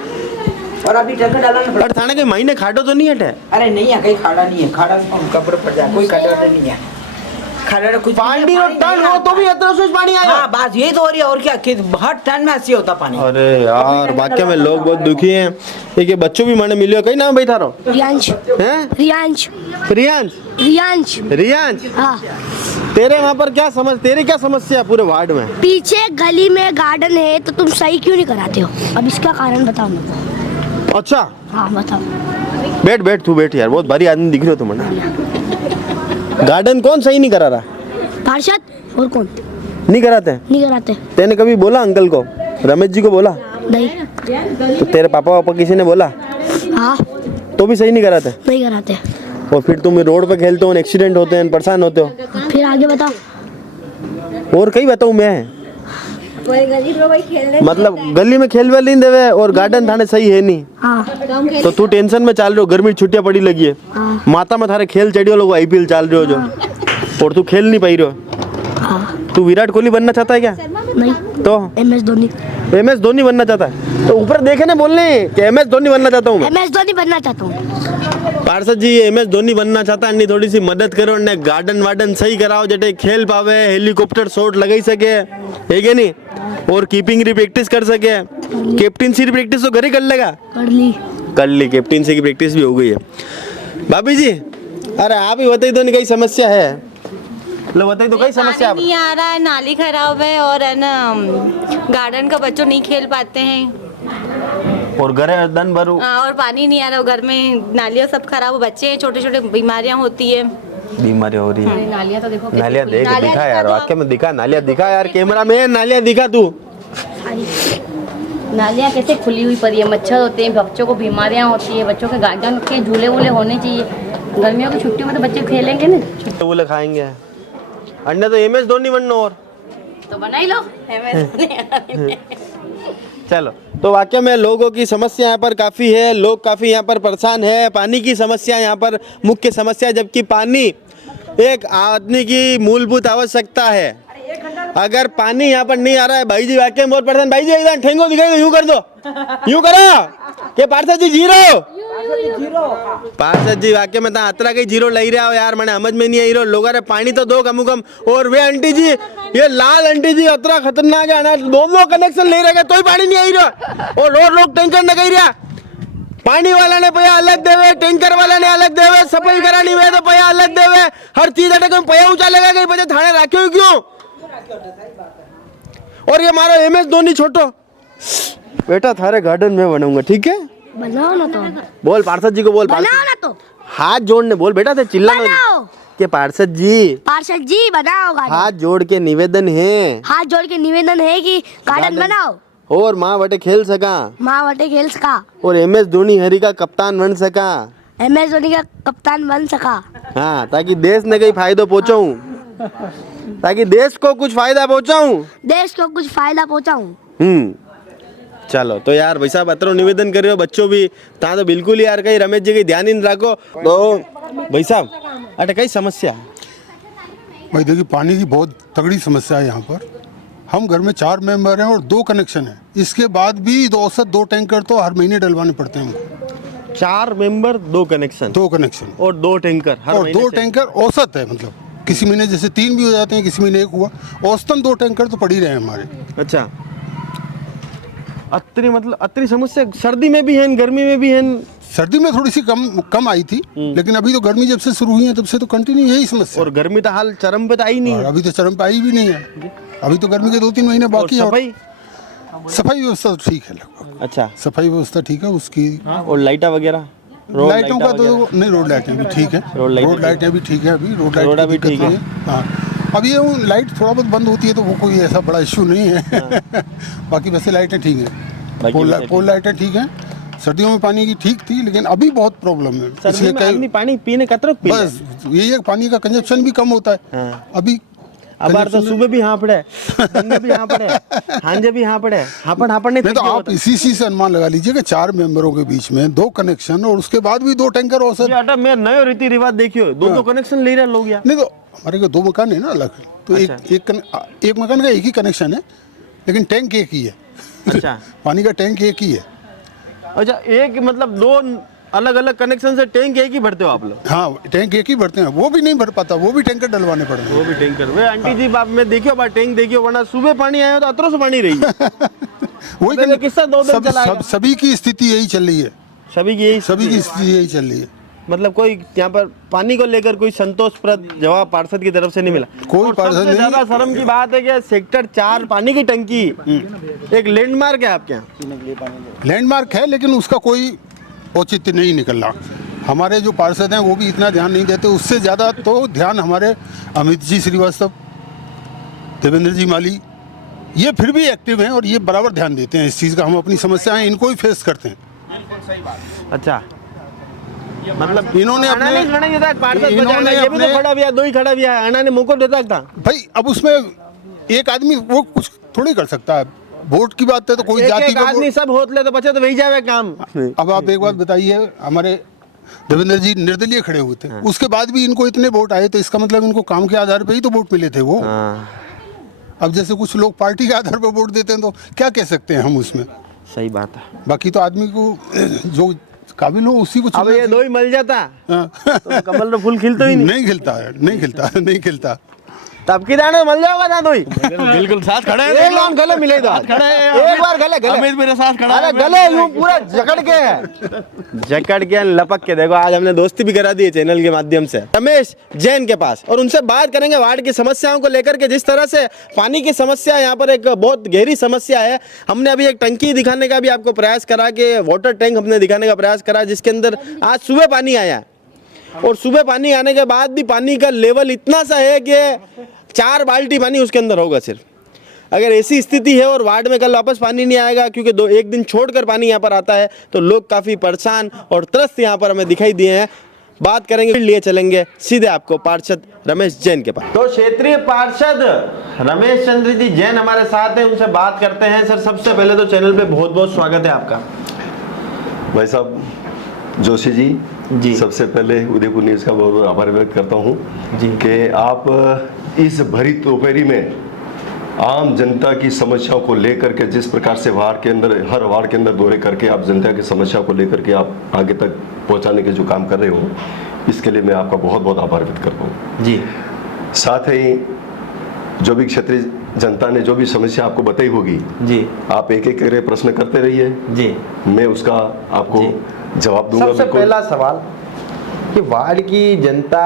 और अभी टैंकर डालना पड़ा। थाने के महीने खाटो तो नहीं हटे? अरे नहीं है, कहीं खाड़ा नहीं है, खाड़ा कब्र पर जाए, कोई खाड़ा नहीं है, खाड़ा कुछ पानी रो टर्न हो तो भी इतना सोच पानी आया। हाँ बस यही तो हो रही है, और क्या कि हर टर्न में ऐसी होता पानी। अरे यार वाकई में लोग बहुत दुखी हैं। ये बच्चों भी माने मिलियो, कहीं नाम बैठा रहो? रियांश। हैं? रियांश। रियांश? रियांश। रियांश? हाँ। तेरे वहाँ पर क्या तेरी क्या समस्या है पूरे वार्ड में? पीछे गली में गार्डन है तो तुम सही क्यों नहीं कराते हो? अब इसका कारण बताओ मेरे को। अच्छा हाँ बताओ। बैठ बैठ तू बैठ यार, बहुत भारी आदमी दिख रहे हो तुम। गार्डन कौन सही नहीं करा रहा? पार्षद और कौन नहीं कराते? नहीं कराते। तेने कभी बोला अंकल को, रमेश जी को बोला? नहीं। तो तेरे पापा वापा किसी ने बोला? हाँ। तो भी सही नहीं कराते? नहीं कराते। और फिर तुम रोड पे खेलते हो, एक्सीडेंट होते हैं, परेशान होते हो। फिर आगे बताओ। और कई बताऊं मैं कोई गरीब लोग भाई खेलने मतलब गली में खेल वेल नहीं देवे और गार्डन थाने सही है नहीं तो तू टेंशन में चल रहे हो गर्मी की छुट्टियां पड़ी लगी है माता में थारे खेल चढ़ियो लोग आईपीएल चल रहे हो जो और तू खेल नहीं पाई रहो तू विराट कोहली बनना चाहता है क्या नहीं तो MS धोनी बनना चाहता है तो ऊपर देखे ना बोलने कि MS धोनी बनना चाहता हूँ MS धोनी बनना चाहता हूँ पार्षद जी MS धोनी बनना चाहता है थोड़ी सी मदद करो ने गार्डन वार्डन सही कराओ जटे खेल पावे हेलीकॉप्टर शॉट लगाई सके है कि नहीं और कीपिंग की प्रैक्टिस कर सके कैप्टनसी की प्रैक्टिस तो घर ही कर लेगा कर ली कैप्टनसी की प्रैक्टिस भी हो गई है भाभी जी अरे आप ही बताइए तो नहीं कई समस्या है लो बताइए तो कई समस्या आप नहीं आ रहा है नाली खराब है और है ना गार्डन का बच्चों नहीं खेल पाते हैं और घर दिन भर और पानी नहीं आ रहा घर में नालियाँ सब खराब बच्चे हैं छोटे छोटे बीमारियाँ होती है बीमारियां हो रही है नालियाँ तो देखो नालियां देख दिखा यार वाकई में दिखा नालियां दिखा यार कैमरा में नालियां दिखा तू नालियाँ कैसे खुली हुई पड़ी है मच्छर होते हैं बच्चों को बीमारियाँ होती है बच्चों के गार्डन के झूले वूले होने चाहिए गर्मियों की छुट्टियों में तो बच्चे खेलेंगे ना वूले खाएंगे अंडे तो MS धोनी बनना और तो बना ही लो चलो तो वाकई में लोगों की समस्या यहाँ पर काफ़ी है लोग काफ़ी यहाँ पर परेशान है पानी की समस्या यहाँ पर मुख्य समस्या है जबकि पानी एक आदमी की मूलभूत आवश्यकता है अगर पानी यहाँ पर नहीं आ रहा है भाई जी वाकई में बहुत परेशान भाई जी एकदम ठेंगो दिखाई दो यूं कर दो यूं करो के पार्षद जी जीरो पार्षद जी वाकई में अतरा कई जीरो लई रहा हो यार मैंने समझ में नहीं आई रहा लोग पानी तो दो कम कम और वे आंटी जी ये लाल आंटी जी अतरा खतरनाक है ना दोनों कनेक्शन ले रहे तो ही पानी नहीं आई रहा और रोड लोग टेंशन न कही रहा पानी वाला ने पैसा अलग देवे टैंकर वाला ने अलग देवे सफाई करानी हुए तो पैसा अलग देवे हर चीज अटे पैसा ऊंचा लगा कहीं बचे थाने राख्यो क्यों और ये मारो MS धोनी छोटो बेटा थारे गार्डन में बनाऊंगा ठीक है बनाओ ना तो बोल पार्षद जी को बोल बनाओ ना तो हाथ जोड़ने बोल बेटा ते चिल्ला के पार्षद जी बनाओ गार्डन हाथ जोड़ के निवेदन है कि गार्डन बनाओ और माँ बटे खेल सका और MS धोनी हरी का कप्तान बन सका MS धोनी का कप्तान बन सका हाँ ताकि देश ने कहीं फायदा पहुँचाऊं ताकि देश को कुछ फायदा पहुँचाऊं चलो तो यार भाई साहब अतरो निवेदन कर रहे हो बच्चों भी ता तो बिल्कुल यार कहीं रमेश जी की ध्यान ही नहीं रखो तो भाई साहब अटे कई समस्या भाई देखिए पानी की बहुत तगड़ी समस्या है यहाँ पर हम घर में 4 मेंबर हैं और 2 कनेक्शन है इसके बाद भी औसत 2 टैंकर तो हर महीने डलवाने पड़ते हैं हमको 4 मेंबर 2 कनेक्शन और 2 टैंकर और 2 टैंकर औसत है मतलब किसी महीने जैसे 3 भी हो जाते हैं किसी महीने 1 हुआ औसतन 2 टैंकर तो पड़ ही रहे हैं हमारे अच्छा अतरी समस्या सर्दी में भी है गर्मी में भी है सर्दी में थोड़ी सी कम आई थी लेकिन अभी तो गर्मी जब से शुरू हुई है तब से तो कंटिन्यू यही समस्या और गर्मी तो हाल चरम पे तो आई नहीं अभी तो चरम पे आई भी नहीं है अभी तो गर्मी के 2-3 महीने बाकी है सफाई व्यवस्था तो ठीक है लगभग अच्छा सफाई व्यवस्था ठीक है उसकी और लाइटा वगैरह लाइटों का तो नहीं रोड लाइटें भी ठीक है रोड लाइटें भी ठीक है अभी रोड लाइट भी ठीक है हाँ अब ये लाइट थोड़ा बहुत बंद होती है तो वो कोई ऐसा बड़ा इश्यू नहीं है बाकी वैसे लाइटें ठीक है पोल लाइटें ठीक है सर्दियों में पानी की ठीक थी लेकिन अभी बहुत प्रॉब्लम है इसलिए कई पानी पीने कतरो बस यही है पानी का कंजप्शन भी कम होता है अभी अब तो सुबह भी यहाँ पड़े दिन भी यहाँ पड़े हांजे भी यहाँ पड़े हापड़ नहीं तो आप इसी से अनुमान लगा लीजिए कि 4 मेंबरों के बीच में 2 कनेक्शन और उसके बाद भी 2 टैंकर औसत मैं नए रीति रिवाज देखियो 2 कनेक्शन ले रहे लोग यार नहीं तो हमारे को 2 मकान है ना अलग तो एक मकान का एक ही कनेक्शन है लेकिन टैंक एक ही है अच्छा पानी का टैंक एक ही है अच्छा एक मतलब 2 अलग अलग कनेक्शन से टैंक एक ही भरते हो आप लोग हाँ टैंक एक ही भरते हैं वो भी नहीं भर पाता वो भी टैंकर डलवाने पड़ते हैं वो भी टैंकर वे आंटी जी बाप में देखियो बा टैंक देखियो वरना सुबह पानी आया तो अतरों से पानी रही वही किस्सा 2 दिन चला सभी की स्थिति यही चल रही है सभी की स्थिति यही चल रही है मतलब कोई यहाँ पर पानी को लेकर कोई संतोषप्रद जवाब पार्षद की तरफ से नहीं मिला कोई पार्षद नहीं ज्यादा शर्म की बात है कि सेक्टर 4 पानी की टंकी एक लैंडमार्क है आपके यहाँ लैंडमार्क है लेकिन उसका कोई औचित्य नहीं निकल रहा हमारे जो पार्षद हैं वो भी इतना ध्यान नहीं देते उससे ज़्यादा तो ध्यान हमारे अमित जी श्रीवास्तव देवेंद्र जी माली ये फिर भी एक्टिव हैं और ये बराबर ध्यान देते हैं इस चीज़ का हम अपनी समस्याएं इनको ही फेस करते हैं अच्छा मतलब इन्होंने खड़ा भी है 2 ही खड़ा भी है आना ने मौका देता था भाई अब उसमें एक आदमी वो कुछ थोड़ी कर सकता है। वोट की बात है तो कोई जाति एक आदमी सब होत ले तो बचे तो वही जावे काम। अब आप एक बात बताइए, हमारे देवेंद्र जी निर्दलीय खड़े हुए थे, उसके बाद भी इनको इतने वोट आए, तो इसका मतलब इनको काम के आधार पे ही तो वोट मिले थे वो। अब जैसे कुछ लोग पार्टी के आधार पर वोट देते हैं तो क्या कह सकते हैं हम उसमें। सही बात है। बाकी तो आदमी को जो काबिल हो उसी को। अब ये दो ही मिल जाता तो कमल का फूल खिलता ही नहीं खिलता है, नहीं खिलता, नहीं खिलता। तब की दाने मिल जाओगा ना दो ही। बिल्कुल साथ खड़े हैं, एक बार गले मिले तो खड़े हैं, एक बार गले गले अमित मेरे साथ खड़ा है। अरे गले यूं पूरा जकड़ के है, जकड़ के लपक के। देखो आज हमने दोस्ती भी करा दी है चैनल के माध्यम से रमेश जैन के पास, और उनसे बात करेंगे वार्ड की समस्याओं को लेकर के। जिस तरह से पानी की समस्या यहाँ पर एक बहुत गहरी समस्या है। हमने अभी एक टंकी दिखाने का भी आपको प्रयास करा के वाटर टैंक हमने दिखाने का प्रयास करा, जिसके अंदर आज सुबह पानी आया है, और सुबह पानी आने के बाद भी पानी का लेवल इतना सा है कि 4 बाल्टी पानी उसके अंदर होगा सिर्फ। अगर ऐसी स्थिति है और वार्ड में कल वापस पानी नहीं आएगा, क्योंकि एक दिन छोड़कर पानी यहाँ पर आता है, तो लोग काफ़ी परेशान और त्रस्त यहाँ पर हमें दिखाई दिए हैं। बात करेंगे, लिए चलेंगे सीधे आपको पार्षद रमेश जैन के पास। तो क्षेत्रीय पार्षद रमेश चंद्र जी जैन हमारे साथ हैं, उनसे बात करते हैं। सर सबसे पहले तो चैनल पे बहुत बहुत स्वागत है आपका। भाई साहब जोशी जी सबसे पहले उदयपुर न्यूज़ का बहुत बहुत आभार व्यक्त करता हूँ कि आप इस भरी दोपहरी में आम जनता की समस्याओं को लेकर के जिस प्रकार से वार्ड के अंदर, हर वार्ड के अंदर दौरे करके आप जनता की समस्या को लेकर के आप आगे तक पहुंचाने के जो काम कर रहे हो, इसके लिए मैं आपका बहुत बहुत आभार व्यक्त करता हूँ जी। साथ ही जो भी क्षेत्रीय जनता ने जो भी समस्या आपको बताई होगी जी, आप एक एक करके प्रश्न करते रहिए जी, मैं उसका आपको जवाब दूंगा। सबसे पहला सवाल कि वार्ड की जनता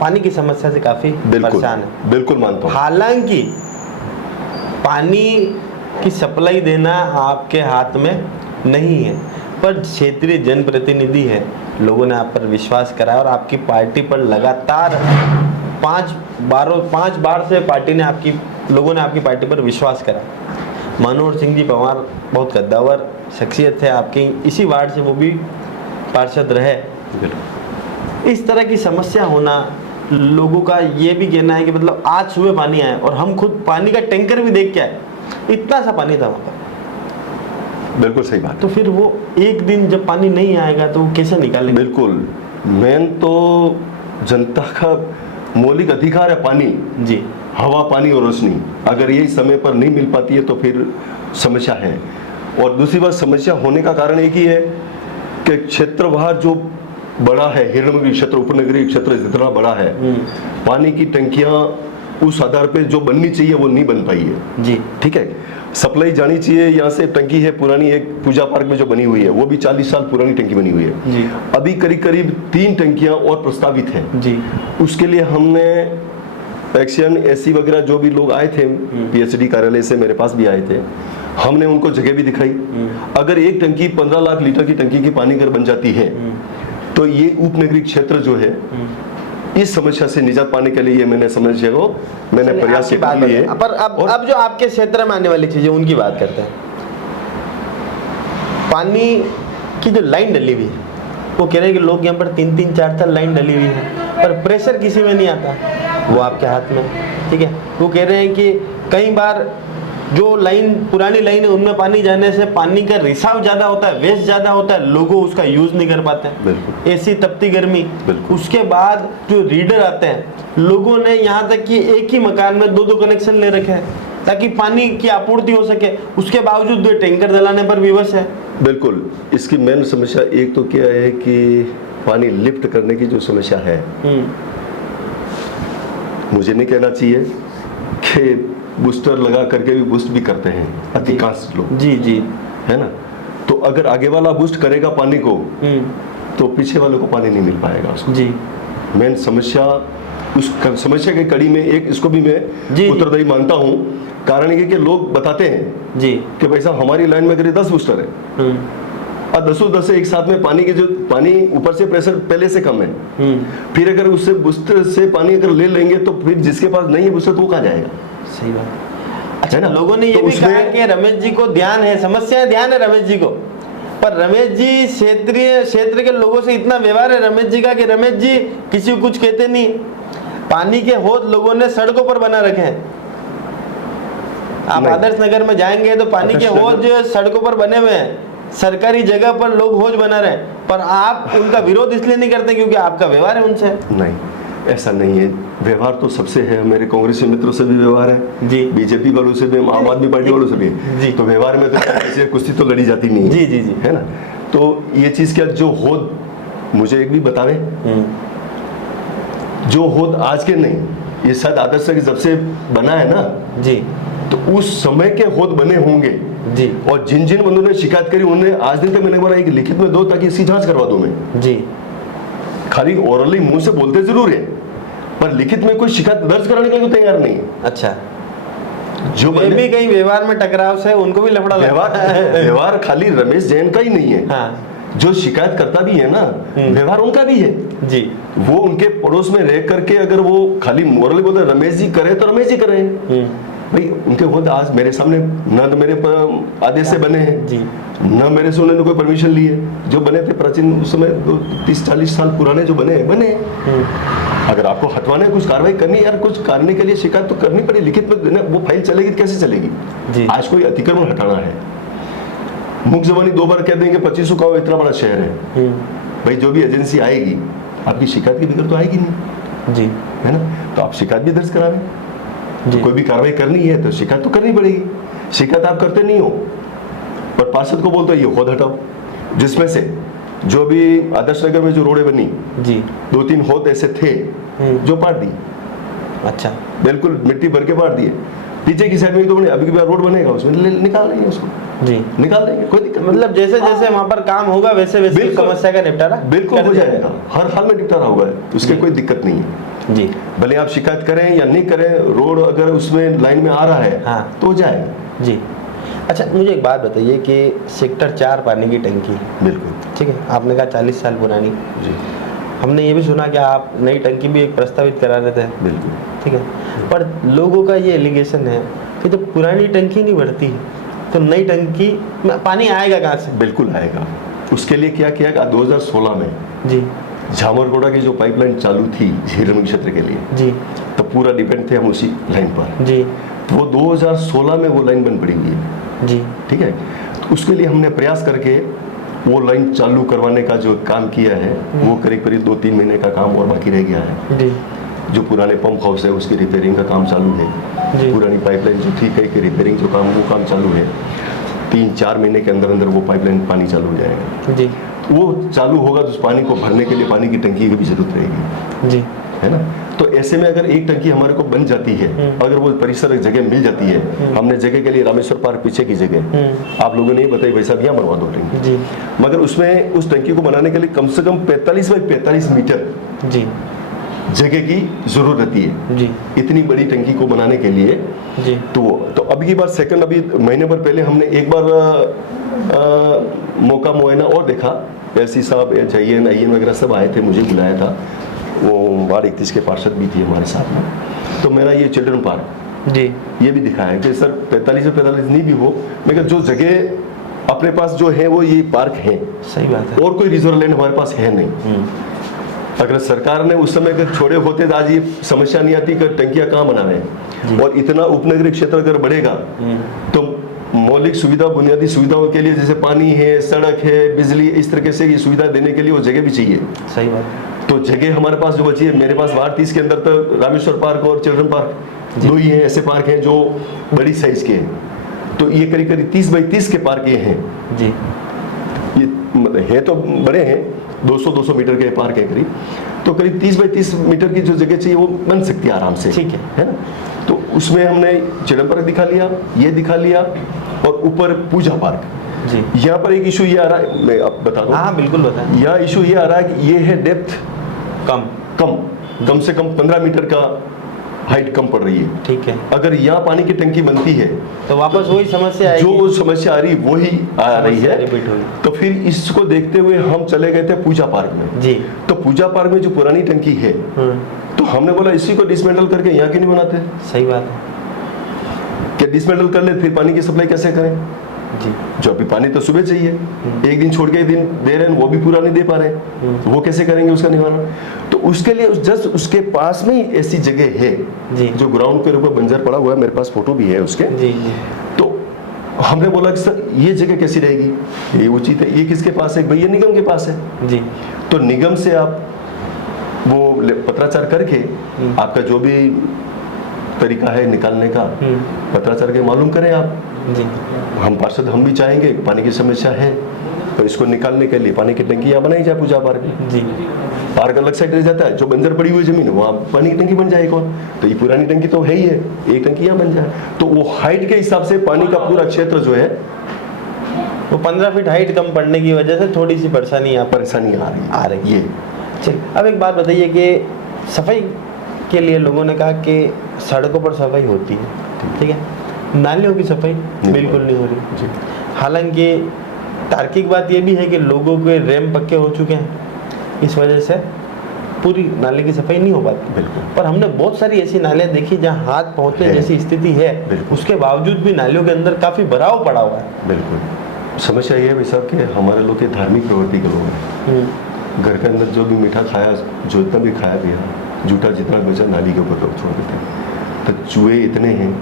पानी की समस्या से काफी परेशान है। बिल्कुल मानता हूं। हालांकि पानी की सप्लाई देना आपके हाथ में नहीं है, पर क्षेत्रीय जनप्रतिनिधि है, लोगों ने आप पर विश्वास करा और आपकी पार्टी पर लगातार 5 बार से लोगों ने आपकी पार्टी पर विश्वास करा। मनोहर सिंह जी पवार बहुत कद्दावर शख्सियत है आपकी, इसी वार्ड से वो भी पार्षद रहे। इस तरह की समस्या होना, लोगों का ये भी कहना है कि मतलब आज सुबह पानी आया और हम खुद पानी का टैंकर भी देख के आए, इतना सा पानी था वहाँ पर। बिल्कुल सही बात। तो फिर वो एक दिन जब पानी नहीं आएगा तो कैसे निकालेंगे? बिल्कुल, मेन तो जनता का मौलिक अधिकार है पानी जी, हवा, पानी और रोशनी। अगर ये समय पर नहीं मिल पाती है तो फिर समस्या है। और दूसरी बात, समस्या होने का कारण एक ही है कि क्षेत्रवार जो बड़ा है, हिरणनगरी क्षेत्र, उपनगरीय क्षेत्र जितना बड़ा है, पानी की टंकियां उस आधार पे जो बननी चाहिए वो नहीं बन पाई है जी। ठीक है, सप्लाई जानी चाहिए। यहाँ से टंकी है पुरानी, एक पूजा पार्क में जो बनी हुई है वो भी 40 साल पुरानी टंकी बनी हुई है जी। अभी करीब करीब 3 टंकियां और प्रस्तावित हैं जी। उसके लिए हमने एक्शन एसी वगैरह जो भी लोग आए थे पीएचडी कार्यालय से मेरे पास भी आए थे, हमने उनको जगह भी दिखाई। अगर एक टंकी 15 लाख लीटर की टंकी की पानी अगर बन जाती है तो ये उपनगरीय क्षेत्र जो है इस समस्या से निजात पाने के लिए मैंने समस्या को प्रयास किए। पर अब जो आपके क्षेत्र में आने वाली चीजें उनकी बात करते हैं। पानी की जो लाइन डली हुई है, वो कह रहे हैं कि लोग यहाँ पर 3-3, 4-4 लाइन डली हुई है, पर प्रेशर किसी में नहीं आता, वो आपके हाथ में। ठीक है, वो कह रहे हैं कि कई बार जो लाइन पुरानी लाइन है उनमें पानी जाने से पानी का रिसाव ज्यादा होता है, वेस्ट ज्यादा होता है, लोगों उसका यूज नहीं कर पाते हैं। ऐसी तपती गर्मी, उसके बाद जो रीडर आते हैं, लोगों ने यहाँ तक कि एक ही मकान में 2-2 कनेक्शन ले रखे हैं ताकि पानी की आपूर्ति हो सके, उसके बावजूद टैंकर दलाने पर विवश है। बिल्कुल, इसकी मेन समस्या एक तो क्या है कि पानी लिफ्ट करने की जो समस्या है, मुझे नहीं कहना चाहिए कि बूस्टर लगा करके भी बूस्ट भी करते हैं अधिकांश लोग जी जी, है ना। तो अगर आगे वाला बूस्ट करेगा पानी को तो पीछे वाले को पानी नहीं मिल पाएगा उसको जी। मेन समस्या, उस समस्या की कड़ी में एक इसको भी मैं उत्तरदायी मानता हूँ। कारण ये कि लोग बताते हैं जी कि भाई साहब हमारी लाइन में करीब 10 बूस्टर है और 10 एक साथ में पानी के जो पानी ऊपर से प्रेशर पहले से कम है, फिर अगर उससे बूस्टर से पानी अगर ले लेंगे तो फिर जिसके पास नहीं है बूस्टर तो वो कहाँ जाएगा? सही बात। अच्छा, लोगों ने ये भी कहा कि रमेश जी को ध्यान है, समस्या ध्यान है रमेश जी को, पर रमेश जी क्षेत्र के लोगों से इतना व्यवहार है रमेश जी का कि रमेश जी किसी को कुछ कहते नहीं। पानी के हौद लोगों ने सड़कों पर बना रखे हैं, आप आदर्श नगर में जाएंगे तो पानी के हौज सड़कों पर बने हुए हैं, सरकारी जगह पर लोग हौज बना रहे हैं, पर आप उनका विरोध इसलिए नहीं करते क्योंकि आपका व्यवहार है उनसे। नहीं, ऐसा नहीं है। व्यवहार तो सबसे है, मेरे कांग्रेसी मित्रों से भी व्यवहार है जी, बीजेपी वालों से भी, आम आदमी पार्टी वालों से भी जी। तो व्यवहार में तो ऐसे कुश्ती तो लड़ी जाती नहीं है जी जी जी, है ना। तो ये चीज क्या, जो होद मुझे एक भी बतावे, जो होद आज के नहीं, ये शायद आदर्श के जब से बना है ना जी, तो उस समय के होद बने होंगे जी। और जिन जिन बंदों ने शिकायत करी उन्हें आज दिन तक मैंने बोला एक लिखित में दो ताकि इसकी जांच करवा दूं मैं जी। खाली ओरली मुंह से बोलते जरूर है, पर लिखित में कोई शिकायत दर्ज कराने के लिए तो तैयार नहीं है। अच्छा, जो भी कहीं व्यवहार में टकराव से उनको भी लफड़ा व्यवहार खाली रमेश जैन का ही नहीं है। हाँ। जो शिकायत करता भी है ना, व्यवहार उनका भी है जी। वो उनके पड़ोस में रह करके अगर वो खाली मोरली बोलते रमेश जी करे तो रमेश जी करे भाई, उनके खुद आज मेरे सामने न मेरे आदेश से बने हैं जी, न मेरे से उन्होंने कोई परमिशन ली है। जो बने थे प्राचीन उस समय 30-40 साल पुराने जो बने अगर आपको हटवाना है, कुछ कार्रवाई करनी है यार, कुछ करने के लिए शिकायत तो करनी पड़ी, लिखित में वो फाइल चलेगी कैसे चलेगी जी। आज कोई अतिक्रमण हटाना है, मुख जबानी 2 बार कह देंगे 2500 का इतना बड़ा शहर है भाई, जो भी एजेंसी आएगी आपकी शिकायत की फिक्र तो आएगी नहीं जी, है ना। तो आप शिकायत भी दर्ज करावें, तो कोई भी कार्रवाई करनी है तो शिकायत तो करनी पड़ेगी। शिकायत आप करते नहीं हो, पर पार्षद को बोलते ये होद हटाओ, जिसमें से जो भी आदर्श नगर में जो रोडें बनी जी, 2-3 होद ऐसे थे जो पाट दी। अच्छा, बिल्कुल मिट्टी भर के पाट दिए। पीछे की साइड में तो अभी की बार रोड बनेगा उसमें निकाल देंगे उसको जी, निकाल देंगे, कोई दिक्कत। मतलब जैसे जैसे वहाँ पर काम होगा वैसे वैसे समस्या का निपटारा बिल्कुल हो जाएगा, हर हाल में निपटारा होगा, उसके कोई दिक्कत नहीं है जी। भले आप शिकायत करें या नहीं करें, रोड अगर उसमें लाइन में आ रहा है हाँ, तो हो जाएगा जी। अच्छा, मुझे एक बात बताइए कि सेक्टर 4 पानी की टंकी, बिल्कुल ठीक है, आपने कहा 40 साल पुरानी जी, हमने ये भी सुना कि आप नई टंकी भी एक प्रस्तावित करा रहे थे, बिल्कुल ठीक है, पर लोगों का ये एलिगेशन है कि जब पुरानी टंकी नहीं बढ़ती तो नई टंकी में पानी आएगा कहाँ से? बिल्कुल आएगा। उसके लिए क्या किया 2016 में जी, झामरगोड़ा की जो पाइपलाइन चालू थी हिरन क्षेत्र के लिए जी, तो पूरा डिपेंड थे हम उसी लाइन पर जी। तो वो 2016 में वो लाइन बंद पड़ी हुई है जी, ठीक है। तो उसके लिए हमने प्रयास करके वो लाइन चालू करवाने का जो काम किया है वो करीब 2-3 महीने का काम और बाकी रह गया है जी। जो पुराने पंप हाउस है उसकी रिपेयरिंग का काम चालू है, पुरानी पाइपलाइन जो थी कई की रिपेयरिंग जो काम वो काम चालू है। 3-4 महीने के अंदर अंदर वो पाइपलाइन पानी चालू हो जाएगा जी। वो चालू होगा तो उस पानी को भरने के लिए पानी की टंकी की भी जरूरत रहेगी जी, है ना। तो ऐसे में अगर एक टंकी हमारे को बन जाती है, अगर वो परिसर जगह मिल जाती है, हमने जगह के लिए रामेश्वर पार्क पीछे की जगह आप लोगों ने बताई भाई साहब यहाँ बनवा दो टंकी जी, मगर उसमें उस टंकी को बनाने के लिए कम से कम 45 बाई 45 मीटर जी जगह की जरूरत रहती है जी, इतनी बड़ी टंकी को बनाने के लिए जी। तो अभी की बार सेकंड, अभी महीने भर पहले हमने एक बार मौका मुआयना और देखा, एससी साहब जयन अयन वगैरह सब आए थे, मुझे बुलाया था, वो वार्ड 31 के पार्षद भी थे हमारे साथ में। तो मेरा ये चिल्ड्रन पार्क जी, ये भी दिखाया कि सर 45 से 45 नहीं भी हो, मगर जो जगह अपने पास जो है वो ये पार्क है, सही बात है, और कोई रिजर्व लैंड हमारे पास है नहीं। अगर सरकार ने उस समय अगर छोड़े होते तो आज ये समस्या नहीं आती कि टंकियां कहाँ बनावे। और इतना उपनगरीय क्षेत्र अगर बढ़ेगा तो मौलिक सुविधा, बुनियादी सुविधाओं के लिए जैसे पानी है, सड़क है, बिजली, इस तरीके से ये सुविधा देने के लिए वो जगह भी चाहिए। सही बात। तो जगह हमारे पास जो बची है, मेरे पास वार्ड 30 के अंदर तो रामेश्वर पार्क और चिल्ड्रन पार्क 2 ही हैं ऐसे पार्क हैं जो बड़ी साइज के हैं। तो ये करीब 30 बाई 30 के पार्क ये हैं जी, ये है तो बड़े हैं, 200-200 मीटर के पार्क है करीब, तो करीब 30 बाई 30 मीटर की जो जगह चाहिए वो बन सकती है आराम से, ठीक है ना। तो उसमें हमने चिल्ड्रन पार्क दिखा लिया, ये दिखा लिया, और ऊपर पूजा पार्क जी। यहाँ पर एक इशू ये आ रहा है, मैं आप बता दूं। हाँ बिल्कुल बताएं। यहाँ इशू ये आ रहा है कि ये है डेप्थ कम से कम 15 मीटर का हाइट कम पड़ रही है, ठीक है। अगर यहाँ पानी की टंकी बनती है तो वापस वही समस्या आएगी, जो समस्या आ रही वही आ रही है। तो फिर इसको देखते हुए हम चले गए थे पूजा पार्क में जी। तो पूजा पार्क में जो पुरानी टंकी है, तो हमने बोला इसी को डिसमेंटल करके यहाँ क्यों नहीं बनाते। सही बात है, क्या डिसमेंटल कर ले फिर पानी की सप्लाई कैसे करें, जी। जो अभी पानी तो सुबह चाहिए, एक दिन छोड़ के एक दिन दे रहे हैं, वो भी पूरा नहीं दे पा रहे हैं, वो कैसे करेंगे उसका निवारण? तो उसके लिए जस्ट उसके पास में ही ऐसी जगह है जो ग्राउंड के ऊपर बंजर पड़ा हुआ है, मेरे पास फोटो भी है उसके। तो हमने बोला कि सर ये जगह कैसी रहेगी, ये उचित है, ये किसके पास है? भैया निगम के पास है जी। तो निगम से आप वो पत्राचार करके आपका जो भी तरीका है निकालने का, पत्राचार के मालूम करें आप जी। हम पार्षद हम भी चाहेंगे, पानी की समस्या है तो इसको निकालने के लिए पानी की टंकी यहाँ बनाई जाए पूजा पार्क में जी। पार्क अलग साइड रह जाता है, जो बंजर पड़ी हुई जमीन है वहाँ पानी की टंकी बन जाए एक और, तो ये पुरानी टंकी तो है ही है, एक टंकी यहाँ बन जाए। तो वो हाइट के हिसाब से पानी का पूरा क्षेत्र जो है वो 15 फीट हाइट कम पड़ने की वजह से थोड़ी सी परेशानी आ रही है। अब एक बात बताइए कि सफाई के लिए लोगों ने कहा कि सड़कों पर सफाई होती है, ठीक है, नालियों की सफाई बिल्कुल नहीं हो रही। हालांकि तार्किक बात यह भी है कि लोगों के रैम पक्के हो चुके हैं, इस वजह से पूरी नाले की सफाई नहीं हो पाती। बिल्कुल। पर हमने बहुत सारी ऐसी नालियाँ देखी जहाँ हाथ पहुँचने जैसी स्थिति है, उसके बावजूद भी नालियों के अंदर काफी भराव पड़ा हुआ है। बिल्कुल। समस्या ये है भाई साहब कि हमारे लोग के धार्मिक प्रवृत्ति के लोग हैं, घर के अंदर जो भी मीठा खाया, जो इतना भी खाया पिया, जूठा जितना बचा नाली के ऊपर छोड़ देते हैं। तो चूहे इतने हैं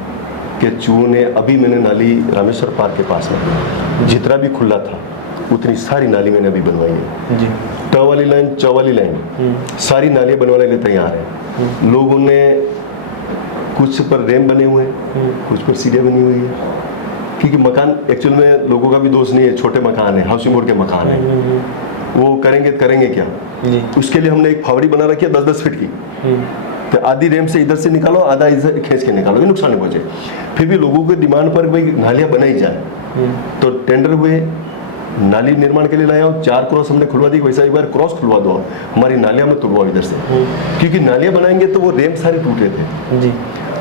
कि चूहों ने, अभी मैंने नाली रामेश्वर पार्क के पास में जितना भी खुला था उतनी सारी नाली मैंने अभी बनवाई है जी। ट वाली लाइन, च वाली लाइन, सारी नालियाँ बनवाने के लिए तैयार है। लोगों ने कुछ पर रैम बने हुए हैं, कुछ पर सीढ़ियाँ बनी हुई है, क्योंकि मकान एक्चुअल में लोगों का भी दोष नहीं है, छोटे मकान है, हाउसिंग बोर्ड के मकान है, वो करेंगे क्या? उसके लिए हमने एक फावड़ी बना रखी है 10-10 फीट की, तो आधी रेम से इधर से निकालो, आधा इधर खींच के निकालो, नुकसान नहीं पहुंचे। फिर भी लोगों के डिमांड पर भाई नालियाँ बनाई जाए, तो टेंडर हुए, नाली निर्माण के लिए लाया हूँ, 4 क्रॉस हमने खुलवा दी, वैसा एक बार क्रॉस खुलवा दो, हमारी नालियाँ में तुड़वाओ इधर से, क्योंकि नालियाँ बनाएंगे तो वो रेम सारे टूटे थे जी।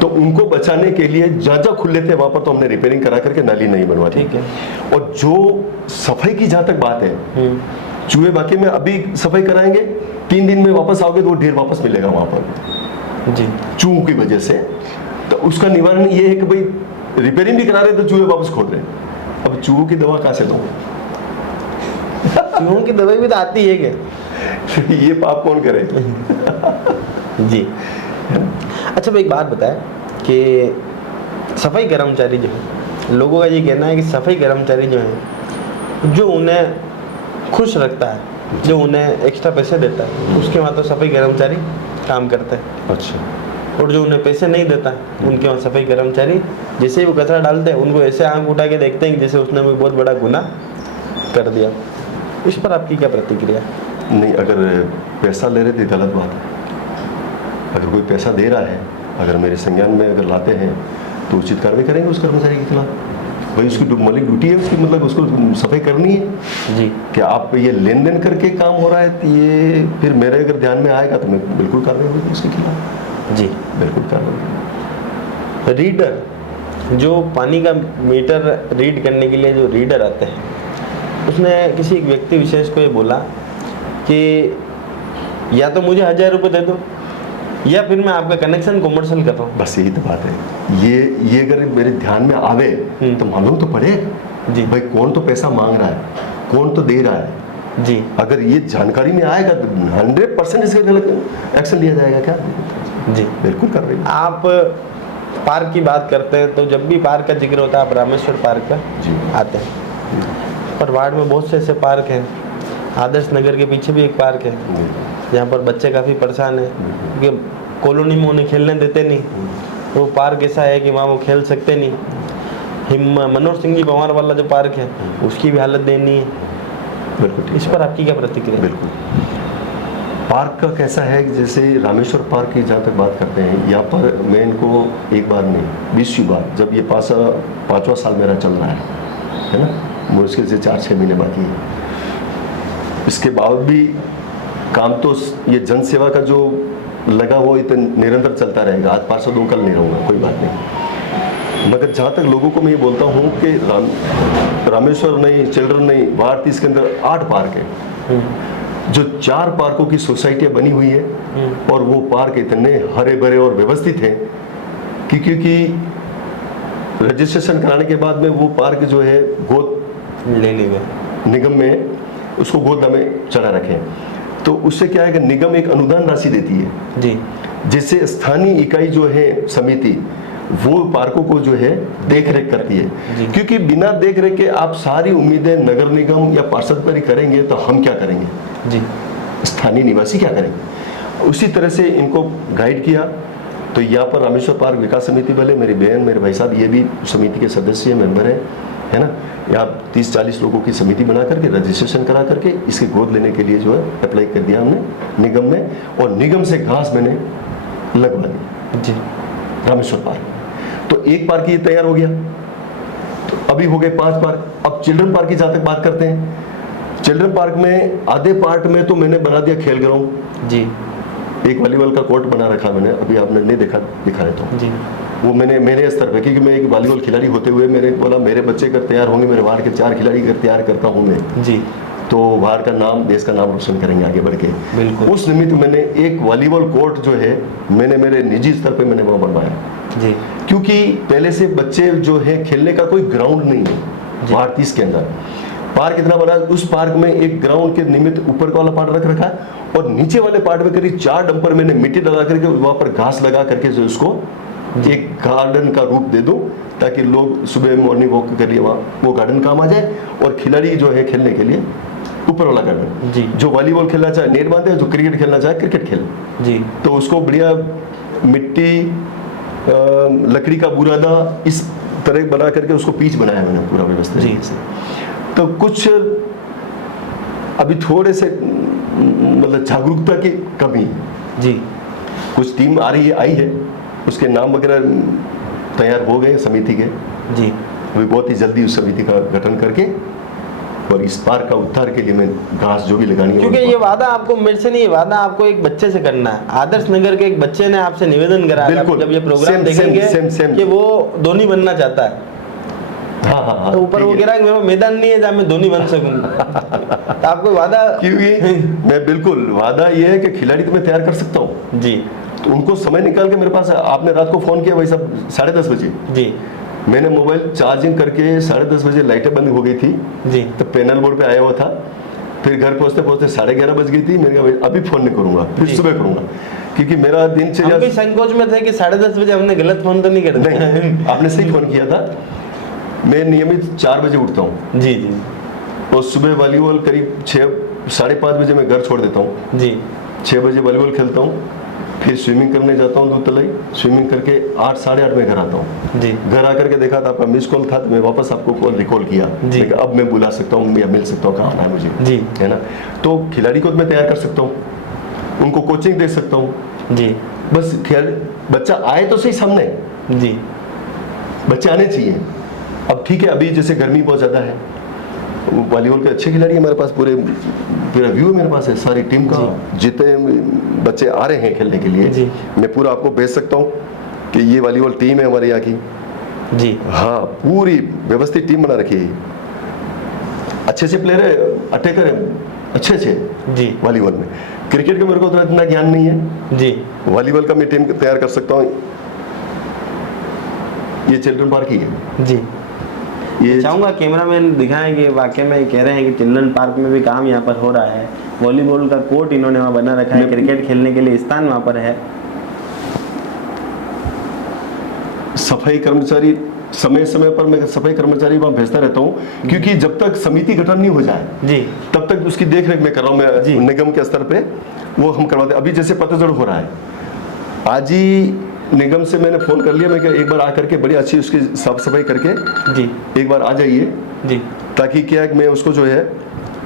तो उनको बचाने के लिए जहाँ खुले थे वहां पर तो हमने रिपेयरिंग करा करके नाली नहीं बनवा, ठीक है। और जो सफाई की जहाँ तक बात है, चूहे बाकी में अभी सफाई कराएंगे, 3 दिन में वापस आओगे तो वो ढेर वापस मिलेगा वहां पर जी, चूहों की वजह से। तो उसका निवारण ये है कि भाई रिपेयरिंग भी करा रहे तो चूहे वापस खोद रहे, अब चूहों की दवा कहाँ से दो? चूहों की दवाई भी तो आती है क्या? ये पाप कौन करे? जी। अच्छा, एक बात बताएं कि सफाई कर्मचारी जो है, लोगों का ये कहना है कि सफाई कर्मचारी जो है, जो उन्हें खुश रखता है, जो उन्हें एक्स्ट्रा पैसे देता है, उसके वहाँ तो सफाई कर्मचारी काम करते हैं। अच्छा। और जो उन्हें पैसे नहीं देता, उनके वहाँ सफाई कर्मचारी जैसे ही वो कचरा डालते हैं, उनको ऐसे आंख उठा के देखते हैं जैसे उसने कोई बहुत बड़ा गुनाह कर दिया। इस पर आपकी क्या प्रतिक्रिया? नहीं, अगर पैसा ले रहे थे गलत बात है। अगर कोई पैसा दे रहा है, अगर मेरे संज्ञान में अगर लाते हैं तो उचित कार्रवाई करेंगे उस कर्मचारी के खिलाफ। भाई उसकी मौलिक ड्यूटी है उसकी, मतलब उसको सफाई करनी है जी। कि आप ये लेन देन करके काम हो रहा है, तो ये फिर मेरे अगर ध्यान में आएगा तो मैं बिल्कुल कार्रवाई होगी उसके खिलाफ जी, बिल्कुल कार्रवाई। रीडर, जो पानी का मीटर रीड करने के लिए जो रीडर आते हैं, उसने किसी एक व्यक्ति विशेष को ये बोला कि या तो मुझे 1000 रुपये दे दो, या फिर मैं आपका कनेक्शन कमर्शियल कर रहा हूँ। बस यही तो बात है। ये अगर मेरे ध्यान में आवे तो मालूम तो पड़े जी, भाई कौन तो पैसा मांग रहा है, कौन तो दे रहा है जी। अगर ये जानकारी में आएगा तो 100% इसके गलत एक्शन लिया जाएगा क्या जी, बिल्कुल कर रहे हैं। आप पार्क की बात करते हैं तो जब भी पार्क का जिक्र होता है आप रामेश्वर पार्क पर आते हैं, पर वार्ड में बहुत से ऐसे पार्क हैं, आदर्श नगर के पीछे भी एक पार्क है जहाँ पर बच्चे काफ़ी परेशान हैं, क्योंकि कॉलोनी में उन्हें खेलने देते नहीं। वो पार्क ऐसा है कि वहाँ वो खेल सकते नहीं। मनोहर सिंह जी पंवार वाला जो पार्क है उसकी भी हालत देनी है। बिल्कुल। इस पर आपकी क्या प्रतिक्रिया? बिल्कुल। पार्क का कैसा है कि जैसे रामेश्वर पार्क की जहाँ तक बात करते हैं, यहाँ पर मैं इनको एक बार नहीं 20वीं बार, जब ये 5वां साल मेरा चल रहा है ना, मुश्किल से 4-6 महीने बाकी है, इसके बावजूद भी काम तो ये जन सेवा का जो लगा वो इतना निरंतर चलता रहेगा। आज पार्षद हूँ, कल नहीं रहूँगा, कोई बात नहीं। मगर जहाँ तक लोगों को मैं ये बोलता हूँ कि रामेश्वर नहीं, चिल्ड्रन नहीं, वार्ड 30 के अंदर 8 पार्क है, जो 4 पार्कों की सोसाइटियाँ बनी हुई है, और वो पार्क इतने हरे भरे और व्यवस्थित हैं कि क्योंकि रजिस्ट्रेशन कराने के बाद में वो पार्क जो है गोद ले गए निगम में, उसको गोद में चढ़ा रखे। तो उससे क्या है कि निगम एक अनुदान राशि देती है जी, जिससे स्थानीय इकाई जो है समिति वो पार्कों को जो है देख रेख करती है, क्योंकि बिना देख रेख के आप सारी उम्मीदें नगर निगम या पार्षद पर ही करेंगे तो हम क्या करेंगे जी, स्थानीय निवासी क्या करेंगे। उसी तरह से इनको गाइड किया। तो यहाँ पर रामेश्वर पार्क विकास समिति वाले, मेरी बहन मेरे भाई साहब ये भी समिति के सदस्य मेंबर हैं, है ना। यहाँ 30-40 लोगों की समिति बना करके रजिस्ट्रेशन करा करके इसके गोद लेने के लिए जो है अप्लाई कर दिया हमने निगम में, और निगम से घास मैंने लगवा दी जी रामेश्वर पार्क। तो एक पार्क ये तैयार हो गया, तो अभी हो गए 5 पार्क। अब चिल्ड्रन पार्क की जहाँ तक बात करते हैं, चिल्ड्रन पार्क में आधे पार्ट में तो मैंने बना दिया खेल ग्राउंड जी, एक वॉलीबॉल का कोर्ट बना रखा मैंने, अभी आपने नहीं देखा, दिखा रहा था जी, वो मैंने मेरे स्तर पे, क्योंकि मैं एक वॉलीबॉल खिलाड़ी होते हुए मैंने बोला मेरे बच्चे अगर तैयार होंगे, मेरे वार्ड के 4 खिलाड़ी अगर तैयार करता हूँ मैं जी, तो वार्ड का नाम, देश का नाम रोशन करेंगे आगे बढ़ के। बिल्कुल। उस निमित्त मैंने एक वॉलीबॉल कोर्ट जो है मैंने मेरे निजी स्तर पे मैंने वहाँ बनवाया जी, क्योंकि पहले से बच्चे जो है खेलने का कोई ग्राउंड नहीं है वार्ड 30 के अंदर। पार्क इतना बड़ा, उस पार्क में एक ग्राउंड के निमित्त ऊपर का वाला पार्ट रख रखा है और नीचे वाले पार्ट में करीब 4 डंपर मैंने मिट्टी लगा करके वहां पर घास लगा करके जो उसको एक गार्डन का रूप दे दूं, ताकि लोग सुबह मॉर्निंग वॉक के लिए वहाँ वो गार्डन काम आ जाए, और खिलाड़ी जो है खेलने के लिए ऊपर वाला गार्डन जी, जो वॉलीबॉल खेलना चाहे नेट बांधे, जो क्रिकेट खेलना चाहे क्रिकेट खेले जी, तो उसको बढ़िया मिट्टी लकड़ी का बुरादा इस तरह बना करके उसको पीच बनाया मैंने पूरा व्यवस्था जी। से। तो कुछ अभी थोड़े से मतलब जागरूकता की कमी जी, कुछ टीम आ रही है, आई है, उसके नाम वगैरह तैयार हो गए समिति के जी, अभी बहुत ही जल्दी उस समिति का गठन करके और इस पार्क का उद्धार के लिए मैं घास जो भी लगानी है, क्योंकि ये वादा आपको मेरे से नहीं, वादा आपको एक बच्चे से करना है। आदर्श नगर के एक बच्चे ने आपसे निवेदन करा जब ये प्रोग्राम देखेंगे कि वो धोनी बनना चाहता है। हाँ, तो ऊपर वो कह रहा है मेरे को मैदान नहीं है जहाँ मैं धोनी बन सकूंगा। तो आपको वादा, क्योंकि मैं बिल्कुल वादा ये है कि खिलाड़ी तो मैं तैयार कर सकता हूँ जी, तो उनको समय निकाल के मेरे पास, आपने रात को फोन किया भाई साहब 10:30 बजे जी, मैंने मोबाइल चार्जिंग करके 10:30 बजे लाइटें बंद हो गई थी जी, तो पैनल बोर्ड पे आया हुआ था। फिर घर पहुंचते पहुंचते 11:30 बज गई थी। मैंने कहा भाई अभी फोन नहीं करूंगा, फिर सुबह करूंगा, क्योंकि मेरा दिनचर्या। हम भी संकोच में थे कि 10:30 बजे हमने गलत फोन तो नहीं कर दिया। नहीं, आपने सही फोन किया था। मैं नियमित 4 बजे उठता हूँ जी जी, और सुबह वॉलीबॉल करीब 6-5:30 बजे मैं घर छोड़ देता हूँ जी, 6 बजे वॉलीबॉल खेलता हूँ, फिर स्विमिंग करने जाता हूँ 2 तलाई, स्विमिंग करके 8-8:30 में घर आता हूँ जी। घर आकर के देखा था आपका मिस कॉल था, तो मैं वापस आपको कॉल रिकॉल किया जी। अब मैं बुला सकता हूँ या मिल सकता हूँ, कहाँ आना है मुझे जी, है ना। तो खिलाड़ी को मैं तैयार कर सकता हूँ, उनको कोचिंग दे सकता हूँ जी। बस बच्चा आए तो सही सामने जी, बच्चे आने चाहिए। अब ठीक है, अभी जैसे गर्मी बहुत ज़्यादा है, वॉलीबॉल के अच्छे खिलाड़ी हमारे पास, पूरा व्यू मेरे पास है सारी टीम का, जितने बच्चे आ रहे हैं खेलने के लिए मैं पूरा आपको भेज सकता हूँ कि ये वॉलीबॉल टीम है हमारे यहाँ की जी। हाँ, पूरी व्यवस्थित टीम बना रखी है, अच्छे से प्लेयर है, अटैकर है अच्छे जी वॉलीबॉल में। क्रिकेट का मेरे को तो इतना ज्ञान नहीं है जी, वॉलीबॉल का मैं टीम तैयार कर सकता हूँ। ये चिल्ड्रन पार्क ही है जी। ये चाहूँगा कैमरामैन दिखाएं कि वाकई में कह रहे हैं कि चिल्ड्रन पार्क में भी काम यहाँ पर हो रहा है, वॉलीबॉल का कोर्ट इन्होंने वहाँ बना रखा है, क्रिकेट खेलने के लिए स्थान वहाँ पर है। सफाई कर्मचारी समय समय पर मैं सफाई कर्मचारी वहाँ भेजता रहता हूँ, क्योंकि जब तक समिति गठन नहीं हो जाए जी तब तक उसकी देख रेख मैं कर रहा हूँ मैं निगम के स्तर पे, वो हम करवाते। अभी जैसे पतझड़ हो रहा है, आज ही निगम से मैंने फोन कर लिया, मैं एक बार आकर के बड़ी अच्छी उसकी साफ सफाई करके जी एक बार आ जाइए जी, ताकि क्या मैं उसको जो है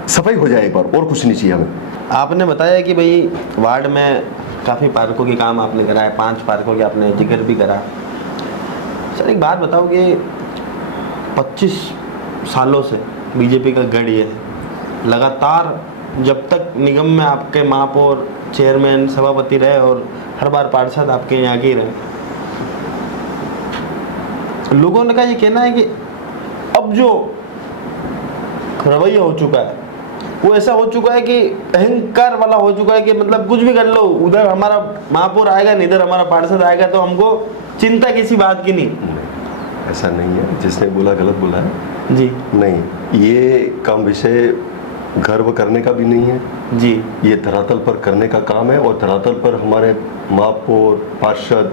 सफाई हो जाए एक बार, और कुछ नहीं चाहिए हमें। आपने बताया कि भाई वार्ड में काफ़ी पार्कों के काम आपने करा है, 5 पार्कों के आपने जिक्र भी करा। सर एक बात बताओ कि 25 सालों से बीजेपी का गढ़ ये है, लगातार जब तक निगम में आपके महापौर, चेयरमैन, सभापति रहे और हर बार पार्षद आपके यहाँ के रहे, लोगों ने का ये कहना है कि अब जो रवैया हो चुका है वो ऐसा हो चुका है कि अहंकार वाला हो चुका है कि मतलब कुछ भी कर लो, उधर हमारा महापौर आएगा नहीं, इधर हमारा पार्षद आएगा, तो हमको चिंता किसी बात की नहीं। ऐसा नहीं है, जिसने बोला गलत बोला है जी। नहीं, ये काम विषय गर्व करने का भी नहीं है जी। ये धरातल पर करने का काम है, और धरातल पर हमारे महापौर पार्षद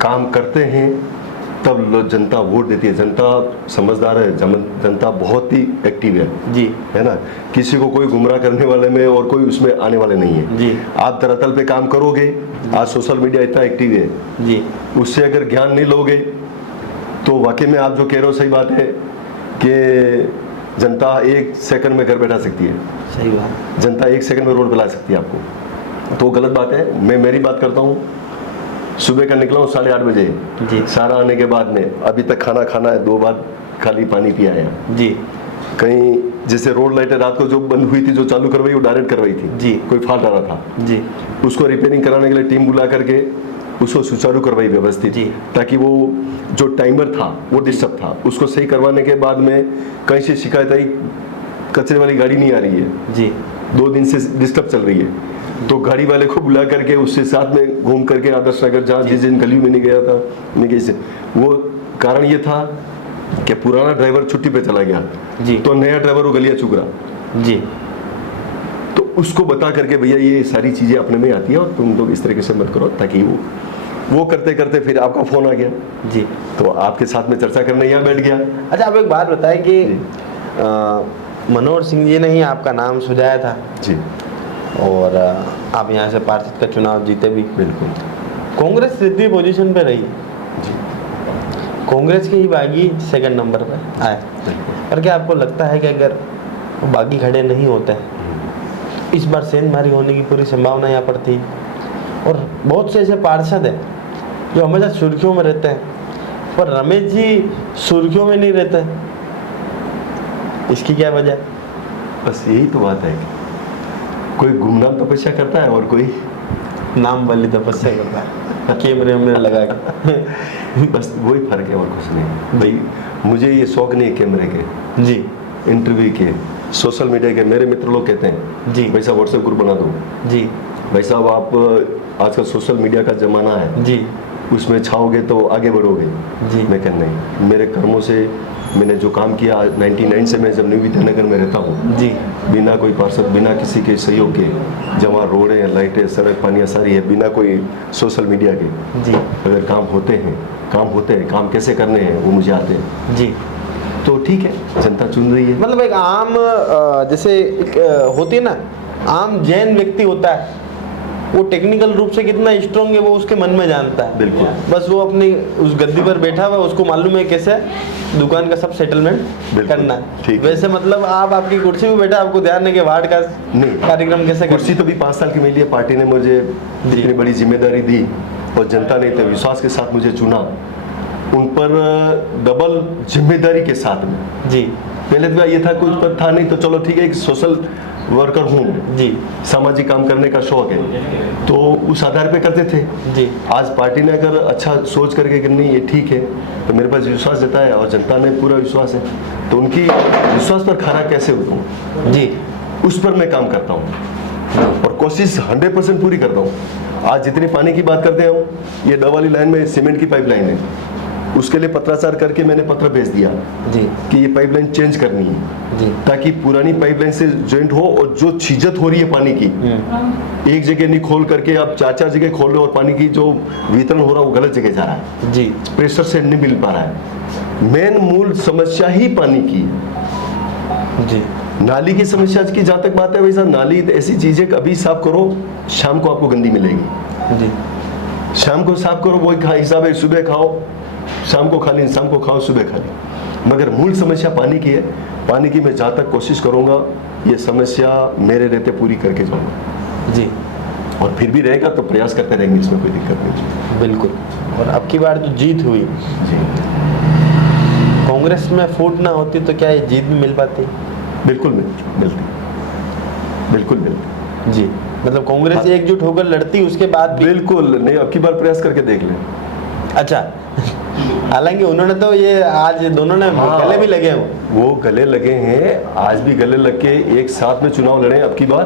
काम करते हैं, तब जनता वोट देती है। जनता समझदार है, जनता बहुत ही एक्टिव है जी, है ना। किसी को कोई गुमराह करने वाले में और कोई उसमें आने वाले नहीं है जी। आप धरातल पे काम करोगे, आज सोशल मीडिया इतना एक्टिव है जी, उससे अगर ज्ञान नहीं लोगे तो वाकई में आप जो कह रहे हो सही बात है कि जनता 1 सेकंड में घर बैठा सकती है। सही बात। जनता 1 सेकंड में रोड पे ला सकती है आपको, तो गलत बात है। मैं मेरी बात करता हूँ, सुबह का निकला हूँ 8:30 बजे जी। सारा आने के बाद में अभी तक खाना खाना है, 2 बार खाली पानी पिया है जी। कहीं जैसे रोड लाइटें रात को जो बंद हुई थी, जो चालू करवाई वो डायरेक्ट करवाई थी जी, कोई फॉल्ट आ रहा था जी, उसको रिपेयरिंग कराने के लिए टीम बुला करके उसको सुचारू करवाई व्यवस्थित, ताकि वो जो टाइमर था वो डिस्टर्ब था, उसको सही करवाने के बाद में कहीं से शिकायत आई कचरे वाली गाड़ी नहीं आ रही है जी, 2 दिन से डिस्टर्ब चल रही है, तो गाड़ी वाले को बुला करके उससे साथ में घूम करके आदर्श नगर जहाँ जिस दिन गली में नहीं गया था नहीं गई से, वो कारण ये था कि पुराना ड्राइवर छुट्टी पे चला गया जी, तो नया ड्राइवर वो गलियाँ चुक रहा जी, तो उसको बता करके भैया ये सारी चीज़ें अपने में आती है और तुम लोग इस तरीके से मत करो, ताकि वो करते करते फिर आपका फ़ोन आ गया जी, तो आपके साथ में चर्चा करने यहाँ बैठ गया। अच्छा, आप एक बात बताएं कि मनोहर सिंह जी ने ही आपका नाम सुझाया था जी, और आप यहाँ से पार्षद का चुनाव जीते भी। बिल्कुल। कांग्रेस तृतीय पोजीशन पे रही जी, कांग्रेस के ही बागी सेकंड नंबर पे आए, और क्या आपको लगता है कि अगर बागी खड़े नहीं होते इस बार सेंधमारी होने की पूरी संभावना यहाँ पर थी? और बहुत से ऐसे पार्षद हैं जो हमेशा सुर्खियों में रहते हैं, पर रमेश जी सुर्खियों में नहीं रहते, इसकी क्या वजह? बस यही तो बात है कि कोई गुमनाम तपस्या करता है और कोई नाम वाली तपस्या करता है कैमरे में लगा के बस वही फर्क है और कुछ नहीं। भाई मुझे ये शौक नहीं है कैमरे के जी, इंटरव्यू के, सोशल मीडिया के। मेरे मित्र लोग कहते हैं जी भाई साहब व्हाट्सएप ग्रुप बना दो जी, भाई साहब आप आजकल सोशल मीडिया का जमाना है जी, उसमें छाओगे तो आगे बढ़ोगे जी। मैं कहना नहीं, मेरे कर्मों से मैंने जो काम किया 99 से मैं जब न्यू विद्यानगर में रहता हूँ जी, बिना कोई पार्षद बिना किसी के सहयोग के, जहाँ रोडें लाइटें सड़क पानी सारी है, बिना कोई सोशल मीडिया के जी, अगर काम होते हैं काम कैसे करने हैं वो मुझे आते हैं जी, तो ठीक है जनता चुन रही है। मतलब एक आम जैसे होती है ना, आम जैन व्यक्ति होता है, वो टेक्निकल रूप से कितना स्ट्रांग है वो उसके मन में जानता है। बिल्कुल। बस वो अपनी उस गद्दी पर बैठा हुआ, उसको मालूम है कैसे दुकान का सब सेटलमेंट करना है। वैसे मतलब आप आपकी कुर्सी पे बैठा, आपको ध्यान है कि वार्ड का नहीं कार्यक्रम कैसे कुर्सी तो भी 5 साल की मिली है, पार्टी ने मुझे इतनी बड़ी जिम्मेदारी दी और जनता ने इतने विश्वास के साथ मुझे चुना, उन पर डबल जिम्मेदारी के साथ में जी। पहले तो ये था कुछ पर था नहीं, तो चलो ठीक है एक सोशल वर्कर हूँ जी, सामाजिक काम करने का शौक है, तो उस आधार पे करते थे जी। आज पार्टी ने अगर अच्छा सोच करके कि नहीं ये ठीक है, तो मेरे पास विश्वास देता है और जनता ने पूरा विश्वास है, तो उनकी विश्वास पर खरा कैसे उतरूँ जी, उस पर मैं काम करता हूँ और कोशिश 100% पूरी करता हूँ। आज जितनी पानी की बात करते हैं हम, ये डब वाली लाइन में सीमेंट की पाइपलाइन है, उसके लिए पत्राचार करके मैंने पत्र भेज दिया जी कि ये पाइपलाइन चेंज करनी है जी, ताकि पुरानी पाइपलाइन से जॉइंट हो और जो छिजत हो रही है पानी की एक जगह नहीं खोल करके आप 4 जगह खोल रहे हो और पानी की जो वितरण हो रहा है वो गलत जगह जा रहा है जी, प्रेशर से नहीं मिल पा रहा है। मेन मूल समस्या ही पानी की जी। नाली की समस्या की जहाँ तक बात है वैसा नाली ऐसी चीज है अभी साफ करो शाम को आपको गंदी मिलेगी जी, शाम को साफ करो वही हिसाब है, सुबह खाओ शाम को खाली, शाम को खाओ सुबह खाली, मगर मूल समस्या पानी की है। पानी की मैं जहाँ तक कोशिश करूँगा ये समस्या मेरे रहते पूरी करके जाऊँगा जी, और फिर भी रहेगा तो प्रयास करते रहेंगे, इसमें कोई दिक्कत नहीं। बिल्कुल। और अब की बार जो जीत हुई जी, कांग्रेस में फूट ना होती तो क्या ये जीत भी मिल पाती? बिल्कुल मिलती, बिल्कुल मिलती जी। मतलब कांग्रेस एकजुट होकर लड़ती उसके बाद भी? बिल्कुल नहीं, अब की बार प्रयास करके देख लें। अच्छा, हालांकि उन्होंने तो ये आज दोनों ने गले भी लगे हैं, वो गले लगे हैं, आज भी गले लग के एक साथ में चुनाव लड़े अब की बार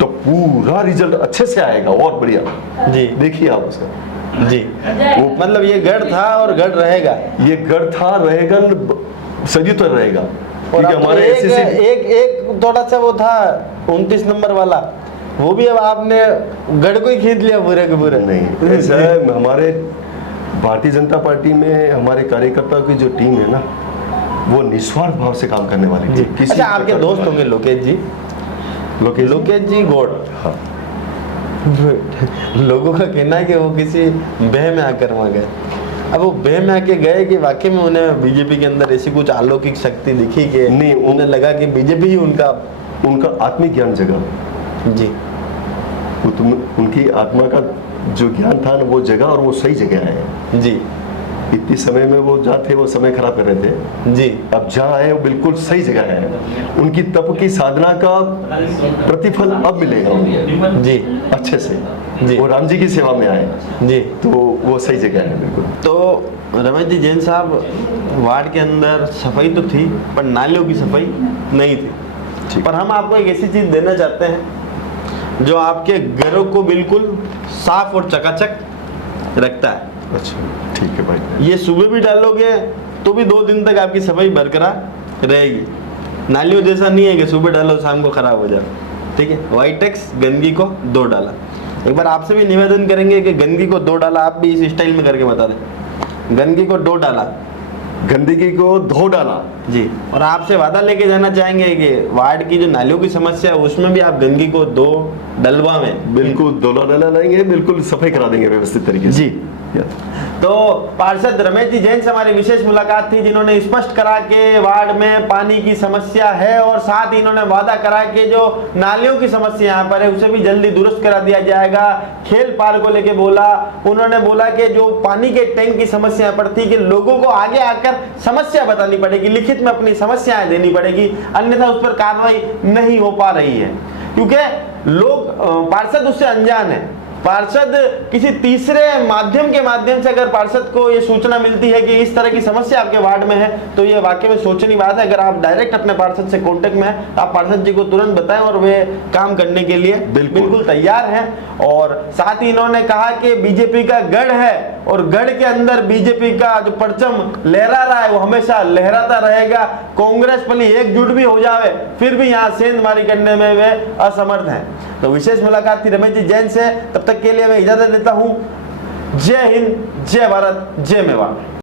तो पूरा रिजल्ट अच्छे से आएगा और बढ़िया जी। देखिए आप उसका जी। वो मतलब ये गढ़ था और गढ़ रहेगा, ये गढ़ था, रहेगा, सदी तो रहेगा। और क्योंकि अब तो हमारे एक थोड़ा सा वो था 29 नंबर वाला, वो भी अब आपने गढ़ को ही खींच लिया पूरे के पूरे। नहीं, ऐसा है, हमारे भारतीय जनता पार्टी में हमारे कार्यकर्ताओं की जो टीम है ना, वो निस्वार्थ भाव से काम करने वाली टीम। अच्छा, आपके दोस्त होंगे लोकेश जी गौड़। हाँ। लोगों का कहना है कि वो किसी बह में आकर वहाँ गए। अब वो बह में आके गए कि वाकई में उन्हें बीजेपी के अंदर ऐसी कुछ अलौकिक शक्ति दिखी कि नहीं, उन्हें लगा कि बीजेपी ही उनका आत्मिक ज्ञान जगा जी। उनकी आत्मा का जो ज्ञान था ना, वो जगह, और वो सही जगह है जी। इतनी समय में वो जहाँ थे वो समय खराब कर रहे थे जी, अब जहाँ आए वो बिल्कुल सही जगह है। उनकी तप की साधना का प्रतिफल अब मिलेगा उन्हें जी, अच्छे से जी। वो राम जी की सेवा में आए जी, तो वो सही जगह है बिल्कुल। तो रमेश जी जैन साहब, वार्ड के अंदर सफाई तो थी पर नालियों की सफाई नहीं थी। पर हम आपको एक ऐसी चीज देना चाहते हैं जो आपके घरों को बिल्कुल साफ और चकाचक रखता है। अच्छा, ठीक है भाई। ये सुबह भी डालोगे तो भी 2 दिन तक आपकी सफाई बरकरार रहेगी। नालियों जैसा नहीं है कि सुबह डालो शाम को खराब हो जाए। ठीक है, वाइटेक्स गंदगी को 2 डाला। एक बार आपसे भी निवेदन करेंगे कि गंदगी को 2 डाला, आप भी इस स्टाइल में करके बता दें। गंदगी को 2 डाला, गंदगी को 2 डाला जी। और आपसे वादा लेके जाना चाहेंगे कि वार्ड की जो नालियों की समस्या है उसमें भी आप गंदगी को 2 डलवा में बिल्कुल 2 डाला लाएंगे, बिल्कुल सफाई करा देंगे व्यवस्थित तरीके से जी। तो पार्षद रमेश जी जैन से हमारी विशेष मुलाकात थी, जिन्होंने स्पष्ट करा कि वार्ड में पानी की समस्या है और साथ ही इन्होंने वादा करा कि जो नालियों की समस्या यहाँ पर है उसे भी जल्दी दुरुस्त करा दिया जाएगा। खेल पार्क को लेके बोला, उन्होंने बोला कि जो पानी के टैंक की समस्या पड़ती कि लोगों को आगे आकर समस्या बतानी पड़ेगी, लिखित में अपनी समस्याएं देनी पड़ेगी, अन्यथा उस पर कार्रवाई नहीं हो पा रही है क्योंकि लोग पार्षद उससे अनजान है। पार्षद किसी तीसरे माध्यम के माध्यम से अगर पार्षद को ये सूचना मिलती है कि इस तरह की समस्या आपके वार्ड में है तो ये वाकई में सोचनी बात है। अगर आप डायरेक्ट अपने पार्षद से कांटेक्ट में हैं तो आप पार्षद जी को तुरंत बताएं और वे काम करने के लिए बिल्कुल तैयार हैं। और साथ ही इन्होंने कहा कि बीजेपी का गढ़ है और गढ़ के अंदर बीजेपी का जो परचम लहरा रहा है वो हमेशा लहराता रहेगा। कांग्रेस भले एकजुट भी हो जावे फिर भी यहाँ सेंधमारी करने में वे असमर्थ हैं। तो विशेष मुलाकात थी रमेश जी जैन से, तब तक के लिए मैं इजाजत देता हूं। जय हिंद, जय भारत, जय मेवाड़।